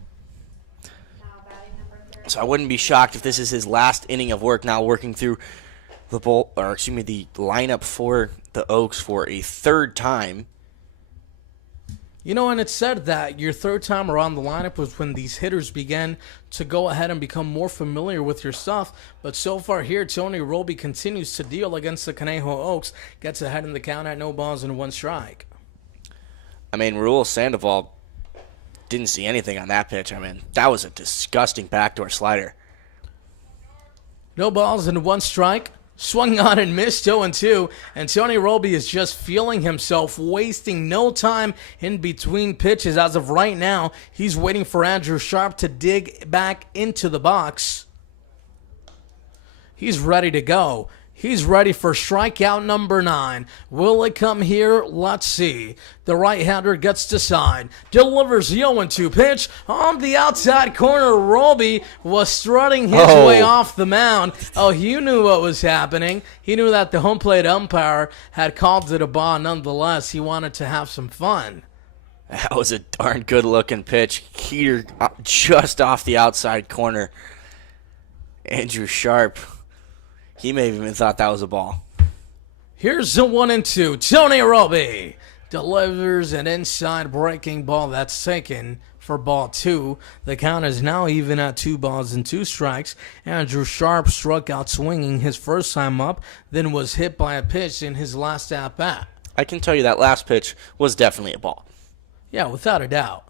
So I wouldn't be shocked if this is his last inning of work, now working through the the lineup for the Oaks for a 3rd time. You know, and it's said that your 3rd time around the lineup was when these hitters began to go ahead and become more familiar with your stuff. But so far here, Tony Rolby continues to deal against the Conejo Oaks. Gets ahead in the count at no balls and 1 strike. I mean, Raul Sandoval didn't see anything on that pitch. I mean, that was a disgusting backdoor slider. No balls and 1 strike. Swung on and missed 0-2, and Tony Rolby is just feeling himself, wasting no time in between pitches. As of right now, he's waiting for Andrew Sharp to dig back into the box. He's ready to go. He's ready for strikeout number 9. Will it come here? Let's see. The right-hander gets to side. Delivers the 0-2 pitch. On the outside corner, Rolby was strutting his way off the mound. Oh, he knew what was happening. He knew that the home plate umpire had called it a ball. Nonetheless, he wanted to have some fun. That was a darn good-looking pitch. Heater just off the outside corner. Andrew Sharp, he may have even thought that was a ball. Here's the 1-2. Tony Rolby delivers an inside breaking ball that's taken for ball 2. The count is now even at 2 balls and 2 strikes. Andrew Sharp struck out swinging his first time up, then was hit by a pitch in his last at-bat. I can tell you that last pitch was definitely a ball. Yeah, without a doubt.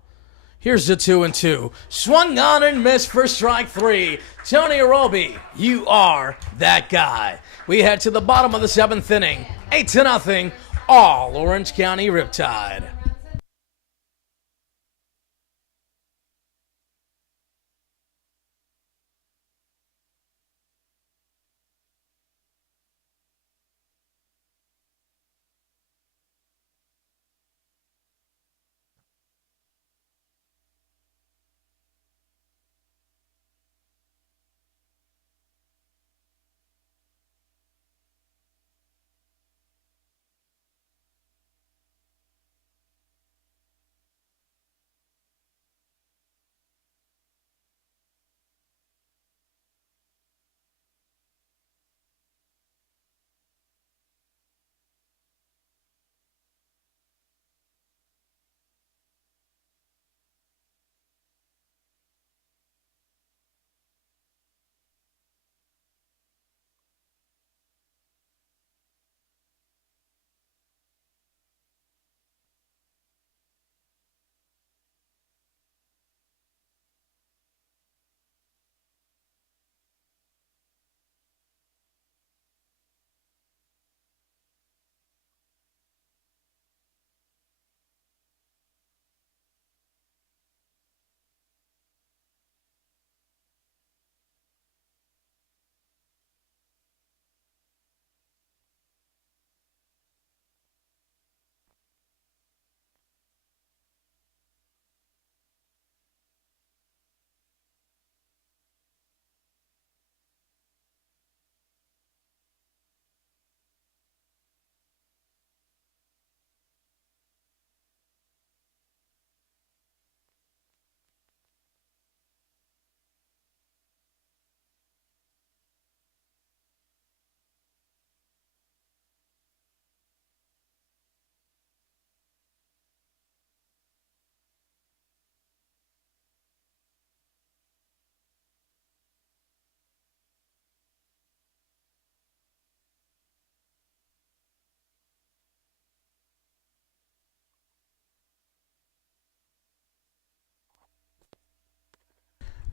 Here's the 2-2. Swung on and missed for strike 3. Tony Rolby, you are that guy. We head to the bottom of the 7th inning. 8-0, all Orange County Riptide.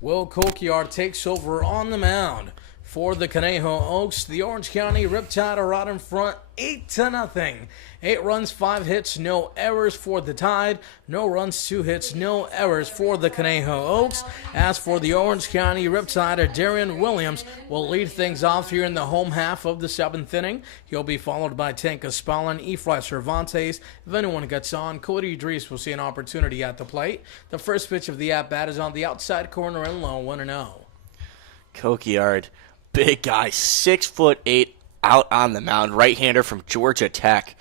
Will Kokiar takes over on the mound for the Conejo Oaks. The Orange County Riptide are out in front 8-0. 8 runs, 5 hits, no errors for the Tide. No runs, 2 hits, no errors for the Conejo Oaks. As for the Orange County Riptide, Darian Williams will lead things off here in the home half of the 7th inning. He'll be followed by Tanka Spallin, Efrain Cervantes. If anyone gets on, Cody Dries will see an opportunity at the plate. The first pitch of the at-bat is on the outside corner and low, 1-0. Kokiard, big guy, 6'8", out on the mound, right-hander from Georgia Tech.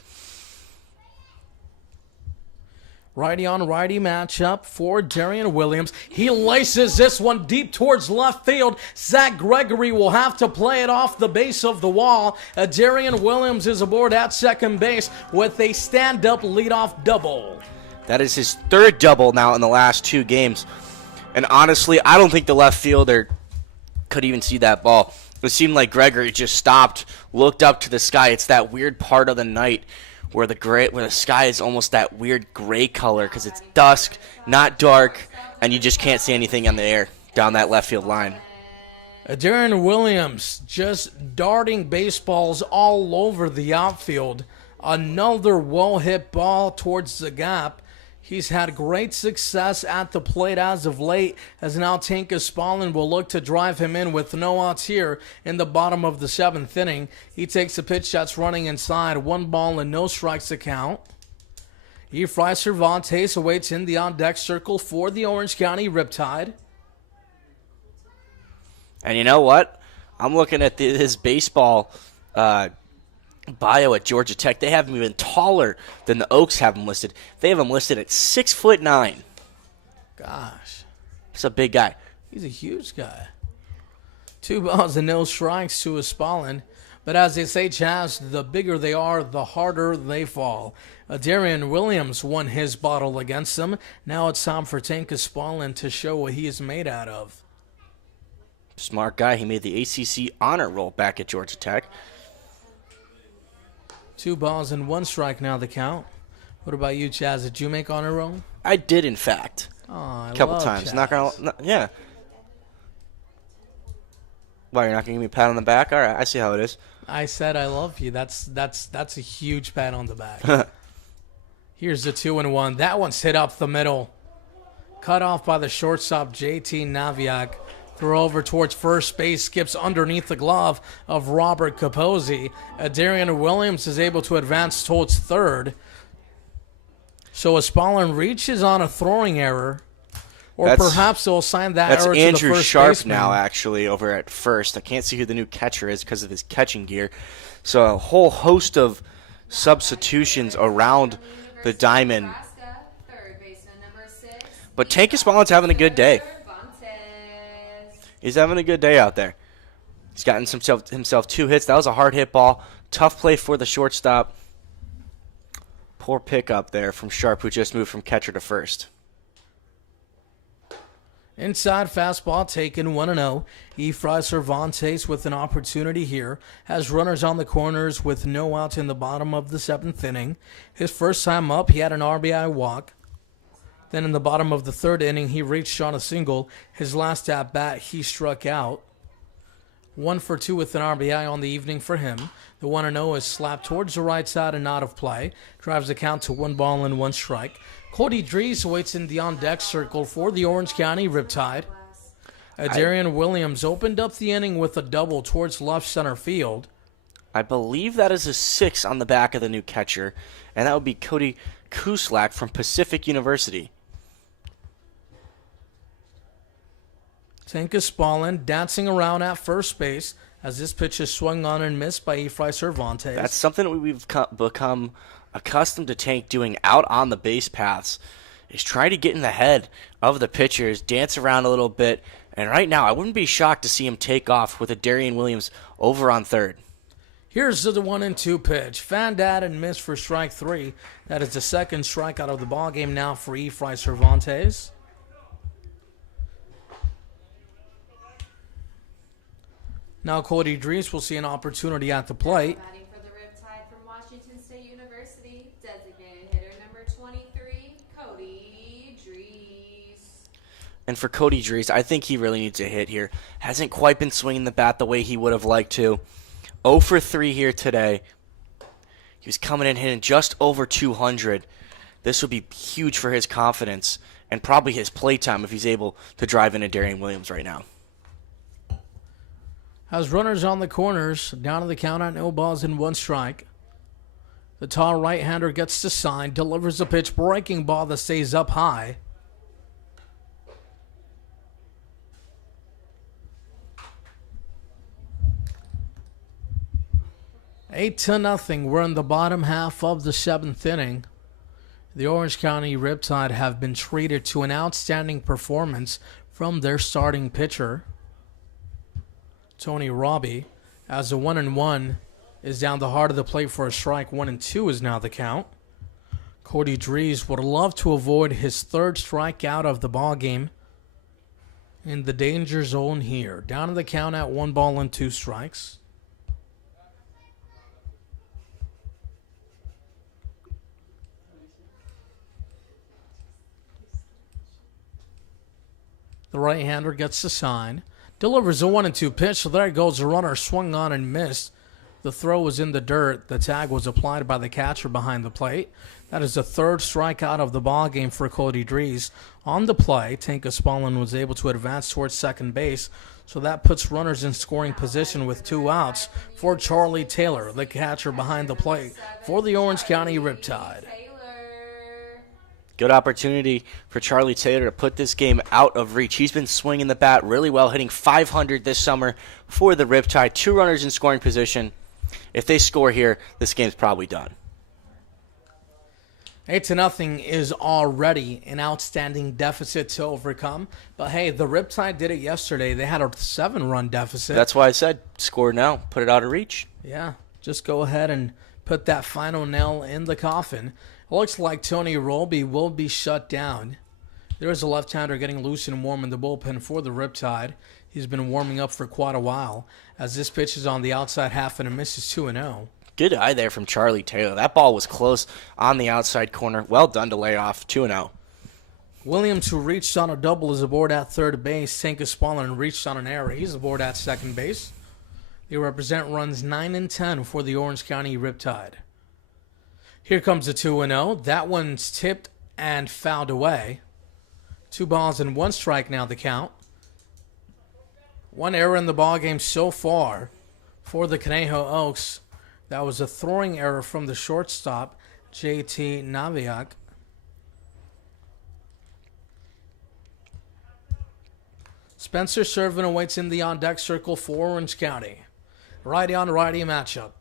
Righty on righty matchup for Darian Williams. He laces this one deep towards left field. Zach Gregory will have to play it off the base of the wall. Darian Williams is aboard at second base with a stand-up leadoff double. That is his 3rd double now in the last 2 games. And honestly, I don't think the left fielder could even see that ball. It seemed like Gregory just stopped, looked up to the sky. It's that weird part of the night where the sky is almost that weird gray color because it's dusk, not dark, and you just can't see anything in the air down that left field line. Darian Williams just darting baseballs all over the outfield. Another well-hit ball towards the gap. He's had great success at the plate as of late, as now Tanka Spallin will look to drive him in with no outs here in the bottom of the 7th inning. He takes a pitch that's running inside, 1 ball and no strikes to count. Efrain Cervantes awaits in the on-deck circle for the Orange County Riptide. And you know what? I'm looking at his baseball bio at Georgia Tech. They have him even taller than the Oaks have him listed. They have him listed at 6'9". Gosh. He's a big guy. He's a huge guy. 2 balls and no strikes to a Spallin. But as they say, Chaz, the bigger they are, the harder they fall. Darian Williams won his bottle against them. Now it's time for Tanka Spallin to show what he is made out of. Smart guy. He made the ACC honor roll back at Georgia Tech. 2 balls and 1 strike now the count. What about you, Chaz? Did you make honor roll? I did, in fact. Oh, I a couple love times. Chaz. Not gonna, yeah. Why, you're not gonna give me a pat on the back? All right, I see how it is. I said I love you. That's a huge pat on the back. Here's the 2-1. That one's hit up the middle. Cut off by the shortstop, JT Naviak. Throw over towards first base, skips underneath the glove of Robert Capozzi. Darian Williams is able to advance towards third. So Spallin reaches on a throwing error. Or perhaps they'll assign that error to the first baseman. That's Andrew Sharp now, actually, over at first. I can't see who the new catcher is because of his catching gear. So a whole host of substitutions around the diamond. But Tanka Spallin's having a good day. He's having a good day out there. He's gotten himself 2 hits. That was a hard hit ball. Tough play for the shortstop. Poor pickup there from Sharp, who just moved from catcher to first. Inside fastball taken 1-0. Efrain Cervantes with an opportunity here. Has runners on the corners with no outs in the bottom of the 7th inning. His first time up, he had an RBI walk. Then in the bottom of the 3rd inning, he reached on a single. His last at-bat, he struck out. 1 for 2 with an RBI on the evening for him. The 1-0 is slapped towards the right side and out of play. Drives the count to 1 ball and 1 strike. Cody Dries waits in the on-deck circle for the Orange County Riptide. Darian Williams opened up the inning with a double towards left center field. I believe that is a 6 on the back of the new catcher, and that would be Cody Kuslak from Pacific University. Tanka Spallin dancing around at first base as this pitch is swung on and missed by Efrain Cervantes. That's something that we've become accustomed to Tank doing out on the base paths, is try to get in the head of the pitchers, dance around a little bit, and right now I wouldn't be shocked to see him take off with a Darian Williams over on third. Here's the 1-2 pitch. Fanned and missed for strike 3. That is the 2nd strikeout of the ballgame now for Efrain Cervantes. Now Cody Dries will see an opportunity at the plate. Batting for the Riptide from Washington State University, designated hitter number 23, Cody Dries. And for Cody Drees, I think he really needs a hit here. Hasn't quite been swinging the bat the way he would have liked to. 0 for 3 here today. He was coming in hitting just over 200. This would be huge for his confidence and probably his playtime if he's able to drive into Darian Williams right now. Has runners on the corners, down to the count at 0 balls and 1 strike. The tall right-hander gets to sign, delivers a pitch, breaking ball that stays up high. Eight to nothing. We're in the bottom half of the 7th inning. The Orange County Riptide have been treated to an outstanding performance from their starting pitcher, Tony Robbie, as the 1-1 is down the heart of the plate for a strike. 1-2 is now the count. Cody Drees would love to avoid his 3rd strikeout of the ball game in the danger zone here. Down to the count at 1 ball and 2 strikes. The right-hander gets the sign. Delivers a 1-2 pitch, so there goes the runner, swung on and missed. The throw was in the dirt. The tag was applied by the catcher behind the plate. That is the 3rd strikeout of the ball game for Cody Drees. On the play, Tanka Spallin was able to advance towards second base, so that puts runners in scoring position with 2 outs for Charlie Taylor, the catcher behind the plate for the Orange County Riptide. Good opportunity for Charlie Taylor to put this game out of reach. He's been swinging the bat really well, hitting .500 this summer for the Riptide. 2 runners in scoring position. If they score here, this game's probably done. 8 to nothing is already an outstanding deficit to overcome. But hey, the Riptide did it yesterday. They had a 7-run deficit. That's why I said score now, put it out of reach. Yeah, just go ahead and put that final nail in the coffin. It looks like Tony Roby will be shut down. There is a left-hander getting loose and warm in the bullpen for the Riptide. He's been warming up for quite a while as this pitch is on the outside half and it misses 2-0. Good eye there from Charlie Taylor. That ball was close on the outside corner. Well done to lay off. 2-0. Williams, who reached on a double, is aboard at third base. Tanka Spallin reached on an error. He's aboard at second base. They represent runs 9 and 10 for the Orange County Riptide. Here comes the 2-0. That one's tipped and fouled away. 2 balls and 1 strike now the count. 1 error in the ballgame so far for the Conejo Oaks. That was a throwing error from the shortstop, J.T. Naviak. Spencer Servin awaits in the on-deck circle for Orange County. Righty-on-righty matchup.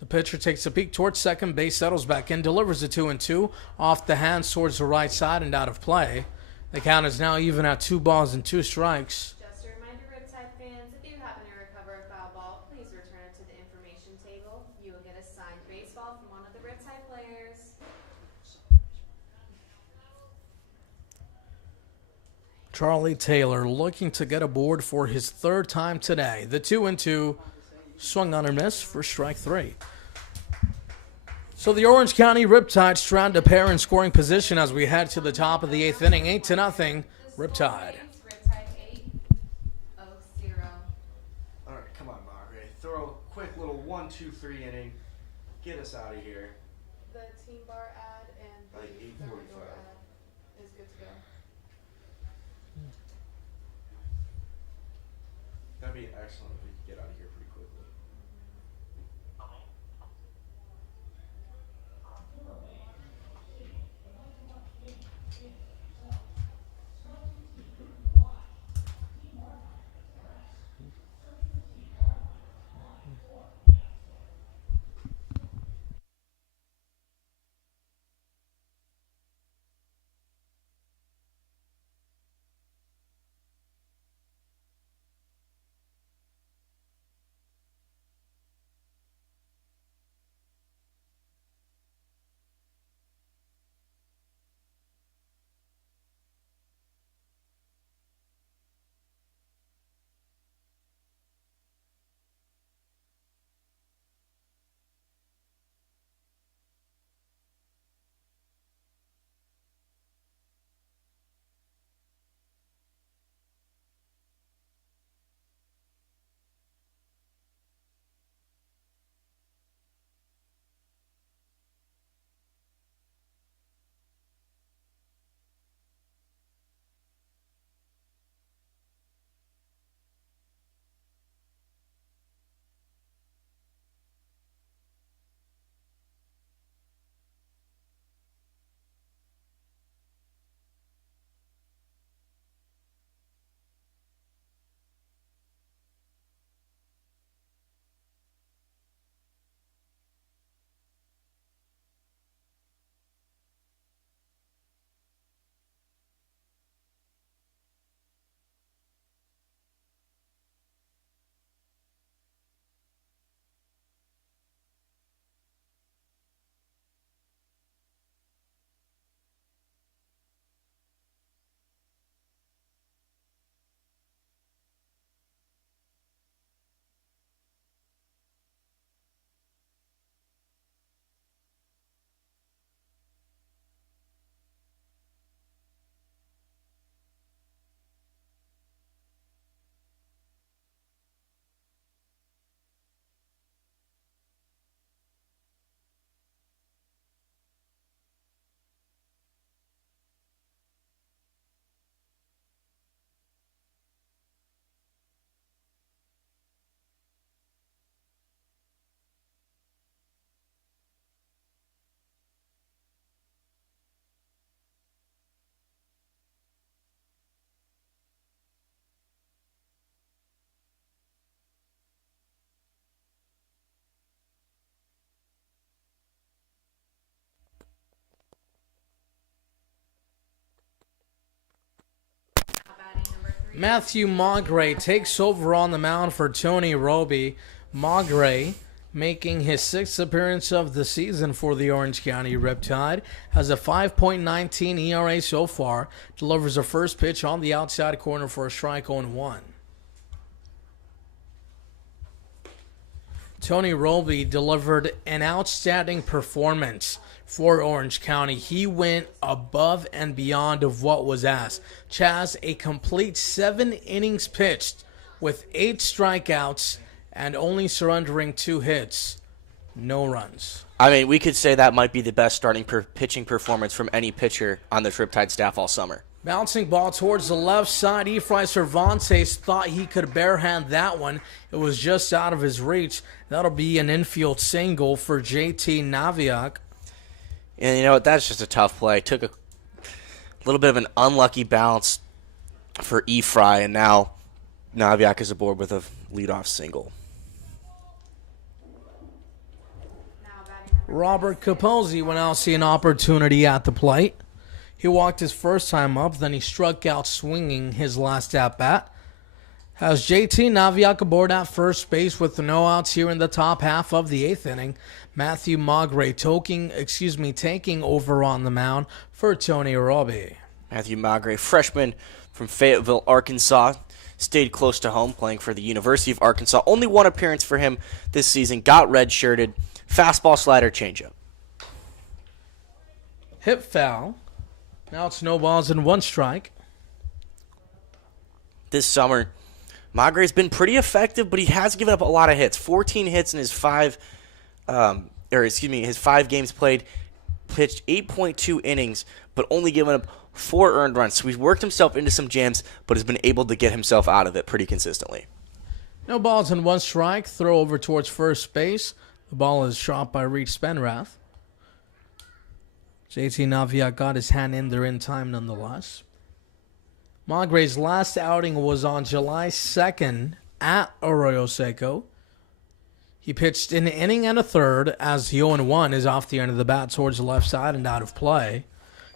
The pitcher takes a peek towards second base, settles back in, delivers a 2-2 off the hands towards the right side and out of play. The count is now even at 2 balls and 2 strikes. Just a reminder, Riptide fans, if you happen to recover a foul ball, please return it to the information table. You will get a signed baseball from one of the Riptide players. Charlie Taylor looking to get aboard for his 3rd time today. The 2-2 swung on and missed for strike 3. So the Orange County Riptide strand a pair in scoring position as we head to the top of the 8th inning. 8-0, Riptide. Riptide 8, Oaks 0. All right, come on, Margaret. Throw a quick little 1-2-3 inning. Get us out of here. The team bar ad and Like the 8:45. door ad is good to go. That'd be excellent if we could get out of here pretty quickly. Matthew Maugre takes over on the mound for Tony Roby. Maugre, making his 6th appearance of the season for the Orange County Riptide, has a 5.19 ERA so far, delivers a first pitch on the outside corner for a strike on 1. Tony Roby delivered an outstanding performance for Orange County. He went above and beyond of what was asked. Chaz, a complete 7 innings pitched with 8 strikeouts and only surrendering 2 hits. No runs. I mean, we could say that might be the best starting pitching performance from any pitcher on the Riptide staff all summer. Bouncing ball towards the left side. Efrain Cervantes thought he could barehand that one. It was just out of his reach. That'll be an infield single for JT Naviak. And you know what? That's just a tough play. Took a little bit of an unlucky bounce for Efrain, and now Naviak is aboard with a leadoff single. Robert Capozzi will now see an opportunity at the plate. He walked his first time up, then he struck out swinging his last at-bat. Has JT Naviak aboard at first base with no outs here in the top half of the 8th inning. Matthew Maugre taking over on the mound for Tony Roby. Matthew Maugre, freshman from Fayetteville, Arkansas, stayed close to home playing for the University of Arkansas. Only 1 appearance for him this season. Got red-shirted. Fastball, slider, changeup. Hit foul. Now it's no balls and 1 strike. This summer, Maugre's been pretty effective, but he has given up a lot of hits. 14 hits in his 5 games played, pitched 8.2 innings, but only given up 4 earned runs. So he's worked himself into some jams, but has been able to get himself out of it pretty consistently. No balls and 1 strike. Throw over towards first base. The ball is shot by Reed Spenrath. JT Naviak got his hand in there in time nonetheless. Maugre's last outing was on July 2nd at Arroyo Seco. He pitched an inning and a third as the 0-1 is off the end of the bat towards the left side and out of play.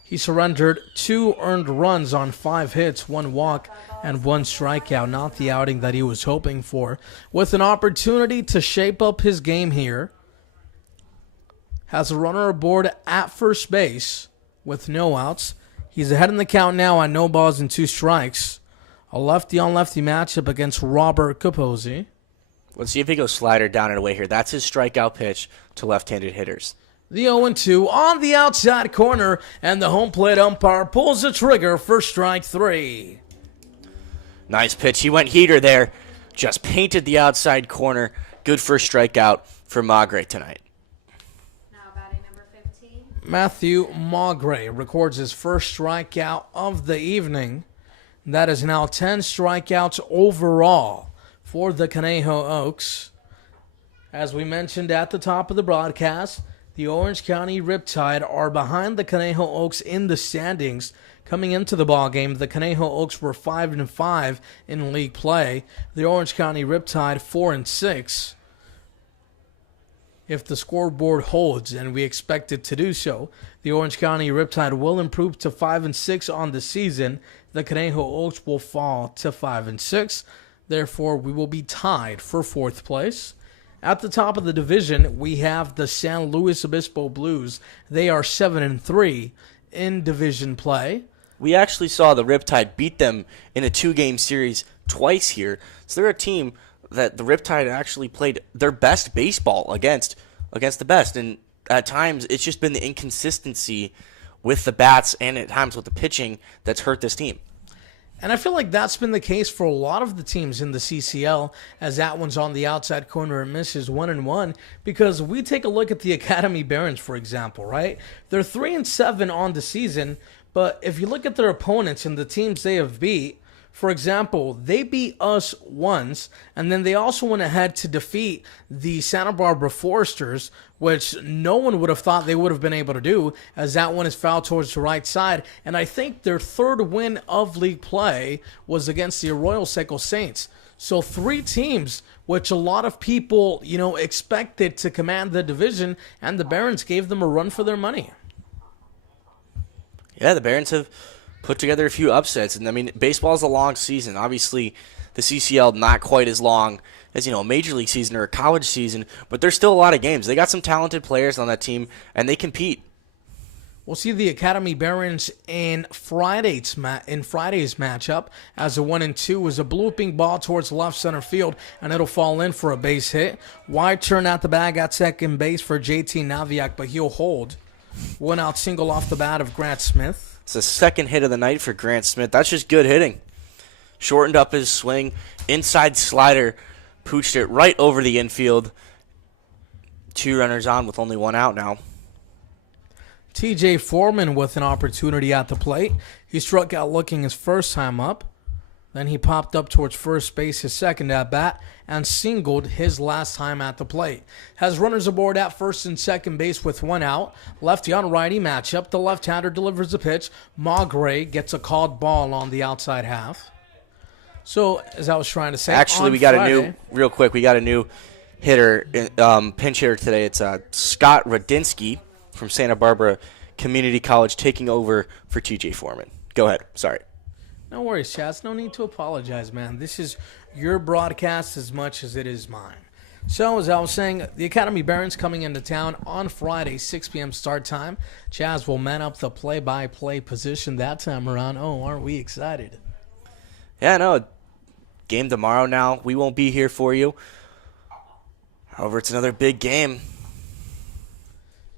He surrendered 2 earned runs on 5 hits, 1 walk, and 1 strikeout. Not the outing that he was hoping for. With an opportunity to shape up his game here, has a runner aboard at first base with no outs. He's ahead in the count now on no balls and 2 strikes. A lefty-on-lefty matchup against Robert Capozzi. Let's see if he goes slider down and away here. That's his strikeout pitch to left-handed hitters. The 0-2 on the outside corner, and the home plate umpire pulls the trigger for strike 3. Nice pitch. He went heater there. Just painted the outside corner. Good first strikeout for Maugre tonight. Matthew Maugre records his first strikeout of the evening. That is now 10 strikeouts overall for the Conejo Oaks. As we mentioned at the top of the broadcast, the Orange County Riptide are behind the Conejo Oaks in the standings. Coming into the ballgame, the Conejo Oaks were 5-5 in league play. The Orange County Riptide 4-6. If the scoreboard holds, and we expect it to do so, the Orange County Riptide will improve to 5-6 on the season. The Conejo Oaks will fall to 5-6. Therefore, we will be tied for 4th place. At the top of the division, we have the San Luis Obispo Blues. They are 7-3 in division play. We actually saw the Riptide beat them in a 2-game series twice here. So they're a team that the Riptide actually played their best baseball against the best. And at times, it's just been the inconsistency with the bats and at times with the pitching that's hurt this team. And I feel like that's been the case for a lot of the teams in the CCL, as that one's on the outside corner and misses 1-1. Because we take a look at the Academy Barons, for example, right? They're 3-7 on the season, but if you look at their opponents and the teams they have beat, for example, they beat us once, and then they also went ahead to defeat the Santa Barbara Foresters, which no one would have thought they would have been able to do, as that one is fouled towards the right side. And I think their 3rd win of league play was against the Arroyo Seco Saints. So 3 teams, which a lot of people, expected to command the division, and the Barons gave them a run for their money. Yeah, the Barons have put together a few upsets. And, I mean, baseball is a long season. Obviously, the CCL not quite as long as, a Major League season or a college season, but there's still a lot of games. They got some talented players on that team, and they compete. We'll see the Academy Barons in Friday's matchup, as a 1-2 was a blooping ball towards left center field, and it'll fall in for a base hit. Wide turn at the bag at second base for JT Naviak, but he'll hold. 1-out single off the bat of Grant Smith. It's the second hit of the night for Grant Smith. That's just good hitting. Shortened up his swing. Inside slider. Pooched it right over the infield. 2 runners on with only 1 out now. TJ Foreman with an opportunity at the plate. He struck out looking his first time up. Then he popped up towards first base his second at bat and singled his last time at the plate. Has runners aboard at first and second base with 1 out. Lefty on righty matchup. The left-hander delivers a pitch. Magre gets a called ball on the outside half. So, as I was trying to say, actually, we got a new hitter, pinch hitter today. It's Scott Radinsky from Santa Barbara Community College taking over for TJ Foreman. Go ahead. Sorry. No worries, Chaz. No need to apologize, man. This is your broadcast as much as it is mine. So, as I was saying, the Academy Barons coming into town on Friday, 6 p.m. start time. Chaz will man up the play-by-play position that time around. Oh, aren't we excited? Yeah, no. Game tomorrow now. We won't be here for you. However, it's another big game.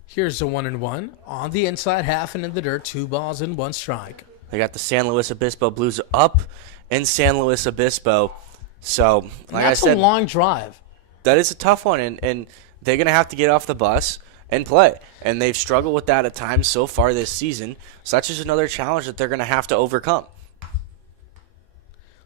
Here's a 1-1 on the inside half and in the dirt. 2 balls and 1 strike. They got the San Luis Obispo Blues up in San Luis Obispo. So, like I said, that's a long drive. That is a tough one, and they're going to have to get off the bus and play. And they've struggled with that at times so far this season. So that's just another challenge that they're going to have to overcome.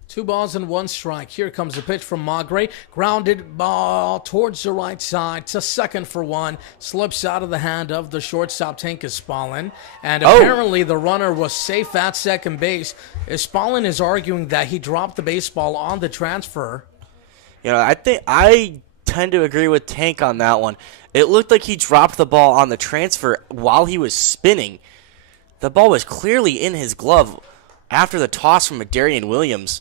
2 balls and 1 strike. Here comes a pitch from Magre. Grounded ball towards the right side to second for 1. Slips out of the hand of the shortstop, Tank Espalin. And apparently the runner was safe at second base. Espalin is arguing that he dropped the baseball on the transfer. I tend to agree with Tank on that one. It looked like he dropped the ball on the transfer while he was spinning. The ball was clearly in his glove after the toss from Darian Williams.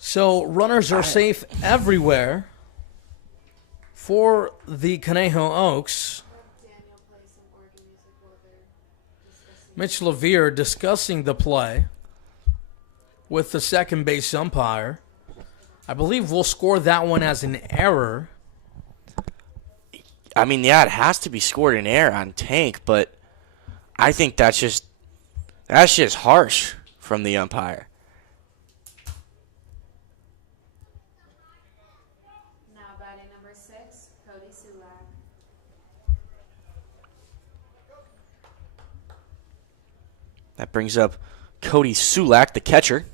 So runners are safe everywhere for the Conejo Oaks. Mitch Levere discussing the play with the second base umpire. I believe we'll score that one as an error. I mean, yeah, it has to be scored an error on Tank, but I think that's just harsh from the umpire. Now batting number 6, Cody Sulak. That brings up Cody Sulak, the catcher.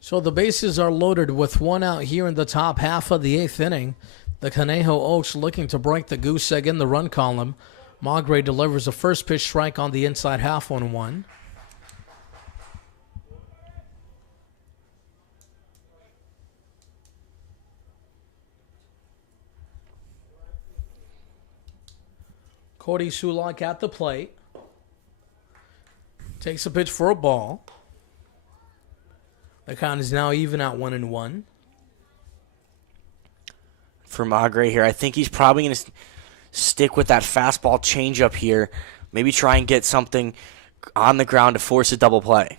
So the bases are loaded with 1 out here in the top half of the 8th inning. The Conejo Oaks looking to break the goose egg in the run column. Magre delivers a first pitch strike on the inside half 1-1. Cody Sulak at the plate. Takes a pitch for a ball. The count is now even at 1-1. For Magre here, I think he's probably going to stick with that fastball changeup here. Maybe try and get something on the ground to force a double play.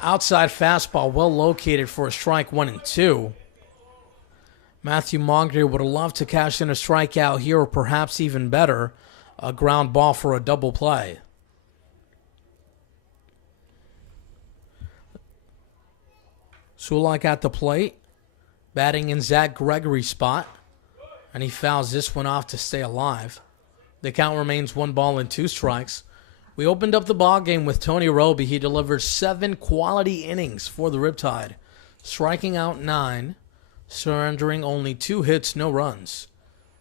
Outside fastball, well located for a strike 1-2. Matthew Magre would have loved to cash in a strikeout here, or perhaps even better, a ground ball for a double play. Sulak at the plate, batting in Zach Gregory's spot, and he fouls this one off to stay alive. The count remains 1-2 strikes. We opened up the ball game with Tony Roby. He delivered 7 quality innings for the Riptide, striking out 9, surrendering only 2 hits, no runs.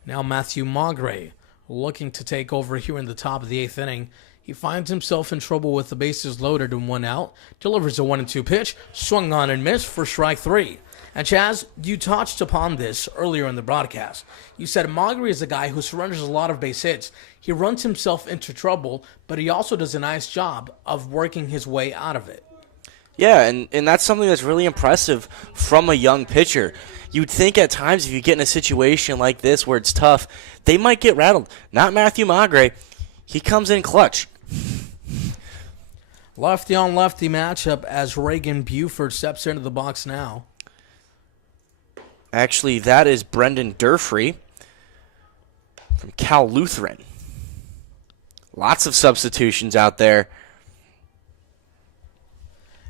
Now Matthew Magre looking to take over here in the top of the 8th inning. He finds himself in trouble with the bases loaded and 1 out. Delivers a 1-2 pitch. Swung on and missed for strike 3. And Chaz, you touched upon this earlier in the broadcast. You said Mogri is a guy who surrenders a lot of base hits. He runs himself into trouble, but he also does a nice job of working his way out of it. Yeah, and that's something that's really impressive from a young pitcher. You'd think at times if you get in a situation like this where it's tough, they might get rattled. Not Matthew Magre. He comes in clutch. Lefty on lefty matchup as Reagan Buford steps into the box now. Actually, that is Brendan Durfree from Cal Lutheran. Lots of substitutions out there.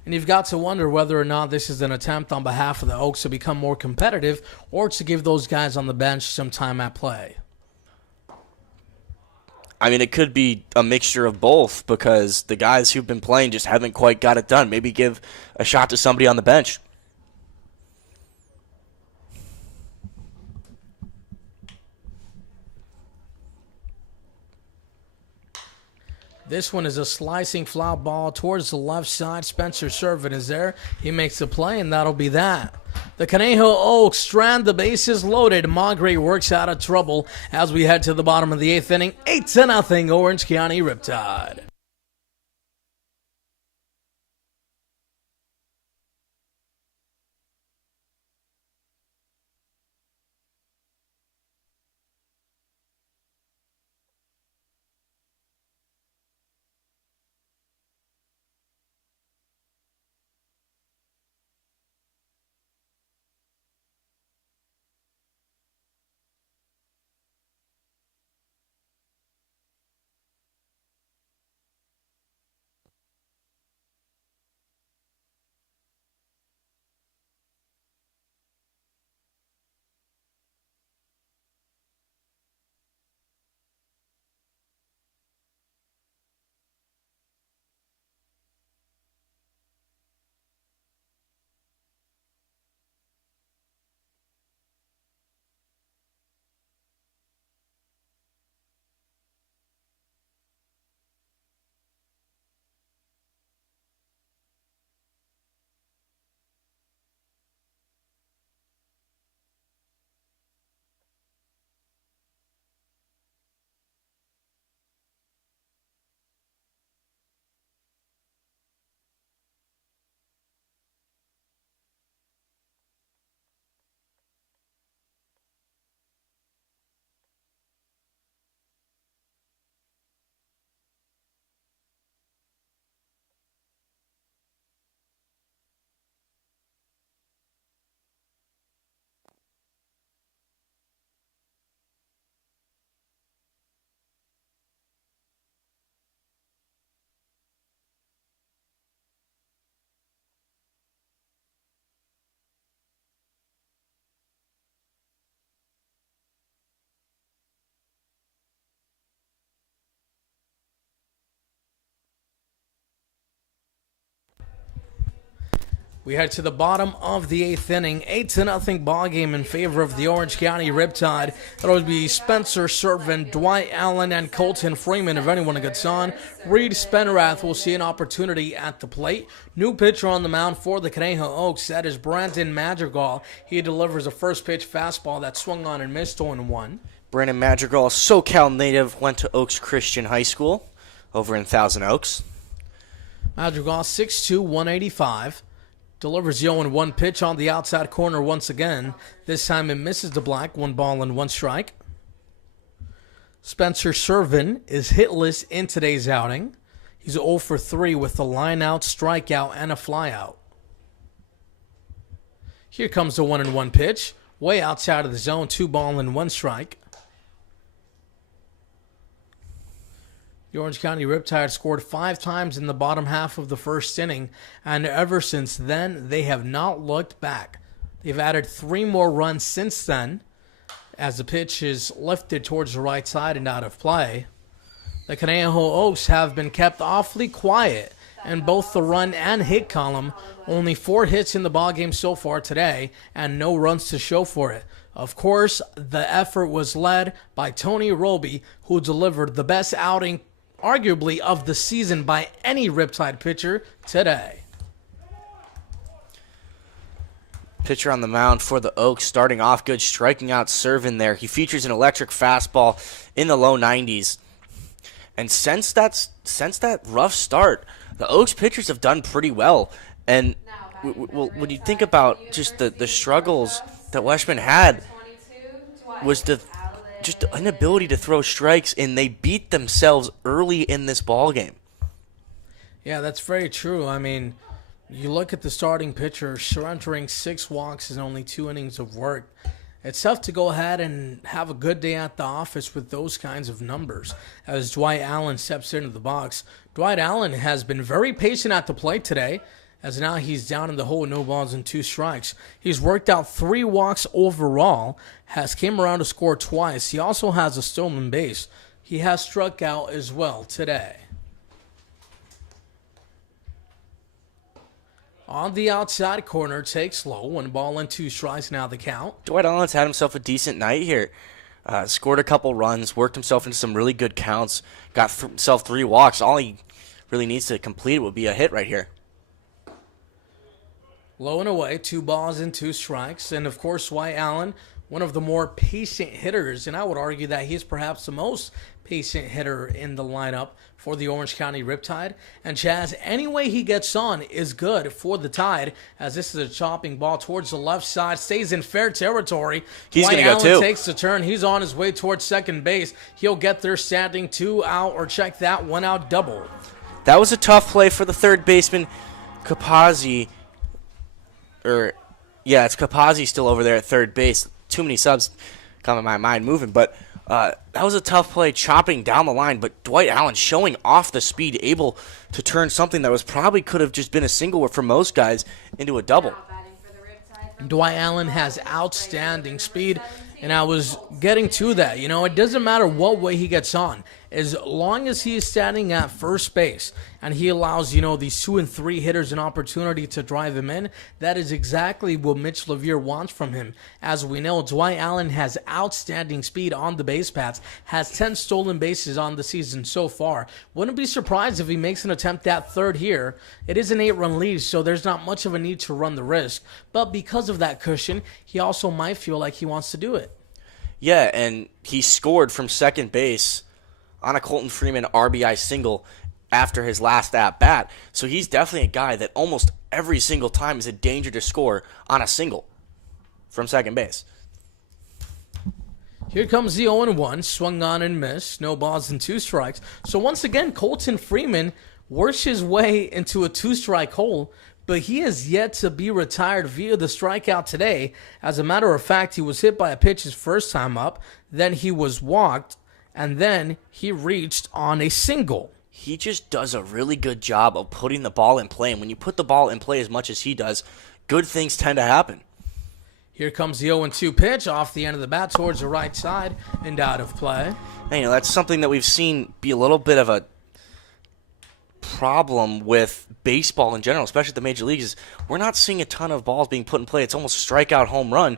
And you've got to wonder whether or not this is an attempt on behalf of the Oaks to become more competitive or to give those guys on the bench some time at play. I mean, it could be a mixture of both because the guys who've been playing just haven't quite got it done. Maybe give a shot to somebody on the bench. This one is a slicing foul ball towards the left side. Spencer Servin is there. He makes the play, and that'll be that. The Conejo Oaks strand the bases loaded. Magre works out of trouble as we head to the bottom of the 8th inning. 8-0 Orange County Riptide. We head to the bottom of the 8th inning. 8-0 ball game in favor of the Orange County Riptide. That would be Spencer Servin, Dwight Allen, and Colton Freeman if anyone gets on. Reed Spenrath will see an opportunity at the plate. New pitcher on the mound for the Conejo Oaks. That is Brandon Madrigal. He delivers a first pitch fastball that swung on and missed 0-1. Brandon Madrigal, SoCal native, went to Oaks Christian High School over in Thousand Oaks. Madrigal 6'2", 185. Delivers the 0-1 pitch on the outside corner once again. This time it misses the black. 1 ball and 1 strike. Spencer Servin is hitless in today's outing. He's 0 for 3 with a line-out, strikeout, and a flyout. Here comes the 1-1 pitch. Way outside of the zone. 2 ball and 1 strike. The Orange County Riptide scored 5 times in the bottom half of the first inning, and ever since then, they have not looked back. They've added 3 more runs since then, as the pitch is lifted towards the right side and out of play. The Conejo Oaks have been kept awfully quiet in both the run and hit column. Only 4 hits in the ballgame so far today, and no runs to show for it. Of course, the effort was led by Tony Roby, who delivered the best outing arguably of the season by any Riptide pitcher today. Pitcher on the mound for the Oaks, starting off good, striking out Servin there. He features an electric fastball in the low 90s. And since that rough start, the Oaks pitchers have done pretty well. And when you think about just the struggles that Weshman had, was just the inability to throw strikes, and they beat themselves early in this ball game. Yeah, that's very true. I mean, you look at the starting pitcher surrendering 6 walks in only 2 innings of work. It's tough to go ahead and have a good day at the office with those kinds of numbers. As Dwight Allen steps into the box, Dwight Allen has been very patient at the plate today, as now he's down in the hole with no balls and 2 strikes. He's worked out 3 walks overall, has came around to score twice. He also has a stolen base. He has struck out as well today. On the outside corner, takes low. 1 ball and 2 strikes now the count. Dwight Allen's had himself a decent night here. Scored a couple runs, worked himself into some really good counts, got himself 3 walks. All he really needs to complete it would be a hit right here. Low and away, 2 balls and 2 strikes. And, of course, Dwight Allen, one of the more patient hitters, and I would argue that he's perhaps the most patient hitter in the lineup for the Orange County Riptide. And Chaz, any way he gets on is good for the Tide, as this is a chopping ball towards the left side, stays in fair territory. He's going to go Allen too. Takes the turn. He's on his way towards second base. He'll get there standing 2 out, or check that, 1 out double. That was a tough play for the third baseman, Capazzi. It's Capazzi still over there at third base. Too many subs come in my mind moving, but that was a tough play, chopping down the line. But Dwight Allen showing off the speed, able to turn something that was probably could have just been a single for most guys into a double. Dwight Allen has outstanding speed, and I was getting to that. It doesn't matter what way he gets on. As long as he is standing at first base and he allows, these 2 and 3 hitters an opportunity to drive him in, that is exactly what Mitch Levere wants from him. As we know, Dwight Allen has outstanding speed on the base paths, has 10 stolen bases on the season so far. Wouldn't be surprised if he makes an attempt at third here. It is an 8-run lead, so there's not much of a need to run the risk. But because of that cushion, he also might feel like he wants to do it. Yeah, and he scored from second base on a Colton Freeman RBI single after his last at-bat. So he's definitely a guy that almost every single time is a danger to score on a single from second base. Here comes the 0-1, swung on and missed, no balls and 2 strikes. So once again, Colton Freeman works his way into a 2-strike hole, but he is yet to be retired via the strikeout today. As a matter of fact, he was hit by a pitch his first time up, then he was walked, and then he reached on a single. He just does a really good job of putting the ball in play. And when you put the ball in play as much as he does, good things tend to happen. Here comes the 0-2 pitch off the end of the bat towards the right side and out of play. And, that's something that we've seen be a little bit of a problem with baseball in general, especially the major leagues, is we're not seeing a ton of balls being put in play. It's almost strikeout home run.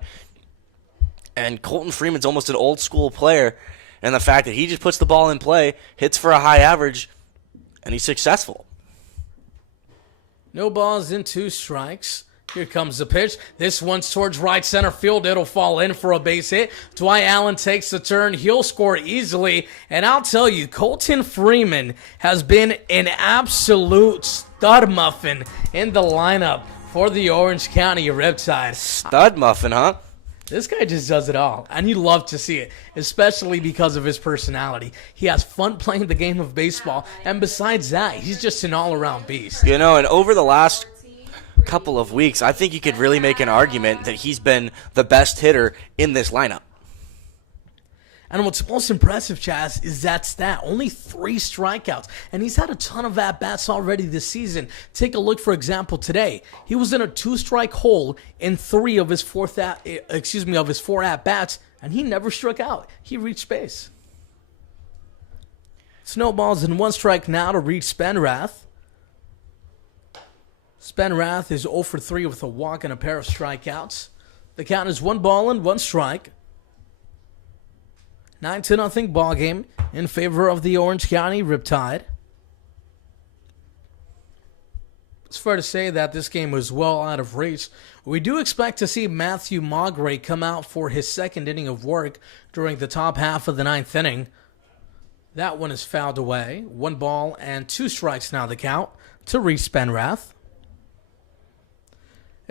And Colton Freeman's almost an old school player. And the fact that he just puts the ball in play, hits for a high average, and he's successful. No balls and 2 strikes. Here comes the pitch. This one's towards right center field. It'll fall in for a base hit. Dwight Allen takes the turn. He'll score easily. And I'll tell you, Colton Freeman has been an absolute stud muffin in the lineup for the Orange County Riptide. Stud muffin, huh? This guy just does it all, and you love to see it, especially because of his personality. He has fun playing the game of baseball, and besides that, he's just an all-around beast. And over the last couple of weeks, I think you could really make an argument that he's been the best hitter in this lineup. And what's most impressive, Chaz, is that stat. Only 3 strikeouts. And he's had a ton of at-bats already this season. Take a look, for example, today. He was in a 2-strike hole in 3 of his 4 at-bats, and he never struck out. He reached base. Snowballs in 1 strike now to reach Spenrath. Spenrath is 0 for 3 with a walk and a pair of strikeouts. The count is 1 ball and 1 strike. 9-0 ball game in favor of the Orange County Riptide. It's fair to say that this game was well out of reach. We do expect to see Matthew Maugray come out for his second inning of work during the top half of the ninth inning. That one is fouled away. 1-2 now the count to Reese Penrath.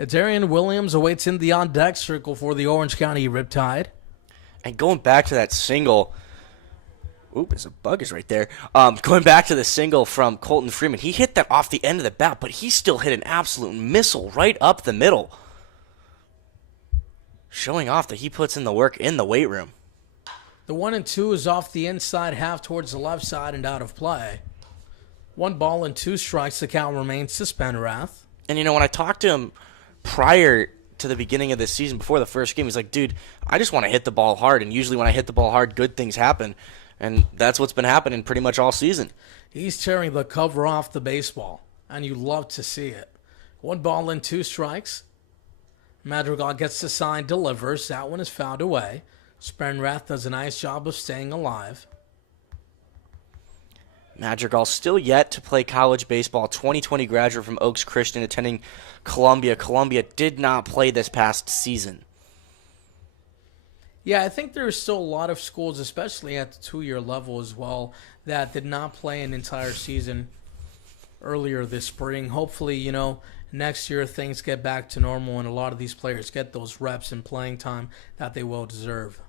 Darian Williams awaits in the on-deck circle for the Orange County Riptide. And going back to that single, oop, there's a bug is right there. Going back to the single from Colton Freeman, he hit that off the end of the bat, but he still hit an absolute missile right up the middle, showing off that he puts in the work in the weight room. The 1-2 is off the inside half towards the left side and out of play. 1-2, the count remains to Penrath. And when I talked to him prior to the beginning of this season, before the first game, he's like, dude, I just want to hit the ball hard, and usually when I hit the ball hard, good things happen. And that's what's been happening pretty much all season. He's tearing the cover off the baseball, and you love to see it. 1-2. Madrigal gets the sign, delivers. That one is fouled away. Penrath does a nice job of staying alive. Madrigal still yet to play college baseball. 2020 graduate from Oaks Christian attending Columbia. Columbia did not play this past season. Yeah, I think there's still a lot of schools, especially at the 2-year level as well, that did not play an entire season earlier this spring. Hopefully, next year things get back to normal and a lot of these players get those reps and playing time that they will deserve.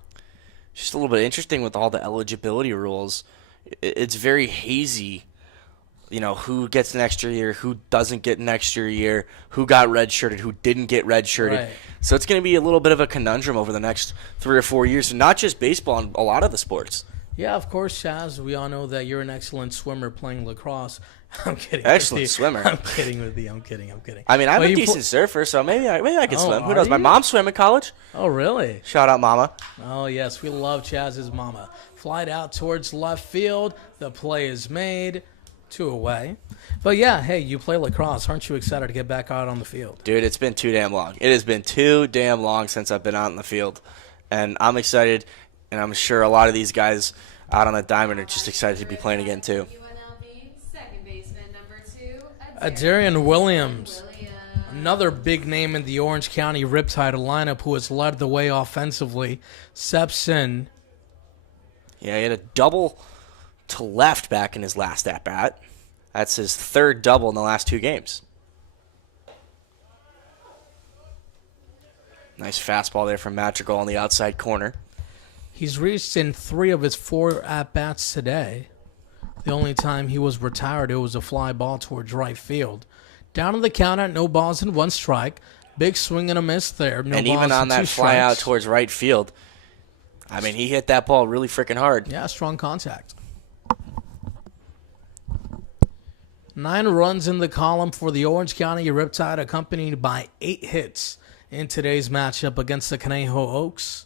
Just a little bit interesting with all the eligibility rules. It's very hazy, who gets an extra year, who doesn't get an extra year, who got redshirted, who didn't get redshirted. Right. So it's going to be a little bit of a conundrum over the next 3 or 4 years, and not just baseball, and a lot of the sports. Yeah, of course, Chaz. We all know that you're an excellent swimmer playing lacrosse. I'm kidding. Excellent swimmer. I'm kidding with you. I'm kidding. I mean, I'm a decent surfer, so maybe I can swim. Who knows? My mom swam in college. Oh, really? Shout out, Mama. Oh, yes. We love Chaz's mama. Flied out towards left field. The play is made. 2 away. But, yeah, hey, you play lacrosse. Aren't you excited to get back out on the field? Dude, it's been too damn long. It has been too damn long since I've been out in the field. And I'm excited, and I'm sure a lot of these guys out on the diamond are just excited to be playing again, too. Darian Williams, another big name in the Orange County Riptide lineup who has led the way offensively, steps in. Yeah, he had a double to left back in his last at-bat. That's his third double in the last 2 games. Nice fastball there from Madrigal on the outside corner. He's reached in 3 of his 4 at-bats today. The only time he was retired, it was a fly ball towards right field. Down on the count at no balls and 1 strike. Big swing and a miss there. No and balls even on and that 2 fly out strikes. towards right field, I mean, he hit that ball really freaking hard. Yeah, strong contact. 9 runs in the column for the Orange County Riptide, accompanied by 8 hits in today's matchup against the Conejo Oaks.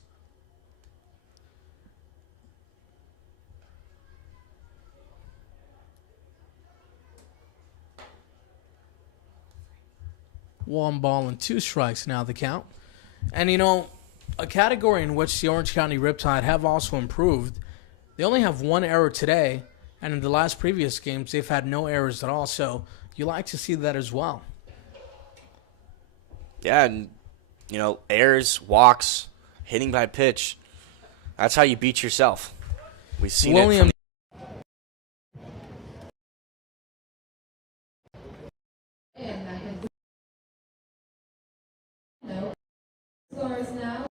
One ball and 2 strikes now the count. And a category in which the Orange County Riptide have also improved. They only have 1 error today, and in the last previous games they've had no errors at all. So you like to see that as well. Yeah, and errors, walks, hitting by pitch. That's how you beat yourself. We've seen it from Scores now.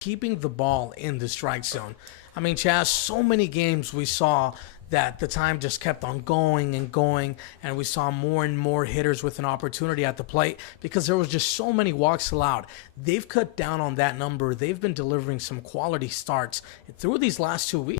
keeping the ball in the strike zone. I mean, Chaz, so many games we saw that the time just kept on going and going, and we saw more and more hitters with an opportunity at the plate because there was just so many walks allowed. They've cut down on that number. They've been delivering some quality starts through these last 2 weeks.